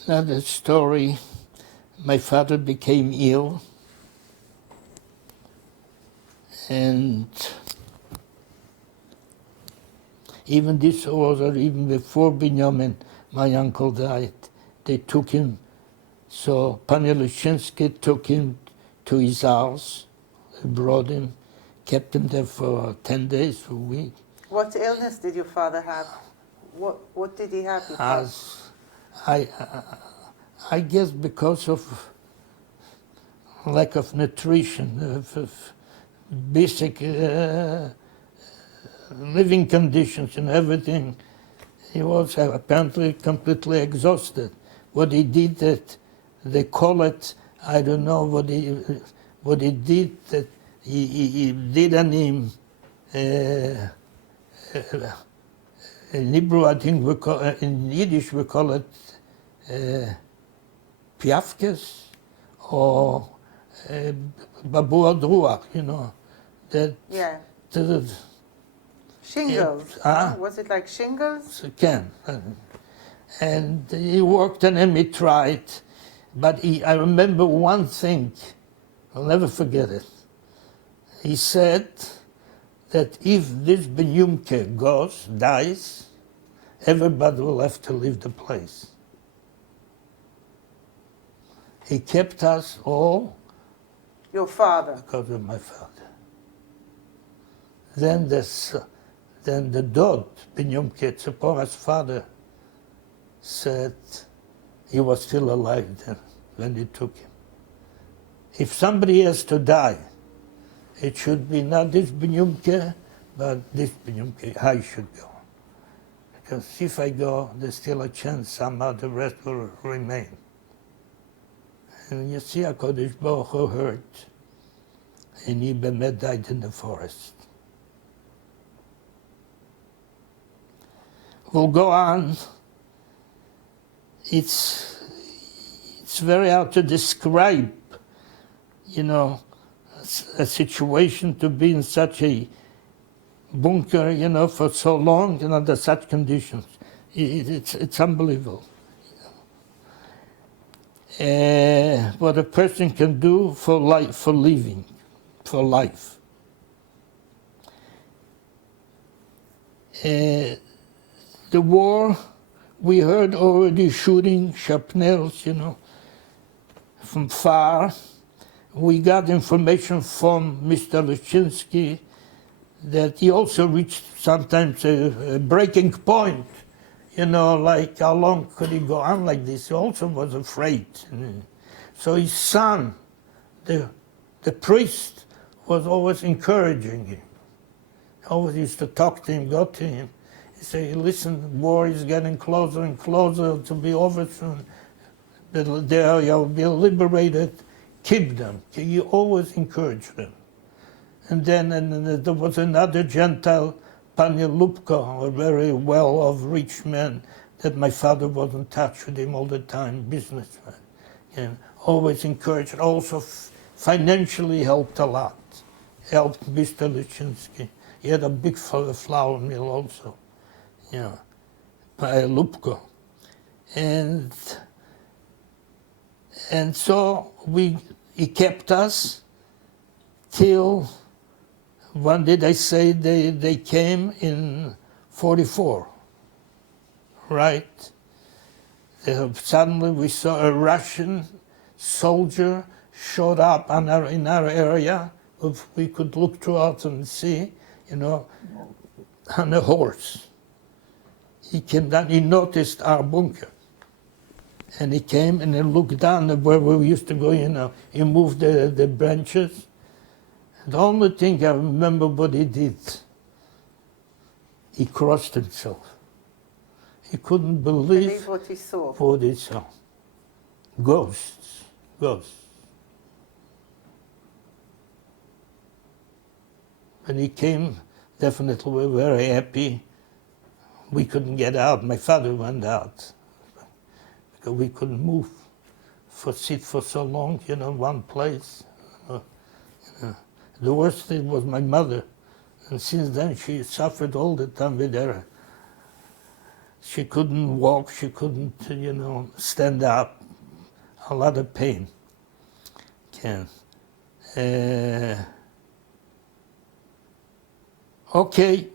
Another story, my father became ill, and even this was, even before Binyamin, my uncle died, they took him. So Pani Lyshinsky took him to his house, brought him, kept him there for 10 days, for a week. What illness did your father have? What did he have? I guess because of lack of nutrition, of basic living conditions and everything. He was apparently completely exhausted. What he did, that they call it, I don't know what he did, that he did on him, in Hebrew I think we call, in Yiddish we call it piafkes, or babuad ruach, you know. That, yeah. Shingles. Was it like shingles? Can. And he worked on him, he tried. But I remember one thing, I'll never forget it. He said that if this Benyumke dies, everybody will have to leave the place. He kept us all. Your father? Because of my father. Then the dad, Benyumke, Tzipora's father, said he was still alive then when they took him. If somebody has to die, it should be not this Benyumke, but this Benyumke, I should go. Because if I go, there's still a chance somehow the rest will remain. And you see, HaKadosh Baruch Hu heard, and he bemet died in the forest. We'll go on. It's very hard to describe, a situation to be in such a bunker, for so long, under such conditions. It's unbelievable. What a person can do for life, for living, for life. The war, we heard already shooting, shrapnels, from far. We got information from Mr. Leszczynski that he also reached sometimes a breaking point, like how long could he go on like this? He also was afraid. So his son, the priest, was always encouraging him. Always used to talk to him, go to him. He said, listen, war is getting closer and closer to be over soon. The area will be liberated. Keep them. You always encourage them. And then there was another Gentile, Pania Lubko, a very well-off rich man, that my father was in touch with him all the time, businessman. And always encouraged, also financially helped a lot. Helped Mr. Leszczynski. He had a big flour mill also. Pania Lubko. And so he kept us till, when did I say they came in 44, right? Suddenly we saw a Russian soldier showed up in our area. We could look throughout and see, on a horse. He came down, he noticed our bunker. And he came and he looked down at where we used to go, He moved the branches. The only thing I remember what he did, he crossed himself. He couldn't believe what he saw. What he saw. Ghosts. When he came, definitely we were very happy. We couldn't get out. My father went out. We couldn't move, sit for so long, one place. The worst thing was my mother, and since then she suffered all the time with her. She couldn't walk, she couldn't, stand up. A lot of pain. Okay,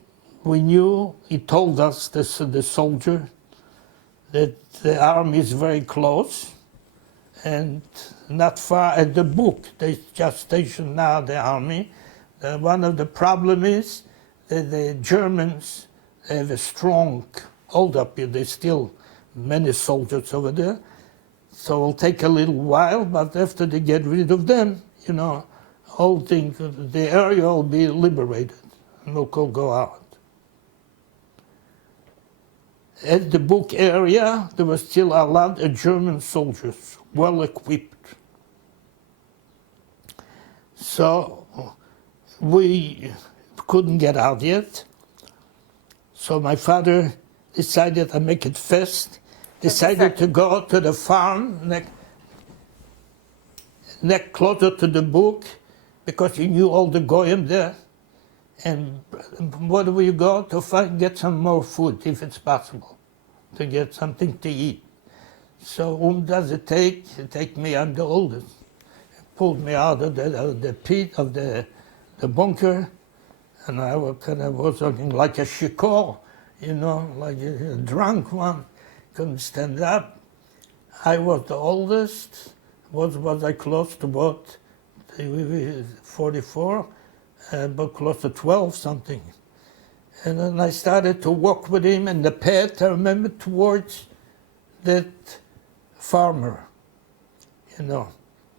we knew, he told us, the soldier, that the army is very close and not far at the book. They just stationed now the army. One of the problems is that the Germans have a strong hold-up here. There's still many soldiers over there. So it'll take a little while, but after they get rid of them, whole thing, the area will be liberated and we'll go out. At the book area, there was still a lot of German soldiers, well equipped. So we couldn't get out yet. So my father decided to make it fast, decided to go to the farm next closer to the book, because he knew all the goyim there. And where do we go? To get some more food, if it's possible, to get something to eat. So whom does it take? It take me, I'm the oldest. It pulled me out of the pit, of the bunker, and I was looking like a shikor, like a drunk one, couldn't stand up. I was the oldest. Was I close to what, 44, but close to 12 something. And then I started to walk with him in the path, I remember, towards that farmer,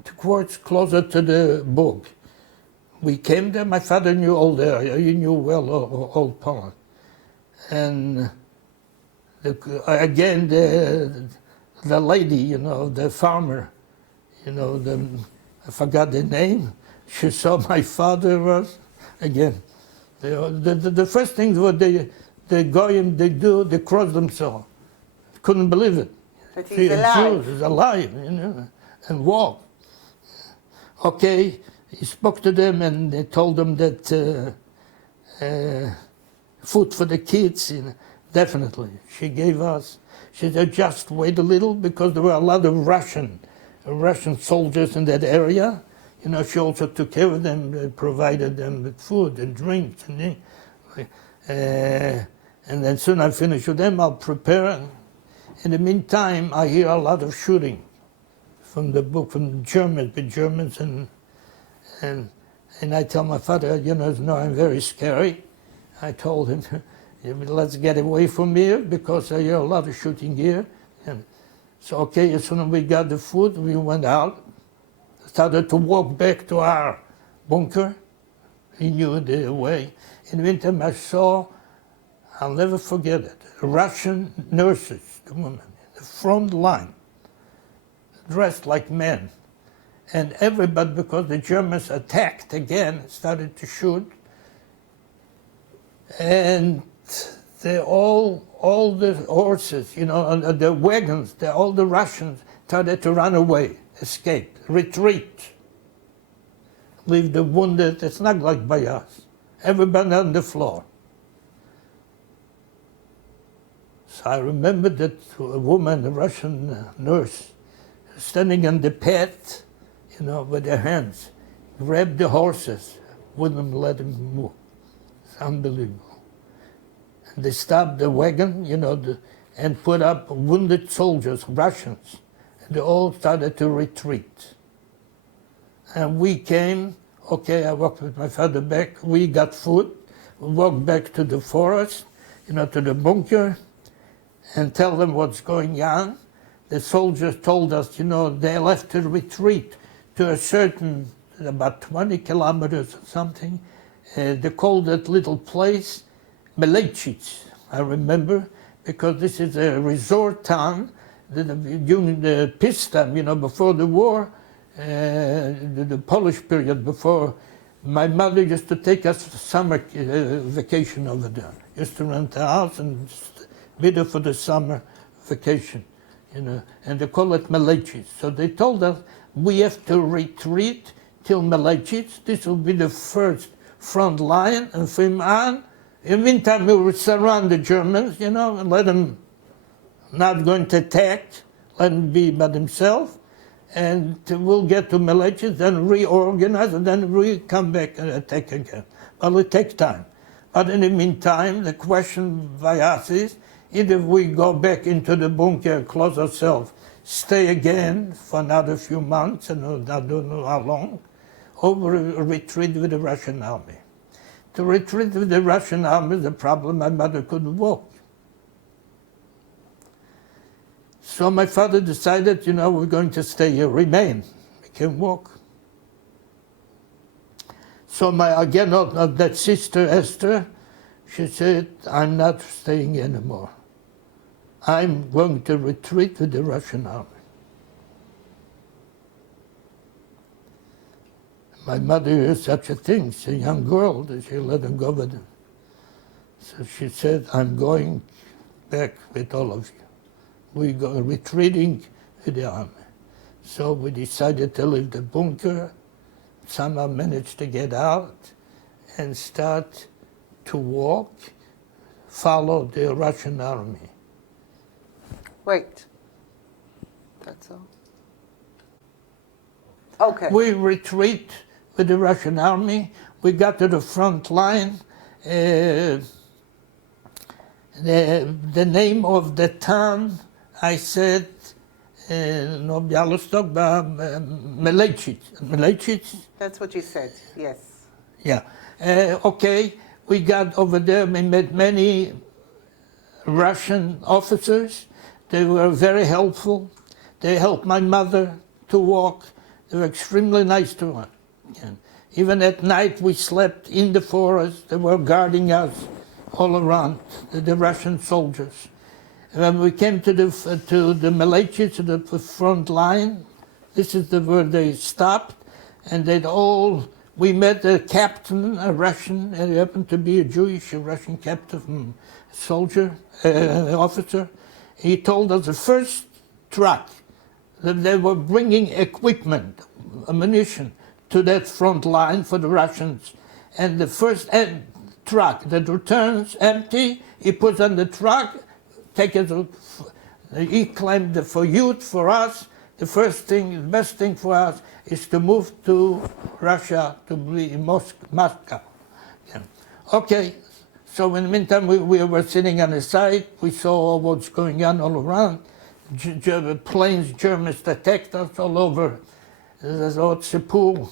towards closer to the book. We came there, my father knew all the area, he knew well all Poland. And again, the lady, the farmer, I forgot the name, she saw my father was, again, the first things what they do, they cross themselves. Couldn't believe it. But he's alive. He's alive, and walk. Okay, he spoke to them and they told them that food for the kids, definitely. She gave us, she said, just wait a little because there were a lot of Russian soldiers in that area. She also took care of them, provided them with food and drinks. And then soon I finish with them, I'll prepare. In the meantime, I hear a lot of shooting from the Germans, and I tell my father, no, I'm very scary. I told him, let's get away from here because I hear a lot of shooting here. And so, okay, as soon as we got the food, we went out, started to walk back to our bunker. He knew the way. In the meantime, I saw, I'll never forget it, Russian nurses, the women, the front line, dressed like men. And everybody, because the Germans attacked again, started to shoot. And all the horses, the wagons, all the Russians started to run away, escape, retreat, leave the wounded. It's not like by us. Everybody on the floor. So I remember that a woman, a Russian nurse, standing on the path, with their hands, grabbed the horses, wouldn't let them move. It's unbelievable. And they stopped the wagon, and put up wounded soldiers, Russians. And they all started to retreat. And we came, okay, I walked with my father back, we got food, we walked back to the forest, to the bunker, and tell them what's going on. The soldiers told us, they'll have to retreat to a certain, about 20 kilometers or something. They called that little place Siemiatycze, I remember, because this is a resort town. During the peace time, before the war, the Polish period, before, my mother used to take us summer vacation over there. Used to rent a house and be there for the summer vacation, and they call it Siemiatycze. So they told us we have to retreat till Siemiatycze. This will be the first front line, and from on, in the meantime, we will surround the Germans, and let them not going to attack, let them be by themselves, and we'll get to Siemiatycze, then reorganize, and then we come back and attack again. But it takes time. But in the meantime, the question by us is, either we go back into the bunker, close ourselves, stay again for another few months, and I don't know how long, or we retreat with the Russian army. To retreat with the Russian army, the problem, my mother couldn't walk. So my father decided, we're going to stay here, remain. We can walk. So that sister Esther, she said, I'm not staying anymore. I'm going to retreat with the Russian army. My mother heard such a thing. She's a young girl, that she let him go with him. So she said, I'm going back with all of you. We go retreating with the army. So we decided to leave the bunker. Somehow managed to get out. and start to walk, follow the Russian army. Wait. That's all. Okay. We retreat with the Russian army. We got to the front line. The name of the town, I said, no Bialystok, but Siemiatycze. That's what you said, yes. Yeah. Okay, we got over there, we met many Russian officers. They were very helpful. They helped my mother to walk. They were extremely nice to her. Yeah. Even at night we slept in the forest. They were guarding us all around, the Russian soldiers. When we came to the Siemiatycze, to the front line, this is where they stopped, and we met a captain, a Russian, and he happened to be a Russian captain, soldier, officer. He told us the first truck that they were bringing equipment, ammunition, to that front line for the Russians. And the first truck that returns empty, he puts on the truck, he claimed that for us, the best thing for us is to move to Russia, to be in Moscow. Yeah. Okay, so in the meantime, we were sitting on the side, we saw what's going on all around. Planes, Germans attacked us all over. Sepul,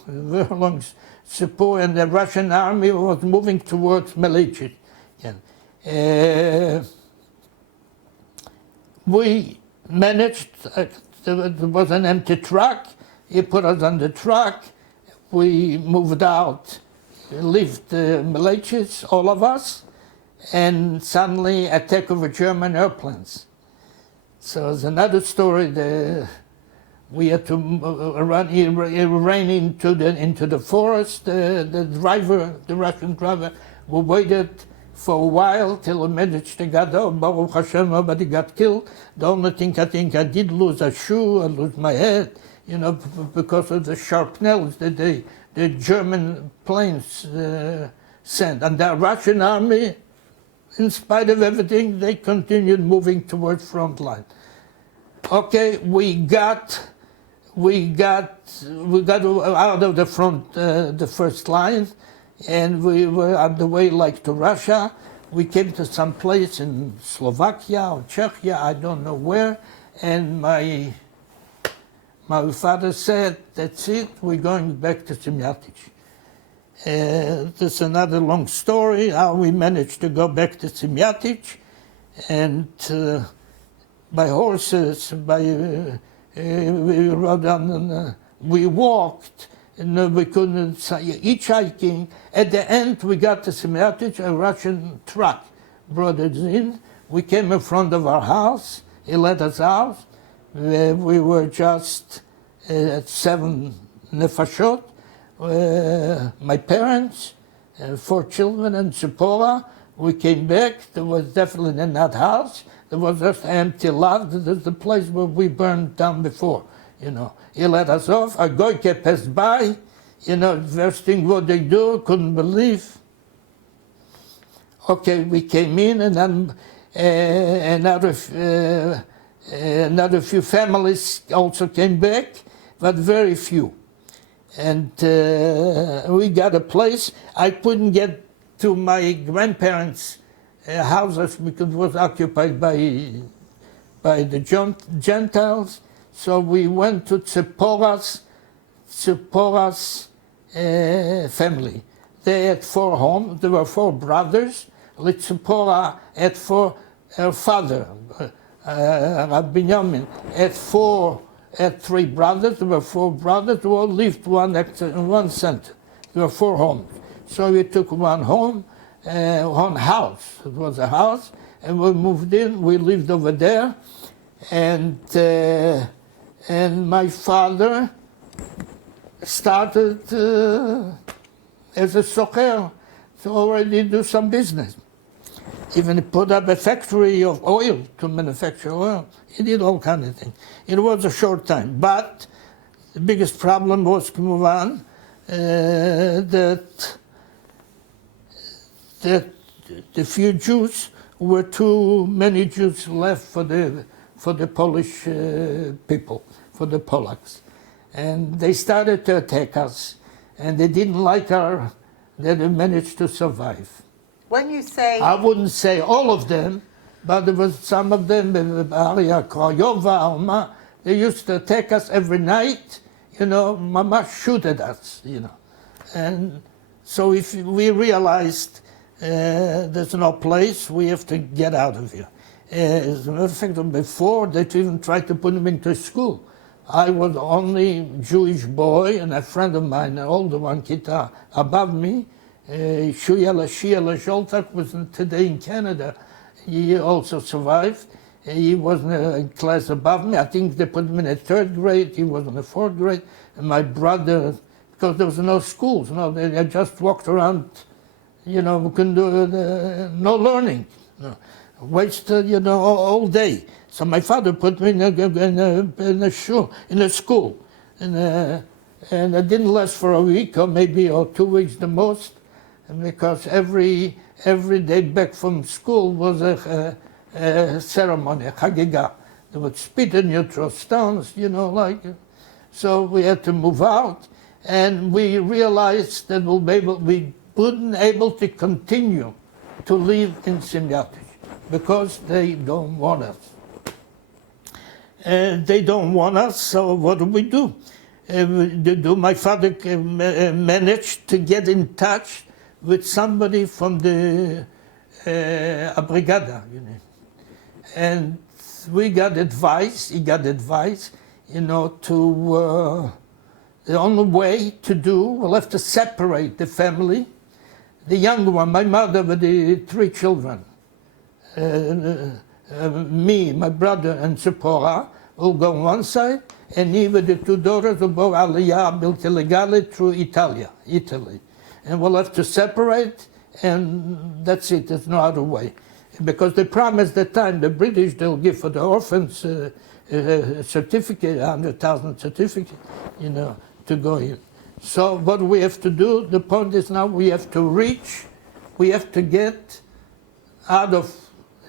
along Sepul, and the Russian army was moving towards Siemiatycze. Yeah. We managed, there was an empty truck, he put us on the truck, we moved out, left Siemiatycze, all of us, and suddenly attack of German airplanes. So it's another story. We had to run. He ran into the forest. The Russian driver, we waited for a while till we managed to get out. Baruch Hashem, nobody got killed. The only thing I think I did lose a shoe, I lose my head, because of the sharp nails that the German planes sent. And the Russian army, in spite of everything, they continued moving towards front line. Okay, we got out of the front, the first line, and we were on the way to Russia. We came to some place in Slovakia or Czechia, I don't know where, and my father said, "That's it, we're going back to Siemiatycze." There's another long story how we managed to go back to Siemiatycze, and by horses, we rode on, we walked, and we couldn't, hitchhiking. At the end, we got to Siemiatycze, a Russian truck brought us in. We came in front of our house, he let us out. We were just 7 nefashot, my parents, 4 children, and Zipporah. We came back, there was definitely in that house. There was just an empty lot. There's the place where we burned down before, He let us off. A goyke passed by, first thing what they do, couldn't believe. Okay, we came in, and then another few families also came back, but very few. And we got a place. I couldn't get to my grandparents' houses because it was occupied by the Gentiles. So we went to Zipporah's family. They had 4 homes. There were 4 brothers. Zipporah had her father, Rabbi Binyamin, had 3 brothers. There were 4 brothers who all lived in one center. There were 4 homes. So we took one home, one house. It was a house, and we moved in. We lived over there, and my father started as a socher to already do some business. Even put up a factory of oil to manufacture oil. He did all kinds of things. It was a short time, but the biggest problem was, that that the few Jews were too many Jews left for the Polish people, for the Polacks. And they started to attack us, and they didn't like that they managed to survive. When you say I wouldn't say all of them, but there was some of them, Aria Krajova, Alma, they used to attack us every night, mama shoot at us, And so if we realized there's no place, we have to get out of here. As a matter of fact, before they even tried to put me into school. I was the only Jewish boy, and a friend of mine, an older one, Kita, above me, Shuyala Zoltak, was today in Canada. He also survived. He was in a class above me. I think they put him in the 3rd grade. He was in the 4th grade. And my brother, because there was no schools, they just walked around, we couldn't do no learning. Wasted, all day. So my father put me in a school. And it didn't last for a week or 2 weeks the most, because every day back from school was a ceremony, a chagiga. They would spit in you, throw stones, So we had to move out, and we realized that we wouldn't able to continue to live in Siemiatycze because they don't want us. They don't want us, so what do? My father managed to get in touch with somebody from the Brigada, And he got advice, to the only way to do, we'll have to separate the family. The younger one, my mother with the 3 children, me, my brother, and Sephora will go on one side, and he with the 2 daughters will go Aliyah Illegale through Italy. And we'll have to separate, and that's it, there's no other way. Because they promised the time, the British, they'll give for the orphans a certificate, 100,000 certificate, to go in. So what we have to do, the point is now we have to get out of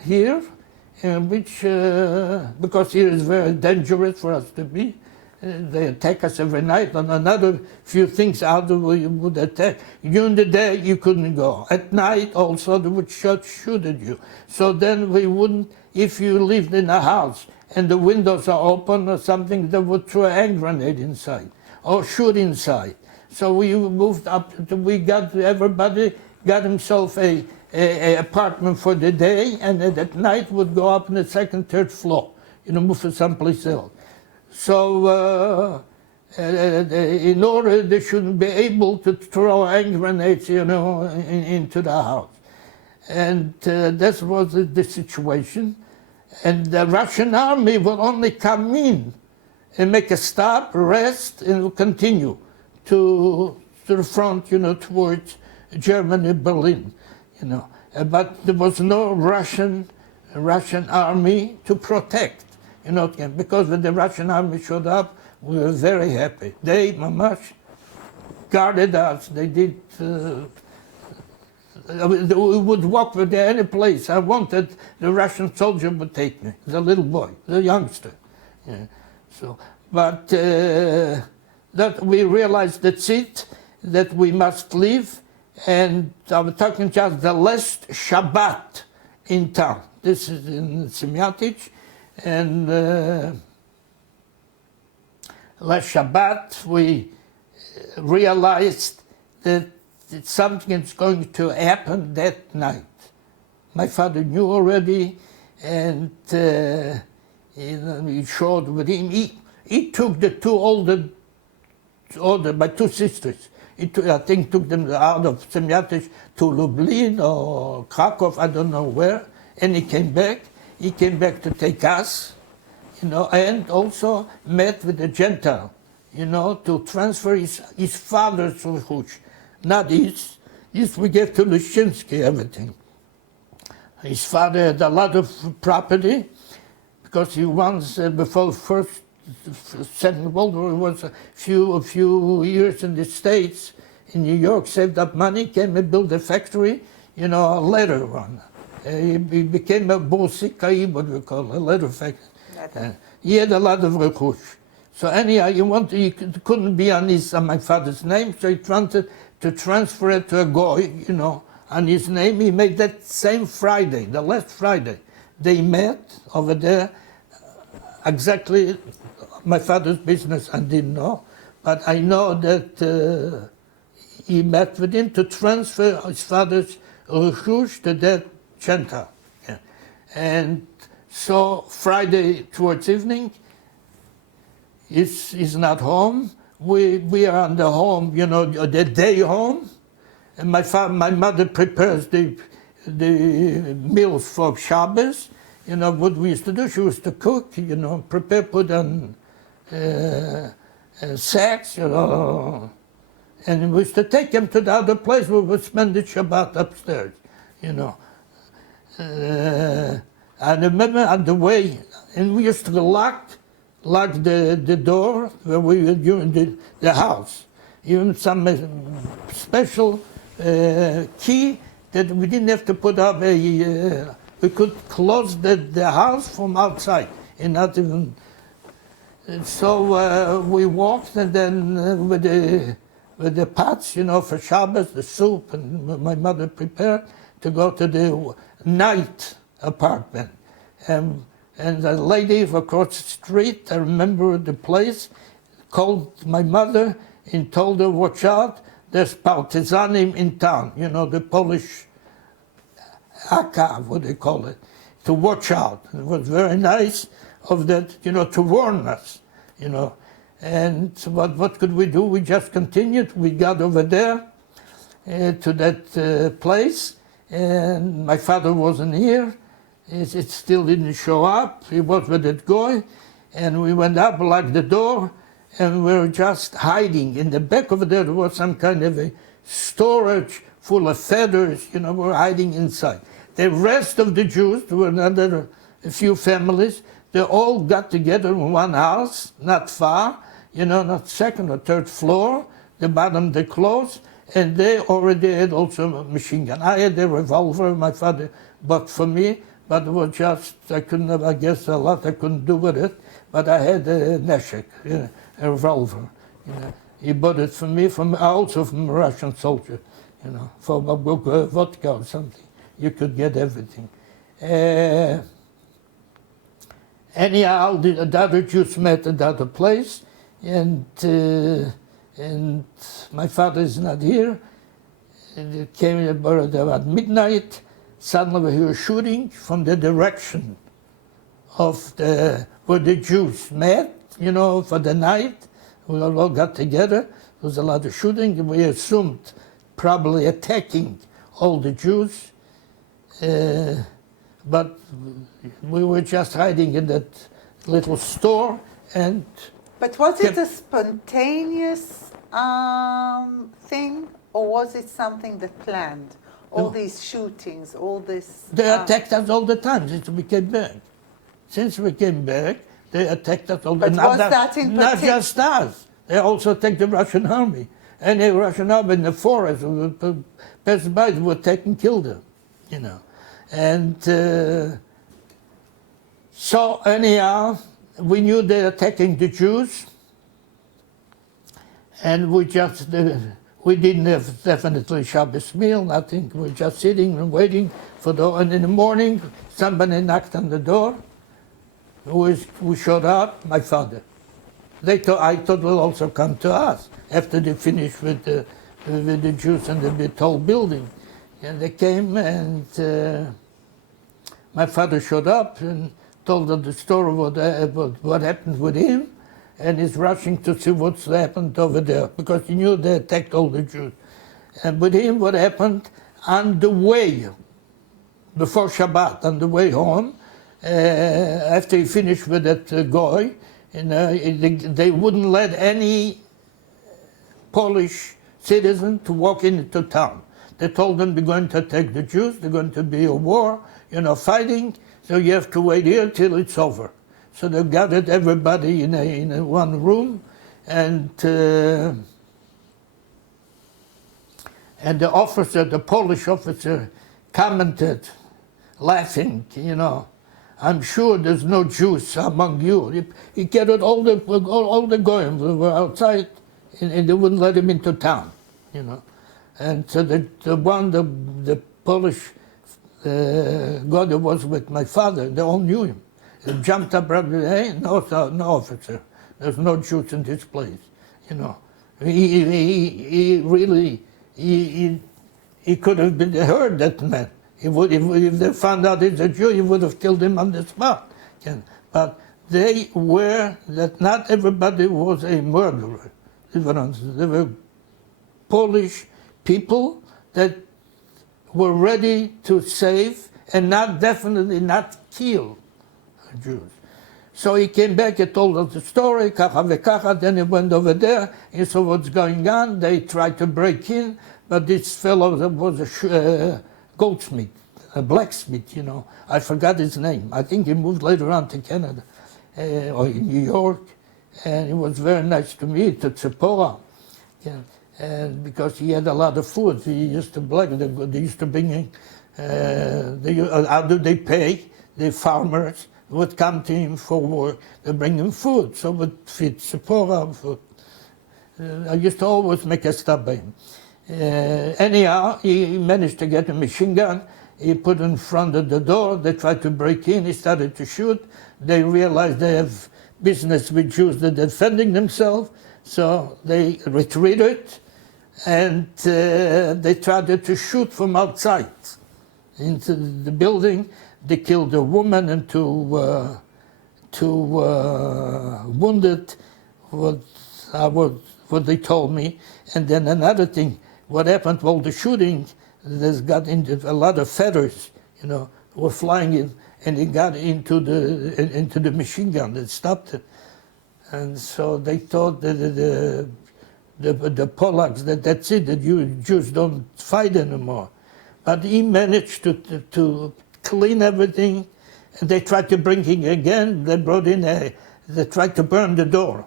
here, because here is very dangerous for us to be. They attack us every night, and another few things out we would attack. During the day you couldn't go. At night also they would shoot at you. So then we wouldn't, if you lived in a house and the windows are open or something, they would throw a hand grenade inside or shoot inside. So we moved up, everybody got himself a apartment for the day, and at night would go up in the 2nd, 3rd floor, move to someplace else. So in order they shouldn't be able to throw hand grenades, into the house. And that was the situation. And the Russian army will only come in and make a stop, rest, and continue to the front, towards Germany, Berlin, But there was no Russian army to protect, because when the Russian army showed up, we were very happy. They, mamash, guarded us. They did. We would walk with them any place. I wanted the Russian soldier would take me, the little boy, the youngster. Yeah. So, but that we realized that's it, that we must leave. And I'm talking just the last Shabbat in town. This is in Siemiatycze, and last Shabbat we realized that something is going to happen that night. My father knew already, and he showed with him. He took the 2 older, my 2 sisters. I think took them out of Siemiatycze to Lublin or Krakow, I don't know where, and he came back. He came back to take us, and also met with a Gentile, to transfer his father's rehush, not his. His we gave to Lushinsky, everything. His father had a lot of property, because he once, before first Second World War, was a few years in the States, in New York, saved up money, came and built a factory a leather one. He became a borsikai, what we call a leather factory. He had a lot of rechush. So anyhow, he couldn't be on my father's name, so he wanted to transfer it to a goy, on his name. He made that same Friday, the last Friday. They met over there, exactly my father's business I didn't know, but I know that he met with him to transfer his father's rechush to that center. Yeah. And so Friday towards evening, he's not home. We are on the home, the day home, and my mother prepares the meals for Shabbos. What we used to do, she used to cook, prepare, put on sacks, and we used to take them to the other place where we would spend the Shabbat upstairs, I remember on the way, and we used to lock the door where we were doing the house. Even some special key that we didn't have to put up we could close the house from outside and not even. So we walked, and then with the pots, for Shabbos, the soup, and my mother prepared to go to the night apartment. And the lady across the street, I remember the place, called my mother and told her, watch out, there's partisanim in town, the Polish Haka, what they call it, to watch out. It was very nice of that, to warn us, And what could we do? We just continued. We got over there to that place, and my father wasn't here. It still didn't show up. He was with that guy, and we went up, locked the door, and we were just hiding. In the back of there was some kind of a storage full of feathers, we were hiding inside. The rest of the Jews, there were a few families, they all got together in one house, not far, not second or third floor, the bottom they closed, and they already had also a machine gun. I had a revolver my father bought for me, but it was just, I guess a lot I couldn't do with it, but I had a neshek, a revolver. He bought it for me, also from a Russian soldier, for vodka or something. You could get everything. Anyhow, the other Jews met at the other place, and my father is not here. It came about midnight. Suddenly we hear shooting from the direction of where the Jews met, for the night. We all got together. There was a lot of shooting, and we assumed probably attacking all the Jews. But we were just hiding in that little store, and. But was it a spontaneous thing, or was it something that planned? All these shootings, all this. They attacked us all the time since we came back. Since we came back, they attacked us all the time. But was that in particular? Not just us. They also attacked the Russian army. And the Russian army in the forest passed by, they would take and kill them, And so anyhow, we knew they were attacking the Jews, and we just, we didn't have definitely Shabbos meal, nothing. We were just sitting and waiting for and in the morning, somebody knocked on the door. Who showed up? My father. I thought will also come to us after they finished with the Jews and the tall building. And they came, and my father showed up and told them the story about what happened with him, and he's rushing to see what's happened over there, because he knew they attacked all the Jews. And with him, what happened on the way, before Shabbat, on the way home, after he finished with that guy, they wouldn't let any Polish citizen to walk into town. They told them they're going to attack the Jews, there's going to be a war, fighting, so you have to wait here till it's over. So they gathered everybody in one room, and And the officer, the Polish officer, commented, laughing, you know, I'm sure there's no Jews among you. He gathered all the goyim who were outside, and they wouldn't let him into town, you know. And so the Polish guy that was with my father, they all knew him. He jumped up right away, hey, no, sir, no officer, there's no Jews in this place, you know. He really, he could have been heard, that man. If they found out he's a Jew, he would have killed him on the spot. But they were, that not everybody was a murderer. They were Polish people that were ready to save and definitely not kill Jews. So he came back and told us the story, kacha vekacha, then he went over there, he saw what's going on, they tried to break in, but this fellow was a goldsmith, a blacksmith, you know. I forgot his name. I think he moved later on to Canada or in New York, and he was very nice to me, to Tzipora, and because he had a lot of food. He used to they used to bring in, how do they pay? The farmers would come to him for work, they bring him food, so would feed Tzipora food. I used to always make a stop by him. Anyhow, he managed to get a machine gun. He put in front of the door. They tried to break in. He started to shoot. They realized they have business with Jews that are defending themselves, so they retreated, and they tried to shoot from outside into the building. They killed a woman and two wounded, what they told me. And then another thing, what happened while the shooting, there's got into a lot of feathers, you know, were flying in, and it got into the machine gun that stopped it. And so they thought that the Polacks, that's it, that you Jews don't fight anymore. But he managed to clean everything, and they tried to bring in again. They brought in they tried to burn the door.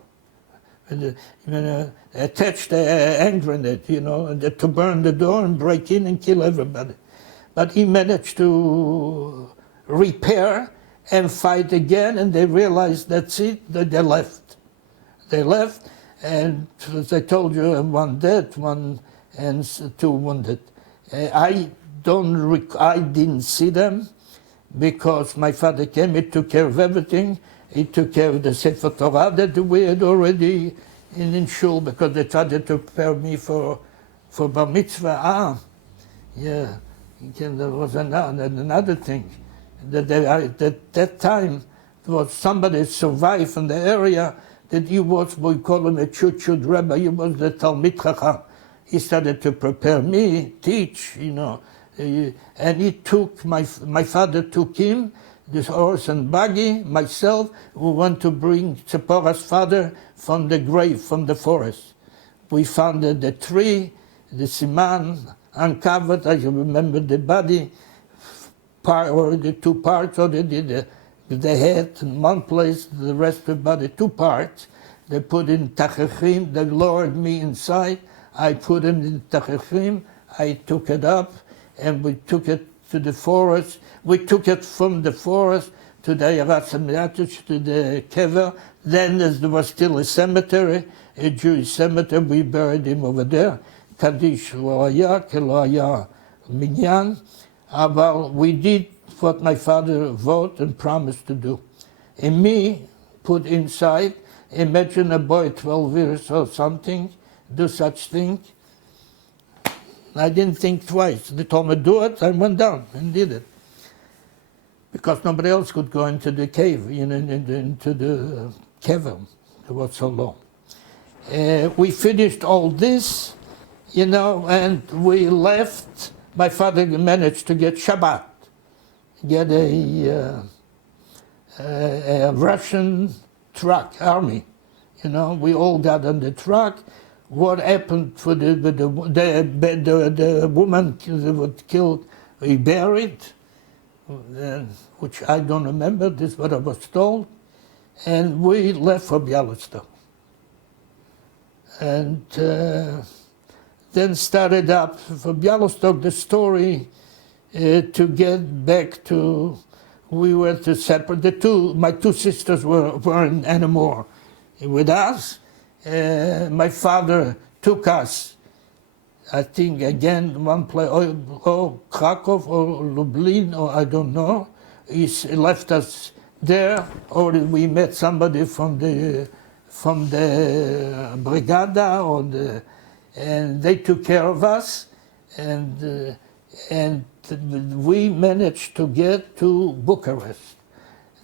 Attached a hand grenade, you know, and to burn the door and break in and kill everybody. But he managed to repair and fight again, and they realized that's it, that they left. They left, and as I told you, one dead, one and two wounded. I didn't see them because my father came, he took care of everything. He took care of the Sefer Torah that we had already in shul, because they tried to prepare me for bar mitzvah. Yeah, there was another thing. That time, there was somebody survived from the area that he was, we call him a chut Rebbe, he was the Talmid Chacham. He started to prepare me, teach, you know. And he took, my father took him, this horse and buggy, myself, we went to bring Tzippora's father from the grave, from the forest. We found the tree, the siman, uncovered. I remember the body, or the two parts, or they did the head in one place, the rest of the body, two parts. They put in tachachim, they lowered me inside. I put him in tachachim, I took it up, and we took it to the forest. We took it from the forest to the Siemiatycze, to the kever. Then there was still a cemetery, a Jewish cemetery. We buried him over there. Kaddish lo haya, ke lo haya minyan. But we did what my father vowed and promised to do. And me put inside, imagine a boy 12 years or something, do such thing. I didn't think twice. They told me do it, I went down and did it. Because nobody else could go into the cave, you know, into the cavern. It was so long. We finished all this, you know, and we left. My father managed to get Shabbat, get a Russian truck, army. You know, we all got on the truck. What happened for the woman that was killed, we buried, which I don't remember, this is what I was told, and we left for Bialystok. And then started up for Bialystok the story to get back to, we were to separate, my two sisters weren't anymore with us. My father took us, I think again, one place, or Krakow or Lublin, or I don't know. He left us there, or we met somebody from the Brigada, and they took care of us, and we managed to get to Bucharest.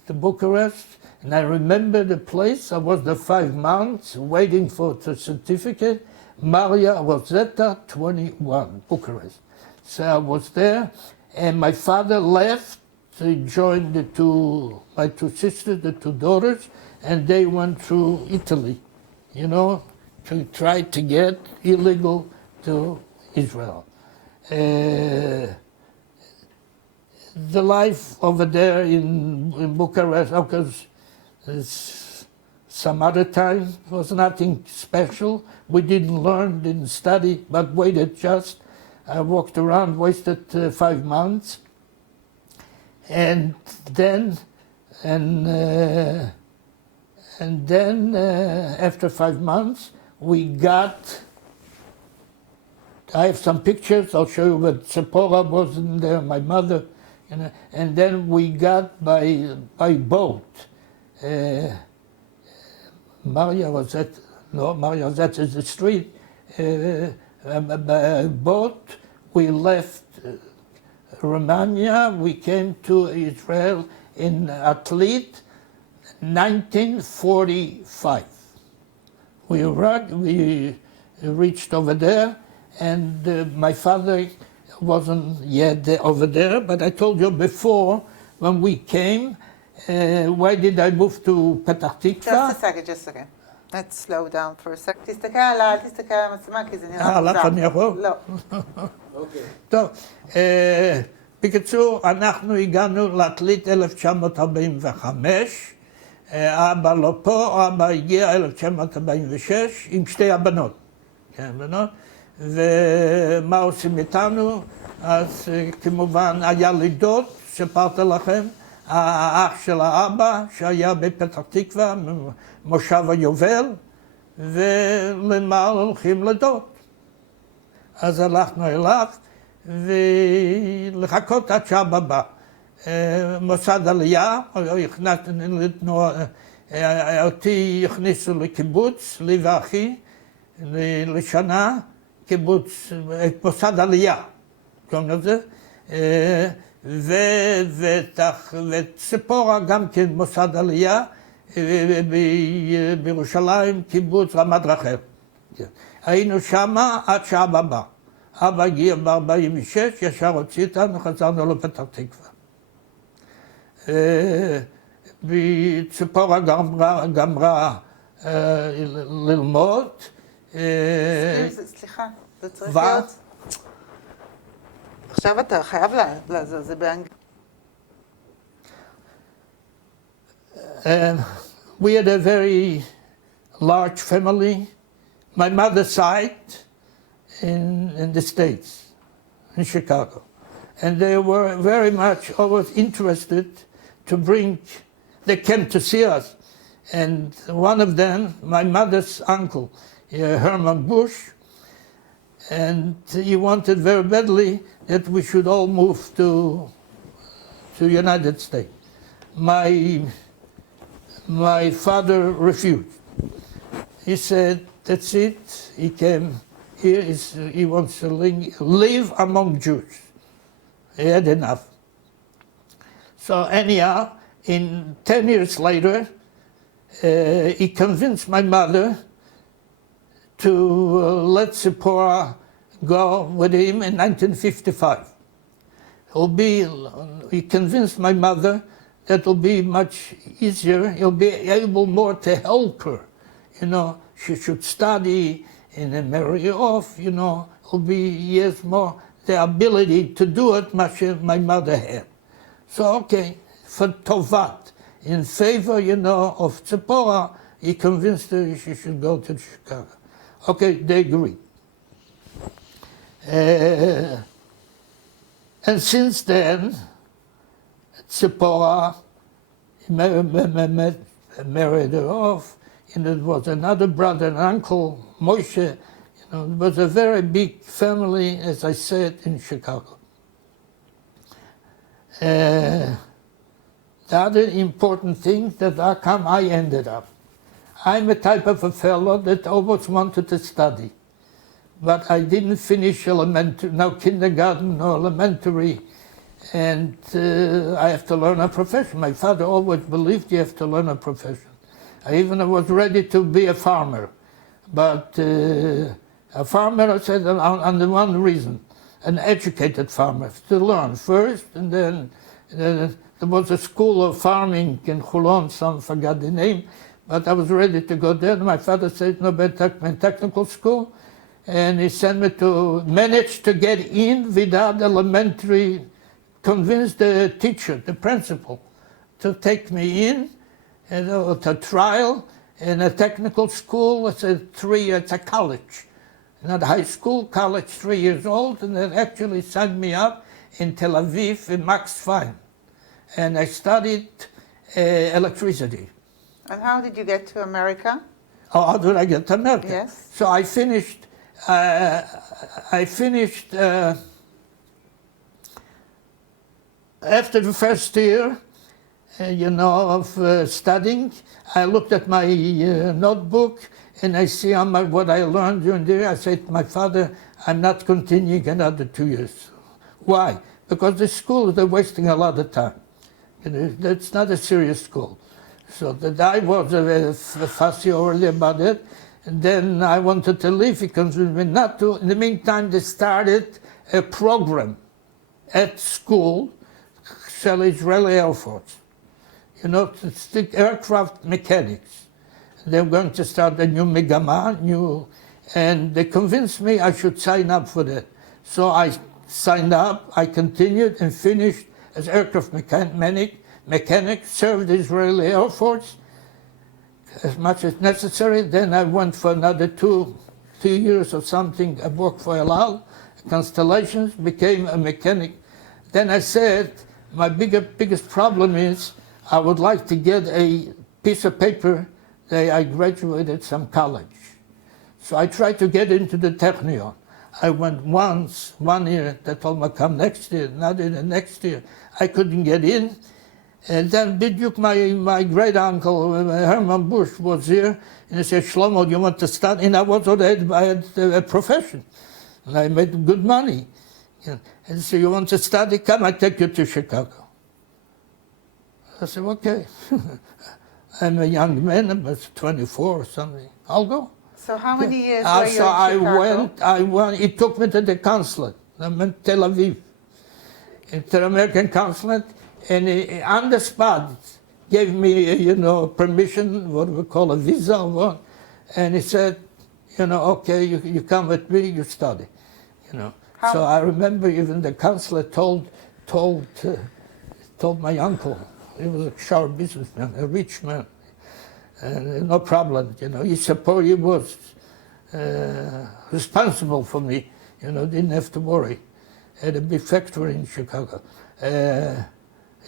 And I remember the place. I was there 5 months waiting for the certificate. Maria Rosetta 21, Bucharest. So I was there, and my father left to join my two sisters, the two daughters, and they went through Italy, to try to get illegal to Israel. The life over there in Bucharest, because some other time was nothing special. We didn't learn, didn't study, but waited just. I walked around, wasted 5 months. And then after 5 months, we got, I have some pictures, I'll show you, but Sephora wasn't there, my mother, and then we got by boat. Maria Rosetta is the street. By boat, we left Romania, we came to Israel in Atlit, 1945. We reached over there, and my father wasn't yet over there, but I told you before, when we came, why did I move to Petah Tikva? Just a second. Let's slow down for a second. תסתכל על המצלמה, כי זה נראה מוזר. לך אני יכול? לא. אוקיי. טוב, בקיצור, אנחנו הגענו לעתלית 1945, אבא לא פה, אבא הגיע 1946 עם שתי הבנות. כן, בנות. ומה עושים איתנו? אז כמובן היה לי דוד, שפרתי לכם, האח של האבא, שהיה בפתח תקווה, מושב היובל, ולמה הולכים לדוד. אז הלכנו אליו, ולחכות עד שאבא בא. מוסד עלייה, אותי הכניסו לקיבוץ, לי ואחי, לשנה, קיבוץ, מוסד עלייה, קוראים לזה, וציפורה גם כן מוסד עלייה, בירושלים, קיבוץ רמת רחל. היינו שמה עד שאבא בא. אבא הגיע ב-46, ישר הוציא אותנו, חזרנו לפתח תקווה. ציפורה גמרה ללמוד. סליחה, זה צריך להיות... עכשיו אתה חייב לעזור, זה באנגלית. We had a very large family. My mother's side in the States, in Chicago. And they were very much always interested to bring, they came to see us. And one of them, my mother's uncle, Herman Bush, and he wanted very badly that we should all move to United States. My father refused. He said, that's it. He came here, he wants to live among Jews. He had enough. So anyhow, 10 years later, he convinced my mother to let Sephora go with him in 1955. He convinced my mother that will be much easier. He'll be able more to help her. She should study and marry off, he has more the ability to do it much as my mother had. So, okay, for Tovat, in favor, of Tzipora, he convinced her she should go to Chicago. Okay, they agreed. And since then, Tzipora married her off, and it was another brother and uncle, Moshe. You know, it was a very big family, as I said, in Chicago. The other important thing that how come I ended up. I'm a type of a fellow that always wanted to study, but I didn't finish elementary, no kindergarten, no elementary, and I have to learn a profession. My father always believed you have to learn a profession. I even was ready to be a farmer, but a farmer, I said, on the one reason, an educated farmer, to learn first, and then there was a school of farming in Holon, some forgot the name, but I was ready to go there. My father said, no, but technical school, and he sent me to manage to get in without elementary, convince the teacher, the principal, to take me in, to trial in a technical school. It's it's a college, not high school, college, 3 years old, and they actually signed me up in Tel Aviv in Max Fine, and I studied electricity. And how did you get to America? Oh, how did I get to America? Yes. So I finished. After the first year, of studying, I looked at my notebook and I see what I learned during the year. I said to my father, I'm not continuing another 2 years. Why? Because the school, they're wasting a lot of time. That's not a serious school. So that I was fussy already about it. And then I wanted to leave. He convinced me not to. In the meantime, they started a program at school, Shell Israeli Air Force, to stick aircraft mechanics. They were going to start a new Megama, and they convinced me I should sign up for that. So I signed up, I continued and finished as aircraft mechanic, served the Israeli Air Force as much as necessary. Then I went for another two years or something. I worked for El Al, Constellations, became a mechanic. Then I said, my biggest problem is I would like to get a piece of paper that I graduated some college. So I tried to get into the Technion. I went once, 1 year. They told me, come next year, not in the next year. I couldn't get in. And then Biduk, my great uncle, Herman Bush, was here, and he said, Shlomo, do you want to start? And I had a profession, and I made good money. And he said, you want to study? Come, I take you to Chicago. I said, okay. I'm a young man, I was 24 or something. I'll go. So how many years were you in Chicago? I went, he took me to the consulate. I went to Tel Aviv, to the American consulate, and he, on the spot, gave me, permission, what we call a visa or what, and he said, okay, you come with me, you study, So I remember even the consulate told my uncle, he was a sharp businessman, a rich man, and no problem, he supposed he was responsible for me, didn't have to worry. Had a big factory in Chicago.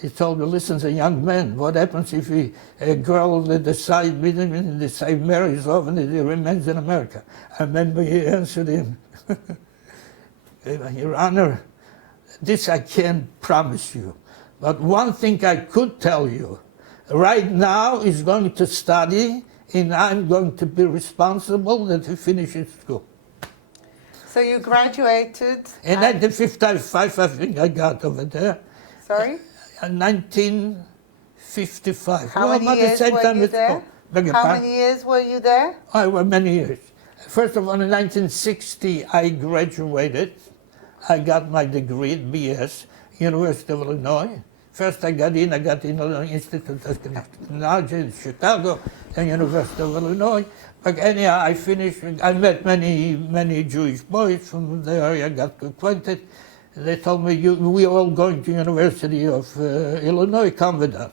He told me, listen, as a young man, what happens if a girl decides marries off and he remains in America? I remember he answered him, Your Honor, this I can't promise you. But one thing I could tell you, right now he's going to study and I'm going to be responsible that he finishes school. So you graduated? In 1955, I think I got over there. Sorry? 1955. How many years were you there? How many years were you there? I was many years. First of all, in 1960, I graduated. I got my degree at BS, University of Illinois. First I got in Illinois Institute of Technology in Chicago, then University of Illinois. But anyhow, I finished. I met many Jewish boys from the area. I got acquainted. They told me, we are all going to University of Illinois, come with us.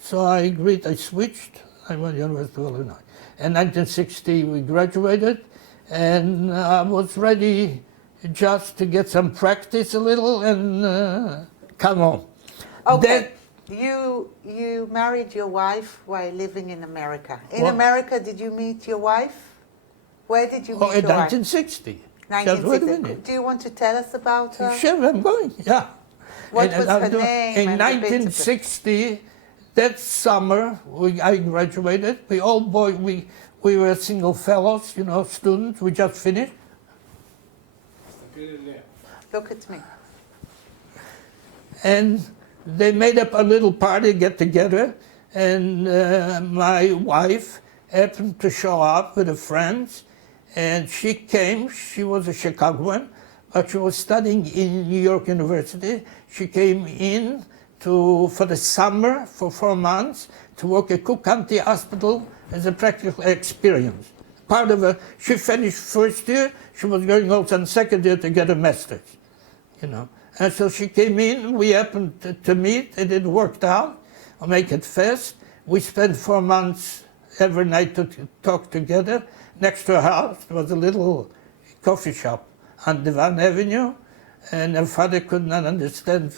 So I agreed. I switched. I went to University of Illinois. In 1960, we graduated, and I was ready just to get some practice a little and come on. Okay. You married your wife while living in America. In America, did you meet your wife? Where did you meet In your wife? 1960. 1960. Just wait a minute. Do you want to tell us about her? Sure, I'm going, yeah. What was her name? In and the bit of it? 1960, that summer, I graduated. We were single fellows, students. We just finished. Look at me. And they made up a little party, get together, and my wife happened to show up with her friends, and she came. She was a Chicagoan, but she was studying in New York University. She came in for the summer for 4 months to work at Cook County Hospital as a practical experience. Part of her, she finished first year. She was going also in second year to get a master's, And so she came in, we happened to meet, and it worked out. I'll make it fast. We spent 4 months every night to talk together. Next to her house was a little coffee shop on Devon Avenue, and her father could not understand.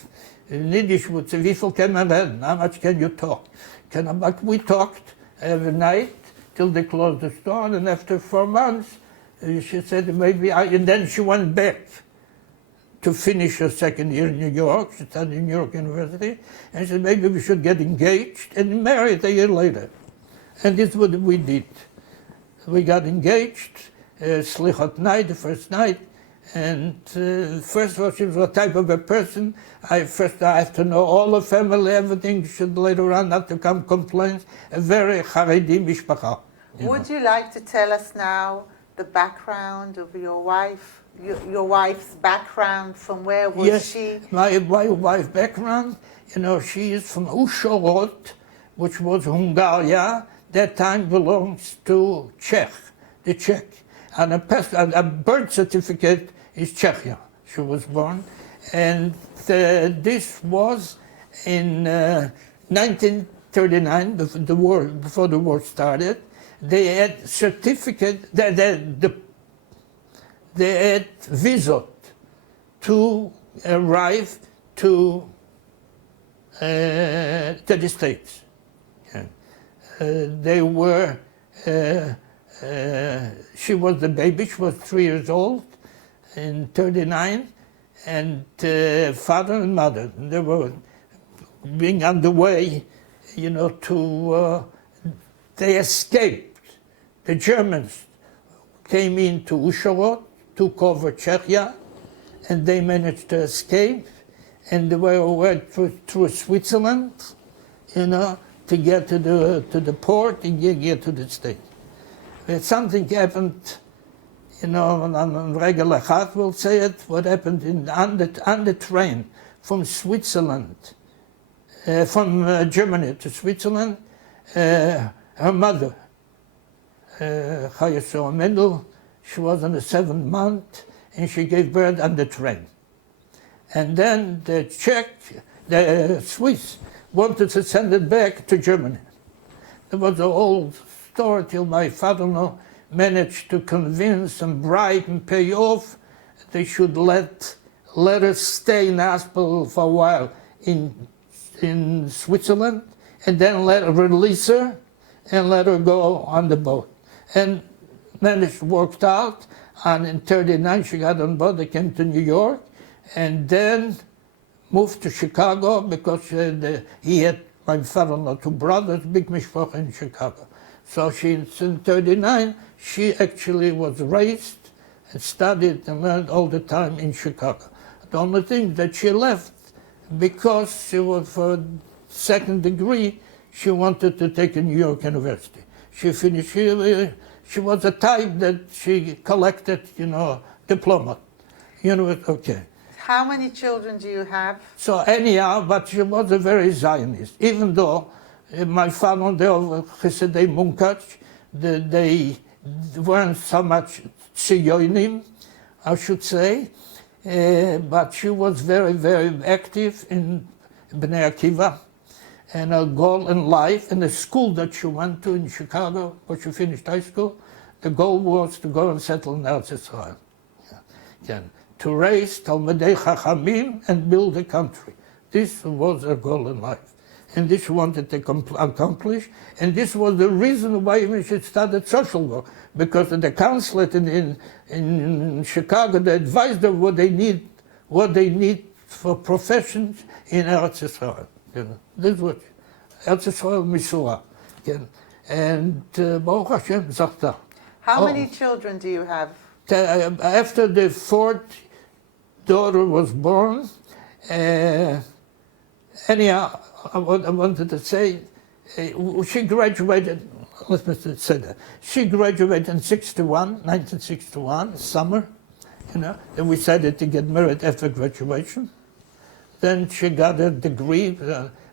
In Yiddish would say, "Wie viel kann man reden? How much can you talk?" But we talked every night till they closed the store, and after 4 months, she said, and then she went back to finish her second year in New York. She studied in New York University, and she said, maybe we should get engaged and married a year later. And this is what we did. We got engaged, Slichot night, the first night, and first of all, she was a type of a person. I have to know all the family, everything, should later on not to come complaints. A very Haredi mishpacha. Would you like to tell us now the background of your wife? Your wife's background, from where was she? My wife's background, she is from Ushorod, which was Hungary. That time belongs to the Czech. And a birth certificate is Czechia. She was born. And this was in 1939, before the war started. They had certificate, they had visa to arrive to the States. They were, she was the baby, she was 3 years old in 39, and father and mother, they were being on the way, they escaped. The Germans came into Ushorod, took over Czechia, and they managed to escape, and they went through Switzerland, to get to the port and get to the States. But something happened, on regular heart will say it, what happened on the train from Switzerland, from Germany to Switzerland, her mother, Chaya Mendel, she was in the 7th month, and she gave birth on the train. And then the Swiss wanted to send it back to Germany. There was a whole story till my father-in-law managed to convince and bribe and pay off. They should let her stay in the hospital for a while in Switzerland, and then release her and let her go on the boat. And managed, worked out, and in 39 she got on board, they came to New York, and then moved to Chicago because he had, my father-in-law, 2 brothers, big mishpacha in Chicago. So in 39, she actually was raised and studied and learned all the time in Chicago. The only thing that she left, because she was for 2nd degree, she wanted to take a New York University. She finished, she was a type that she collected, diploma. Okay. How many children do you have? So anyhow, but she was a very Zionist, even though my father, they were Chesedei Munkach, they weren't so much Zionim, I should say, but she was very, very active in Bnei Akiva, and her goal in life, and the school that she went to in Chicago, where she finished high school, the goal was to go and settle in Eretz Yisrael. Yeah. to raise Talmidei Chachamim and build a country. This was her goal in life. And this she wanted to accomplish. And this was the reason why she started social work. Because the consulate in Chicago, they advised them what they need for professions in Eretz Yisrael. You know, this was Eretz Yisrael Misura. And Baruch Hashem, Zachta. How many children do you have? After the fourth daughter was born, anyhow, I wanted to say, she graduated, let me say that, she graduated in 1961, summer, you know, and we decided to get married after graduation. Then she got a degree,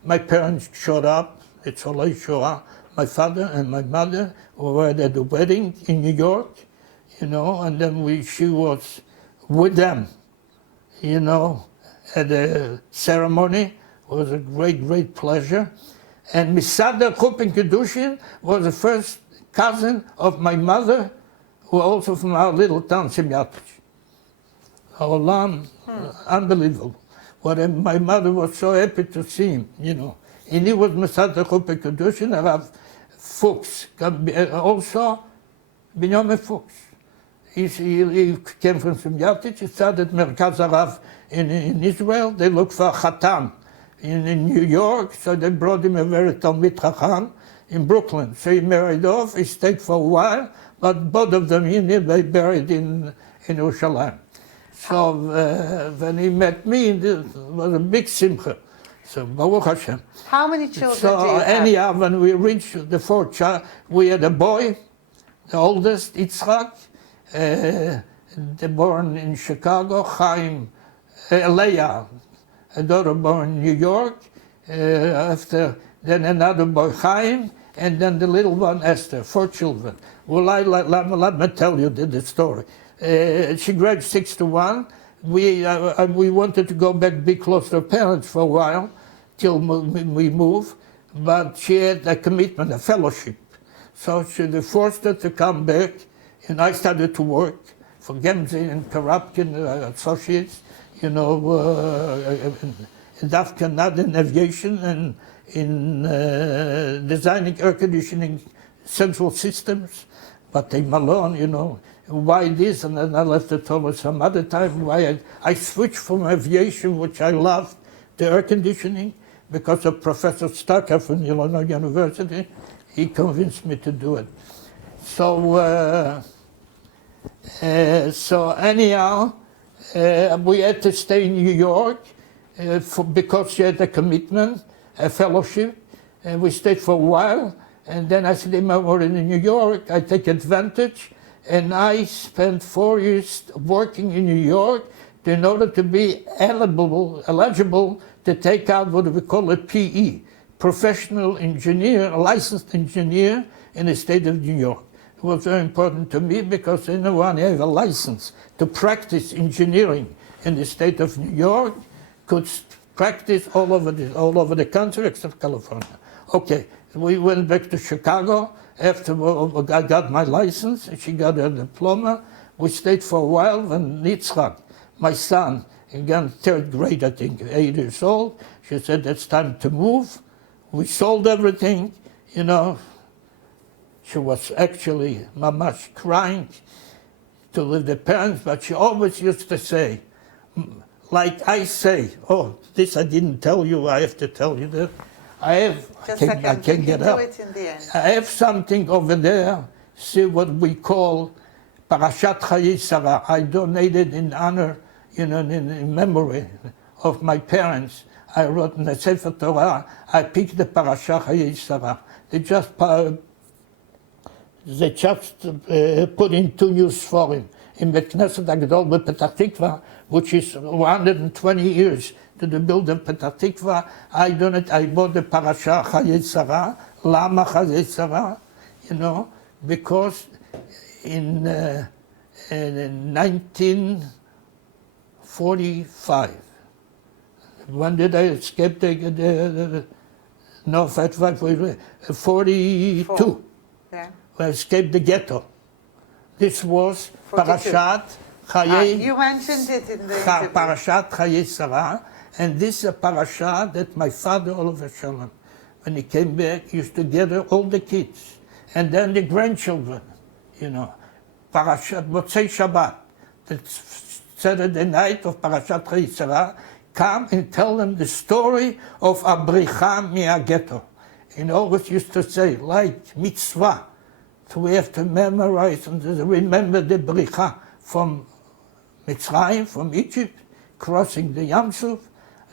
my parents showed up, it's all Shoah, my father and my mother were at the wedding in New York, you know, and then she was with them, you know, at the ceremony. It was a great, great pleasure. And Misada Chupin Kedushin was the first cousin of my mother, who also from our little town, Siemiatycze. Olam, unbelievable. My mother was so happy to see him, you know. And he was Misada Chupin Kedushin, Rav Fuchs, also Binyamin Fuchs. He came from Siemiatycze, he started Merkaz Arav in Israel. They looked for a Chatan in New York, so they brought him a very Talmid Chacham in Brooklyn. So he married off, he stayed for a while, but both of them they buried in Yerushalayim. So when he met me, it was a big simcha. So Baruch Hashem. How many children do you So have? anyhow, when we reached the fourth child, we had a boy, the oldest, Yitzchak, they born in Chicago, Chaim, Leah, a daughter born in New York, after then another boy, Chaim, and then the little one, Esther, 4 children. Well, let me tell you the story. She graduated 61. We wanted to go back, be close to her parents for a while, till we moved, but she had a commitment, a fellowship. So they forced her to come back, and I started to work for Gemzi and Karapkin Associates, you know, in Dafka, in aviation and in designing air conditioning central systems. But in Malone, you know, why this? And then I left it over some other time why I switched from aviation, which I loved, to air conditioning, because of Professor Stucker from Illinois University. He convinced me to do it. So anyhow, we had to stay in New York because she had a commitment, a fellowship, and we stayed for a while. And then I said, I'm already in New York, I take advantage, and I spent 4 years working in New York in order to be eligible to take out what we call a PE, professional engineer, a licensed engineer in the state of New York. It was very important to me because anyone who has a license to practice engineering in the state of New York could practice all over the country except California. Okay, we went back to Chicago after I got my license and she got her diploma. We stayed for a while when Yitzchak, my son, again 3rd grade, I think, 8 years old, she said, it's time to move. We sold everything, you know. She was actually mamash crying to leave the parents, but she always used to say, like I say, oh, this I didn't tell you, I have to tell you that. I can't get up. I have something over there, see what we call Parashat Chayei Sarah. I donated in honor, you know, in memory of my parents. I wrote in the Sefer Torah, I picked the Parashat Chayei Sarah. They just put in 2 new Sforim in the Knesset Agdol Petach Tikva, which is 120 years to the build of Petach Tikva. I bought the Parashat Chayei Sarah, Lama Chayei Sarah, you know, because in 1945, when did I escape no, 42. Yeah. I escaped the ghetto. This was 42. Parashat You mentioned it in the interview. Parashat Chayei Sarah, and this is a parasha that my father, Oliver Shalom, when he came back, used to gather all the kids, and then the grandchildren, you know. Parashat Motzei Shabbat, the Saturday night of Parashat Chayei Sarah, come and tell them the story of Abricha Mi'aghetto. He always used to say, like mitzvah, so we have to memorize and remember the Bricha from Mitzrayim, from Egypt, crossing the Yam Suf.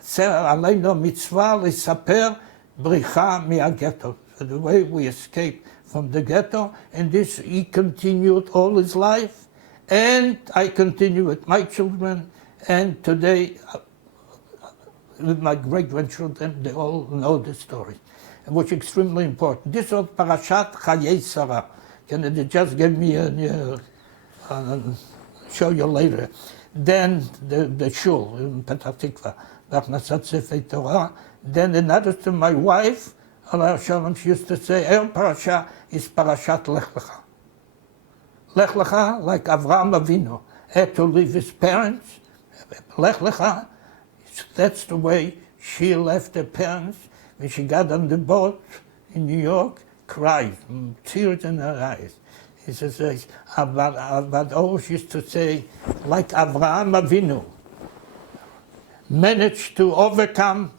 Aleinu mitzvah l'saper Bricha Mi'aghetto, the way we escaped from the ghetto, and this he continued all his life, and I continue with my children, and today with my great-grandchildren, they all know the story, which is extremely important. This was Parashat Chayei Sarah. Can you just give me show you later. Then the shul in Petah Tikva, B'Achnasat Sefer Torah. Then another to my wife, Allah Shalom, she used to say, our parasha is Parashat Lech Lecha. Lech Lecha, like Avraham Avinu, had to leave his parents. Lech Lecha, that's the way she left her parents. When she got on the boat in New York, cried, tears in her eyes. He says, but always used to say, like Avraham Avinu, managed to overcome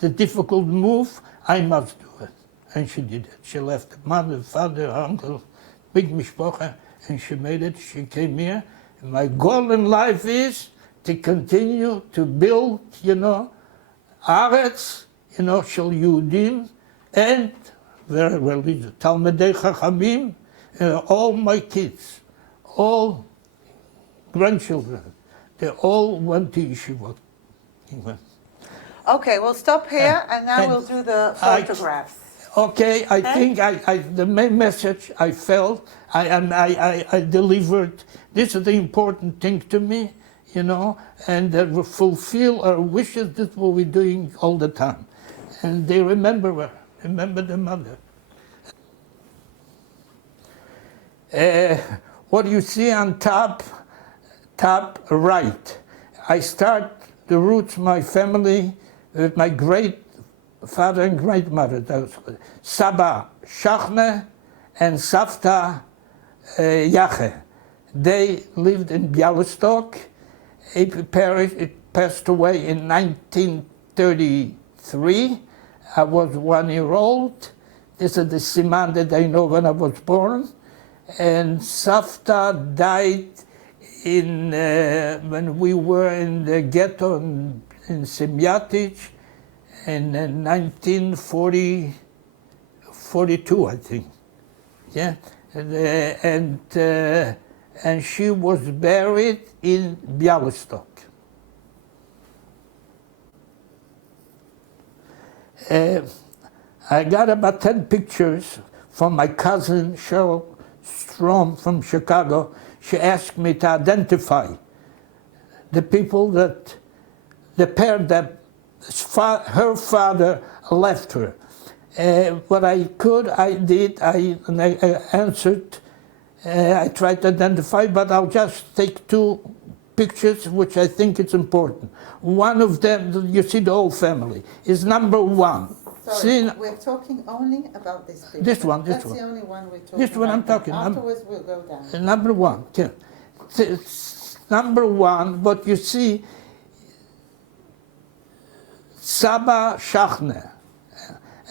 the difficult move, I must do it. And she did it. She left mother, father, uncle, big mishpocha, and she made it. She came here. And my goal in life is to continue to build, Aretz, Shel Yehudim, and very religious. Talmidei Chachamim, all my kids, all grandchildren, they all went to yeshiva. Okay, we'll stop here, and now we'll do the photographs. Okay, I think the main message I felt, I delivered. This is the important thing to me, and fulfill our wishes. That's what we're doing all the time. And they remember her, remember the mother. What you see on top right, I start the roots, my family, with my great father and great-mother, Saba Shachne and Savta Yache. They lived in Bialystok. It passed away in 1933. I was 1 year old. This is the siman that I know when I was born. And Savta died when we were in the ghetto in Siemiatycze in 1942, I think. Yeah, and she was buried in Bialystok. I got about 10 pictures from my cousin Cheryl Strom from Chicago. She asked me to identify the people the pair that her father left her. What I could, I did, I answered. I tried to identify, but I'll just take 2 pictures which I think it's important. One of them, you see the whole family, is number 1. Sorry, we're talking only about this picture. This one. That's the only one we're talking about. This one I'm talking. Afterwards we'll go down. Number 1, yeah. Number 1, what you see, Saba Shachne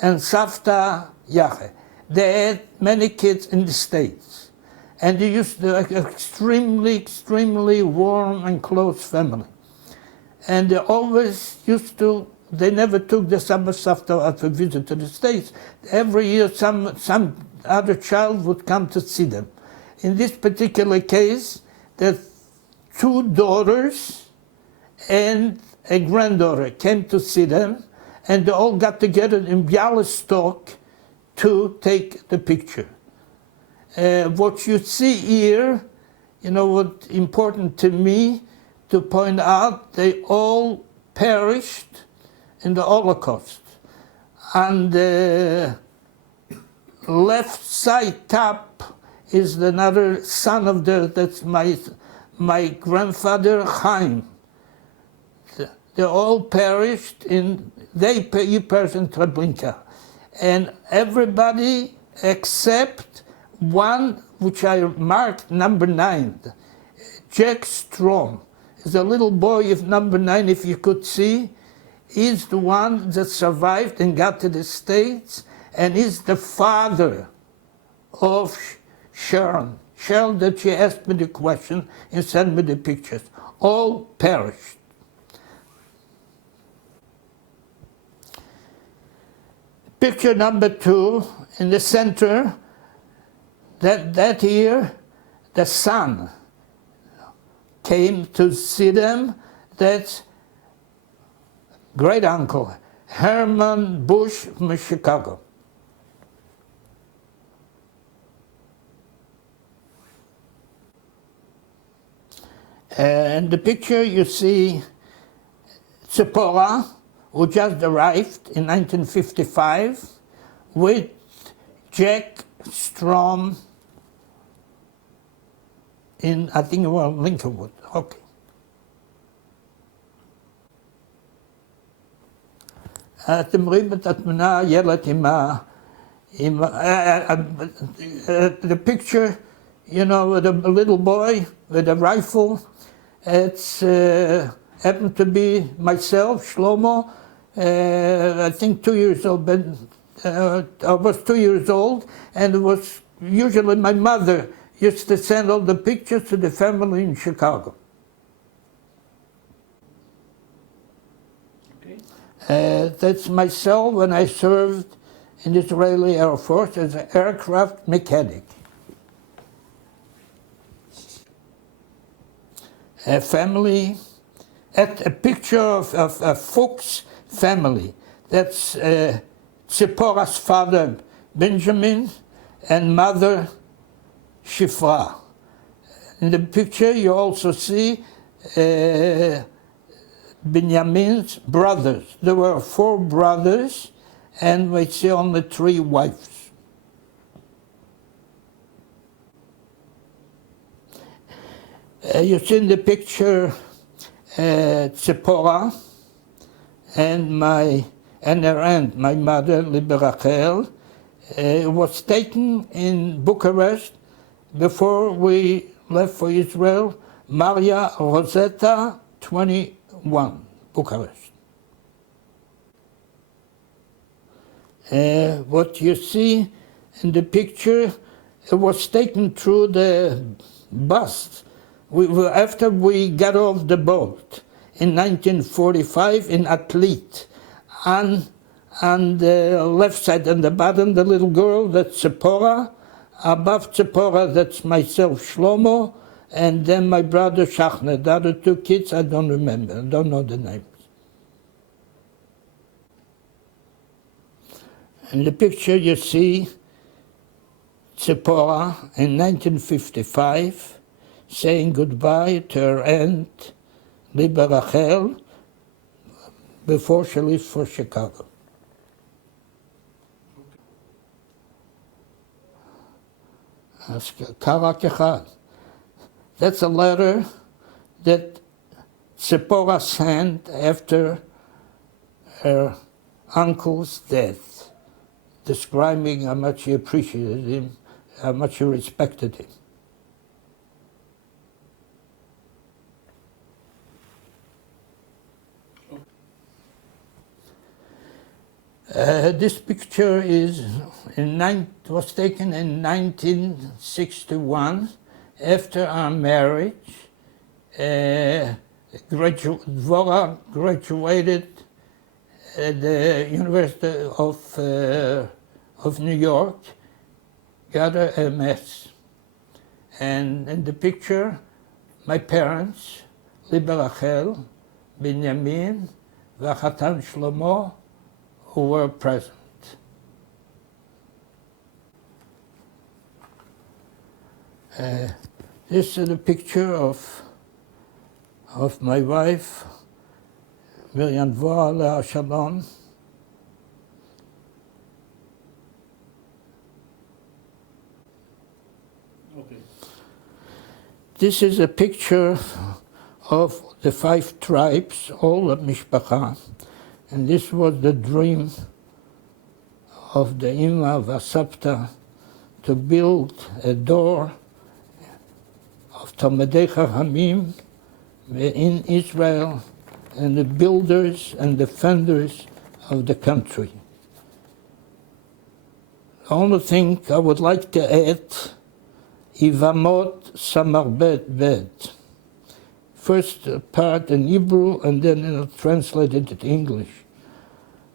and Savta Yache. They had many kids in the States. And they used to be an extremely, extremely warm and close family. And they always used to, they never took the Saba Savta out to visit to the States. Every year some other child would come to see them. In this particular case, the 2 daughters and a granddaughter came to see them, and they all got together in Bialystok to take the picture. What you see here, what's important to me to point out, they all perished in the Holocaust. On the left side top is another son of that's my grandfather Chaim. They all perished in, you perished in Treblinka. And everybody except one, which I marked number 9, Jack Strom. Is a little boy of number 9, if you could see. He's the one that survived and got to the States, and he's the father of Sharon. Sharon, that she asked me the question and sent me the pictures. All perished. Picture number 2, in the center, that year, the son came to see them. That's great uncle, Herman Bush from Chicago. In the picture you see Tzipora, who just arrived in 1955, with Jack Strom in, I think it was Lincolnwood. Okay. אתם רואים את התמונה, ילד the picture, you know, with a little boy with a rifle. It's happened to be myself, Shlomo, I think 2 years old, but I was 2 years old, and it was usually my mother used to send all the pictures to the family in Chicago. That's myself when I served in the Israeli Air Force as an aircraft mechanic. A family, a picture of a Fuchs family. That's Tzippora's father, Benjamin, and mother, Shifra. In the picture you also see Benjamin's brothers. There were 4 brothers, and we see only 3 wives. You see in the picture Tzipora and her aunt, my mother, Libe Rachel. It was taken in Bucharest before we left for Israel. Maria Rosetta, 21, Bucharest. What you see in the picture, it was taken through the bus. After we got off the boat in 1945 in Atlit, on the left side, on the bottom, the little girl, that's Tzipora. Above Tzipora, that's myself, Shlomo, and then my brother Shachner. The other 2 kids, I don't remember, I don't know the names. In the picture you see Tzipora in 1955 saying goodbye to her aunt, Libe Rachel, before she left for Chicago. That's a letter that Tzipora sent after her uncle's death, describing how much she appreciated him, how much she respected him. This picture was taken in 1961 after our marriage. Dvora graduated at the University of New York, got her MS. And in the picture, my parents, Libe Rachel, Benjamin, Vachatan Shlomo, who were present. This is a picture of my wife, Miriam Dvora Shalom. This is a picture of the 5 tribes, all of Mishpacha, and this was the dream of the Imma Vasapta to build a door of Talmidei Chachamim in Israel and the builders and defenders of the country. The only thing I would like to add, Ivamot Samarbet Bet. First part in Hebrew and then translated to English.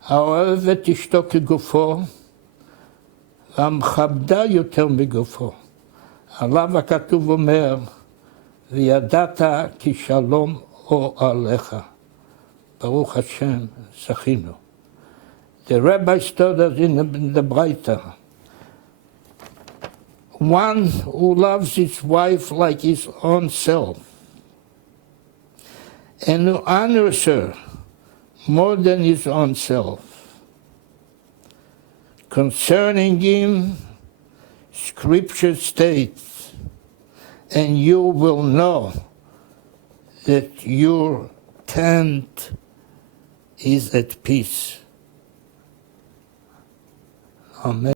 האוהב את אשתו כגופו, והמכבדה יותר מגופו. עליו הכתוב אומר, וידעת כי שלום או עליך. Baruch Hashem, Zachinu. The rabbi studied in the Breita. One who loves his wife like his own self, and who honors her more than his own self. Concerning him, Scripture states, and you will know that your tent is at peace. Amen.